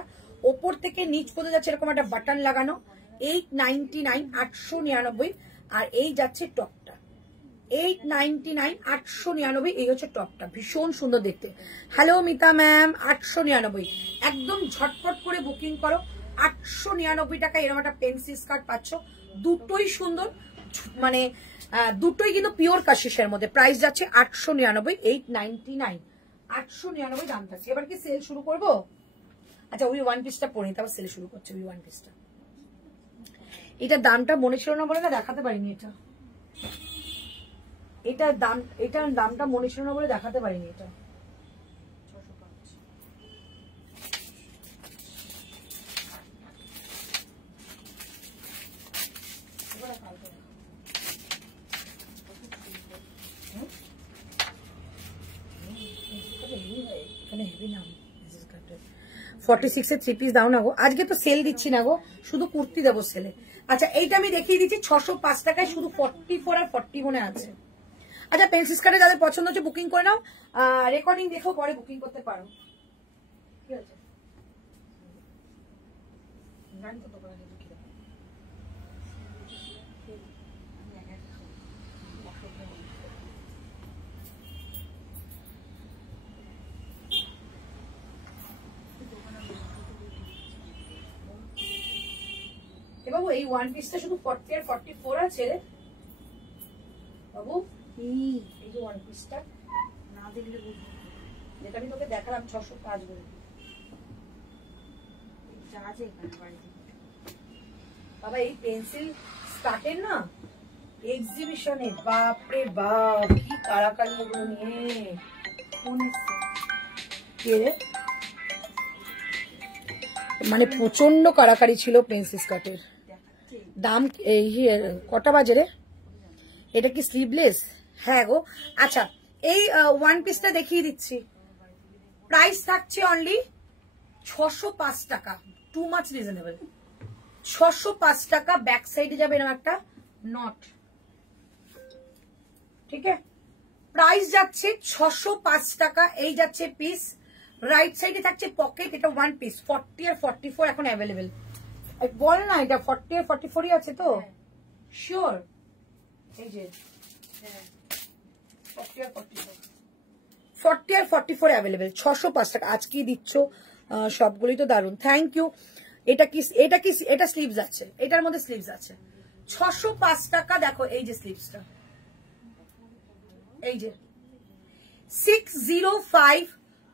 ওপর থেকে নিচ পর্যন্ত যাচ্ছে এরকম একটা বাটন লাগানো, 899, 899। আর এই যাচ্ছে টপটা 899, 899। এই হচ্ছে টপটা, ভীষণ সুন্দর দেখতে। হ্যালো মিতা ম্যাম, 899, একদম ঝটপট করে বুকিং করো। 899 টাকা এরকম একটা পেন্সিল স্কার্ট পাচ্ছ, দুটোই সুন্দর, মানে দুটোই কিন্তু পিওর কাশিসের মধ্যে। প্রাইস যাচ্ছে 899, 899, 899 দাম থাকছে। এবার কি সেল শুরু করবো? আচ্ছা ওই ওয়ান পিসটা পরে তারপর সেল শুরু করছে, ওই ওয়ান পিসটা। এটার দামটা মনে ছিল না বলে না দেখাতে পারিনি, এটার দামটা মনে ছিল না বলে দেখাতে পারিনি। এটা এখানে হেভি নাম 46 এর 3 পিস দাও না গো, আজকে তো সেল দিচ্ছি না গো, শুধু কুর্তি দেবো সেলে। আচ্ছা এইটা আমি দেখিয়ে দিচ্ছি 605 টাকায়, শুধু 44 আর 40 মনে আছে। আচ্ছা পেন্সিল স্কার্টে যাদের পছন্দ হচ্ছে বুকিং করে নাও, রেকর্ডিং দেখো পরে বুকিং করতে পারো, ঠিক আছে। বাবু এই ওয়ান পিসটা শুধু 40 আর 44 আছে রে বাবু, এই যে ওয়ান পিসটা না দেখলে বুঝবো, যেটা আমি তোকে দেখালাম 605 বলে বাবা। এই পেন্সিল স্কার্টের না এক্সিবিশনে বাপরে বাপ কি কারাকারি ওগুলো নিয়ে, মানে প্রচন্ড কারাকারি ছিল পেন্সিল স্কার্টের। দাম এই কটা বাজে রে? এটা কি স্লিভলেস? হ্যাঁ গো। আচ্ছা এই ওয়ান পিসটা দেখিয়ে দিচ্ছি, প্রাইস থাকছে অনলি 605 টাকা, টু মাচ রিজনেবল। 605 টাকা, ব্যাক সাইডে যাবে এরকম একটা নট, ঠিক আছে। প্রাইস যাচ্ছে 605 টাকা। এই যাচ্ছে পিস, রাইট সাইডে থাকছে পকেট, এটা ওয়ান পিস 40 আর 44 এখন অ্যাভেলেবেল। বল না এটা 40 আর 44 আছে তো শিওর, এই যে 40 আর 44 অ্যাভেলেবেল, 605 টাকা। আজকে দিচ্ছ সবগুলোই তো দারুন, থ্যাংক ইউ। এটা কি এটা স্লিভস আছে, এটার মধ্যে স্লিভস আছে, 605 টাকা। দেখো এই যে স্লিভসটা, এই যে 605,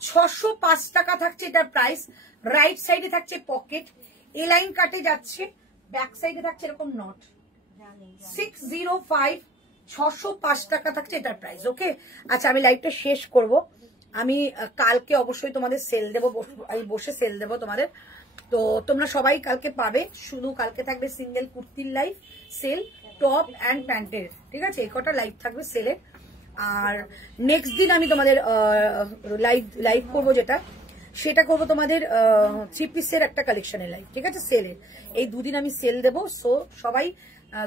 605 টাকা থাকছে এটার প্রাইস। রাইট সাইডে থাকছে পকেট, এ লাইন কাটে যাচ্ছে, ব্যাক সাইডে থাকছে এরকম নট। 605, 605 টাকা থাকছে এটার প্রাইস, ওকে। আচ্ছা আমি লাইভটা শেষ করব, আমি কালকে অবশ্যই তোমাদের সেল দেবো, আমি বসে সেল দেবো তোমাদের, তো তোমরা সবাই কালকে পাবে। শুধু কালকে থাকবে সিঙ্গেল কুর্তির লাইভ সেল, টপ অ্যান্ড প্যান্টের, ঠিক আছে, এই কটা লাইভ থাকবে সেলের। আর নেক্সট দিন আমি তোমাদের লাইভ করবো, যেটা সেটা করবো তোমাদের 3 পিসের একটা কালেকশনের লাইভ, ঠিক আছে, সেলের। এই দুদিন আমি সেল দেবো, সো সবাই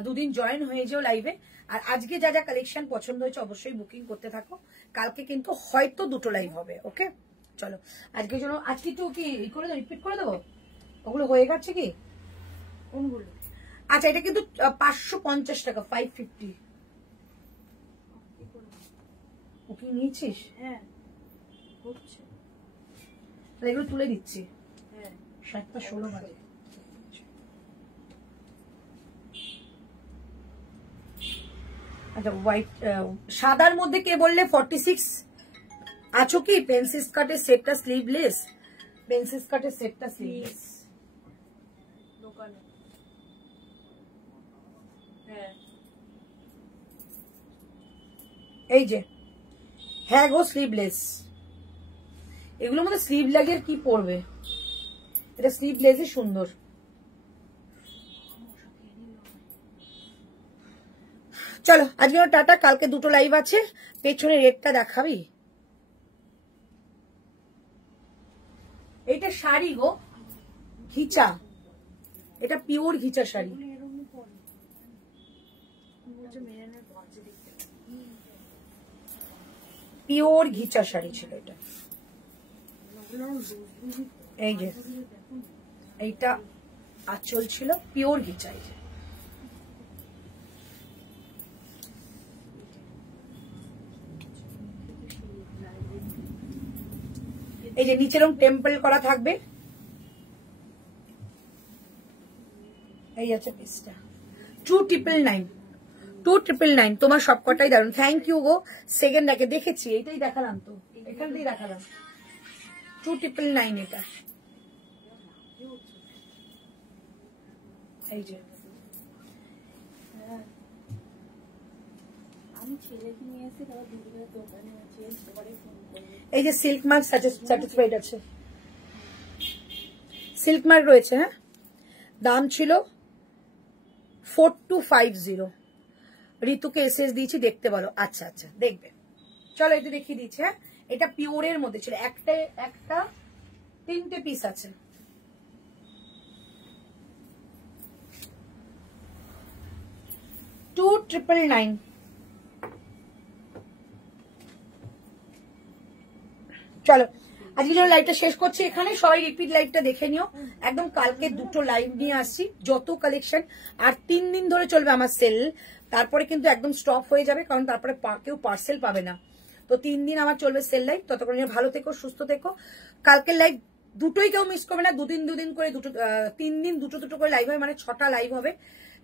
দুদিন জয়েন হয়ে যাও লাইভে। আর আজকে যা যা কালেকশন পছন্দ হয়েছে অবশ্যই বুকিং করতে থাকো, কালকে কিন্তু হয়তো দুটো লাইভ হবে, ওকে। চলো আজকের জন্য, আজকে তো কি করে রিপিট করে দেবো, ওগুলো হয়ে গেছে কি কোনগুলো? আচ্ছা এটা কিন্তু 550 টাকা, 550। ওকে নিয়েছিস? হ্যাঁ হচ্ছে, তাহলে এগুলো তুলে দিচ্ছি। হ্যাঁ 7:16 বাজে। আচ্ছা হোয়াইট সাদার মধ্যে কে বললে 46 আছো কি? পেন্সিল স্কার্টের সেটটা স্লিভলেস, পেন্সিল স্কার্টের সেটটা স্লিভলেস দোকানে। হ্যাঁ এই যে, হ্যাঁ গো স্লিভলেস। এগুলোর মধ্যে স্লিভ লাগিয়ে কি পরবে? এটা স্লিভলেসই সুন্দর। চলো আজকে টাটা, কালকে দুটো লাইভ আছে। পেছনে রেটটা দেখাবি? এটা শাড়ি গো, ঘিচা, এটা পিওর ঘিচা শাড়ি। পিওর ঘিচা শাড়ি ছিল এটা। এই যে এইটা আঁচল ছিল, পিওর ঘিচা। এই যে নিচে রকম টেম্পল করা থাকবে। এই আছে পিসটা 2999, 2999। তোমার সবকটাই দারুন, থ্যাংক ইউ গো। সেকেন্ড ডাকে দেখেছি, এইটাই দেখালাম তো, এখান থেকেই দেখালাম। 2999 এটা। এই যে আমি ছেলেকে নিয়ে এসে তারপর দিদিদের দোকানে আছে, পরে ফোন করবো। এই যে সিল্ক মার্ক স্যাটিসফাইড আছে, সিল্ক মার্ক রয়েছে। হ্যাঁ দাম ছিল 4250। ঋতুকে এসএস দিয়েছি, দেখতে বলো। আচ্ছা আচ্ছা দেখবে, চলো এটা দেখিয়ে দিচ্ছি। হ্যাঁ এটা পিওরের মধ্যে ছিল, একটা 3টে পিস আছে। $2,999। চলো আজকে যখন লাইভটা শেষ করছি এখানে, সবাই রিপিট লাইভটা দেখে নিও। একদম কালকে দুটো লাইভ নিয়ে আসছি, যত কালেকশন। আর 3 দিন ধরে চলবে আমার সেল, তারপরে কিন্তু একদম স্টপ হয়ে যাবে, কারণ তারপরে কেউ পার্সেল পাবে না। তো 3 দিন আমার চলবে সেল লাইভ, ততক্ষণ ভালো থেকো, সুস্থ থেকো। কালকের লাইভ দুটোই কেউ মিস করবে না, 2 দিন করে 3 দিন দুটো করে লাইভ হয়, মানে 6টা লাইভ হবে।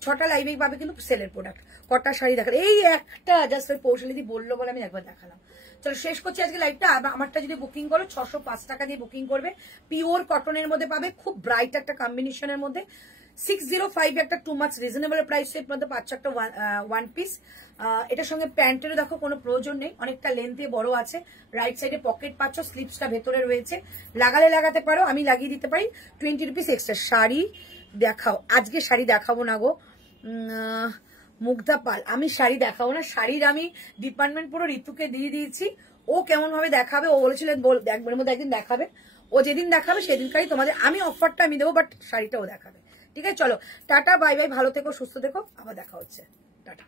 6টা লাইভেই পাবে কিন্তু সেলের প্রোডাক্ট। কটা শাড়ি দেখালে, এই একটা জাস্ট পৌশালিদি বললো বলে আমি একবার দেখালাম। চলো শেষ করছি আজকে লাইভটা। আমারটা যদি বুকিং করো 605 টাকা দিয়ে বুকিং করবে, পিওর কটনের মধ্যে পাবে, খুব ব্রাইট একটা কম্বিনেশনের মধ্যে। 605 একটা টু মাচ রিজনেবল প্রাইসের মধ্যে পাচ্ছ একটা ওয়ান পিস। এটার সঙ্গে প্যান্টেরও দেখো কোনো প্রয়োজন নেই, অনেকটা লেন্থে বড় আছে। রাইট সাইডে পকেট পাচ্ছ, স্লিপসটা ভেতরে রয়েছে, লাগালে লাগাতে পারো, আমি লাগিয়ে দিতে পারি। 20 রুপিস এক্সট্রা। শাড়ি দেখাও, আজকে শাড়ি দেখাবো না গো মুগ্ধা পাল, আমি শাড়ি দেখাবো না। শাড়ির আমি ডিপার্টমেন্ট পুরো ঋতুকে দিয়ে দিয়েছি, ও কেমন ভাবে দেখাবে ও বলেছিলেন একবারের মধ্যে একদিন দেখাবে। ও যেদিন দেখাবে সেদিনকারই তোমাদের আমি অফারটা আমি দেবো, বাট শাড়িটা ও দেখাবে। ঠিক আছে চলো টাটা, বাই বাই, ভালো থেকো, সুস্থ থেকো, আবার দেখা হচ্ছে, টাটা।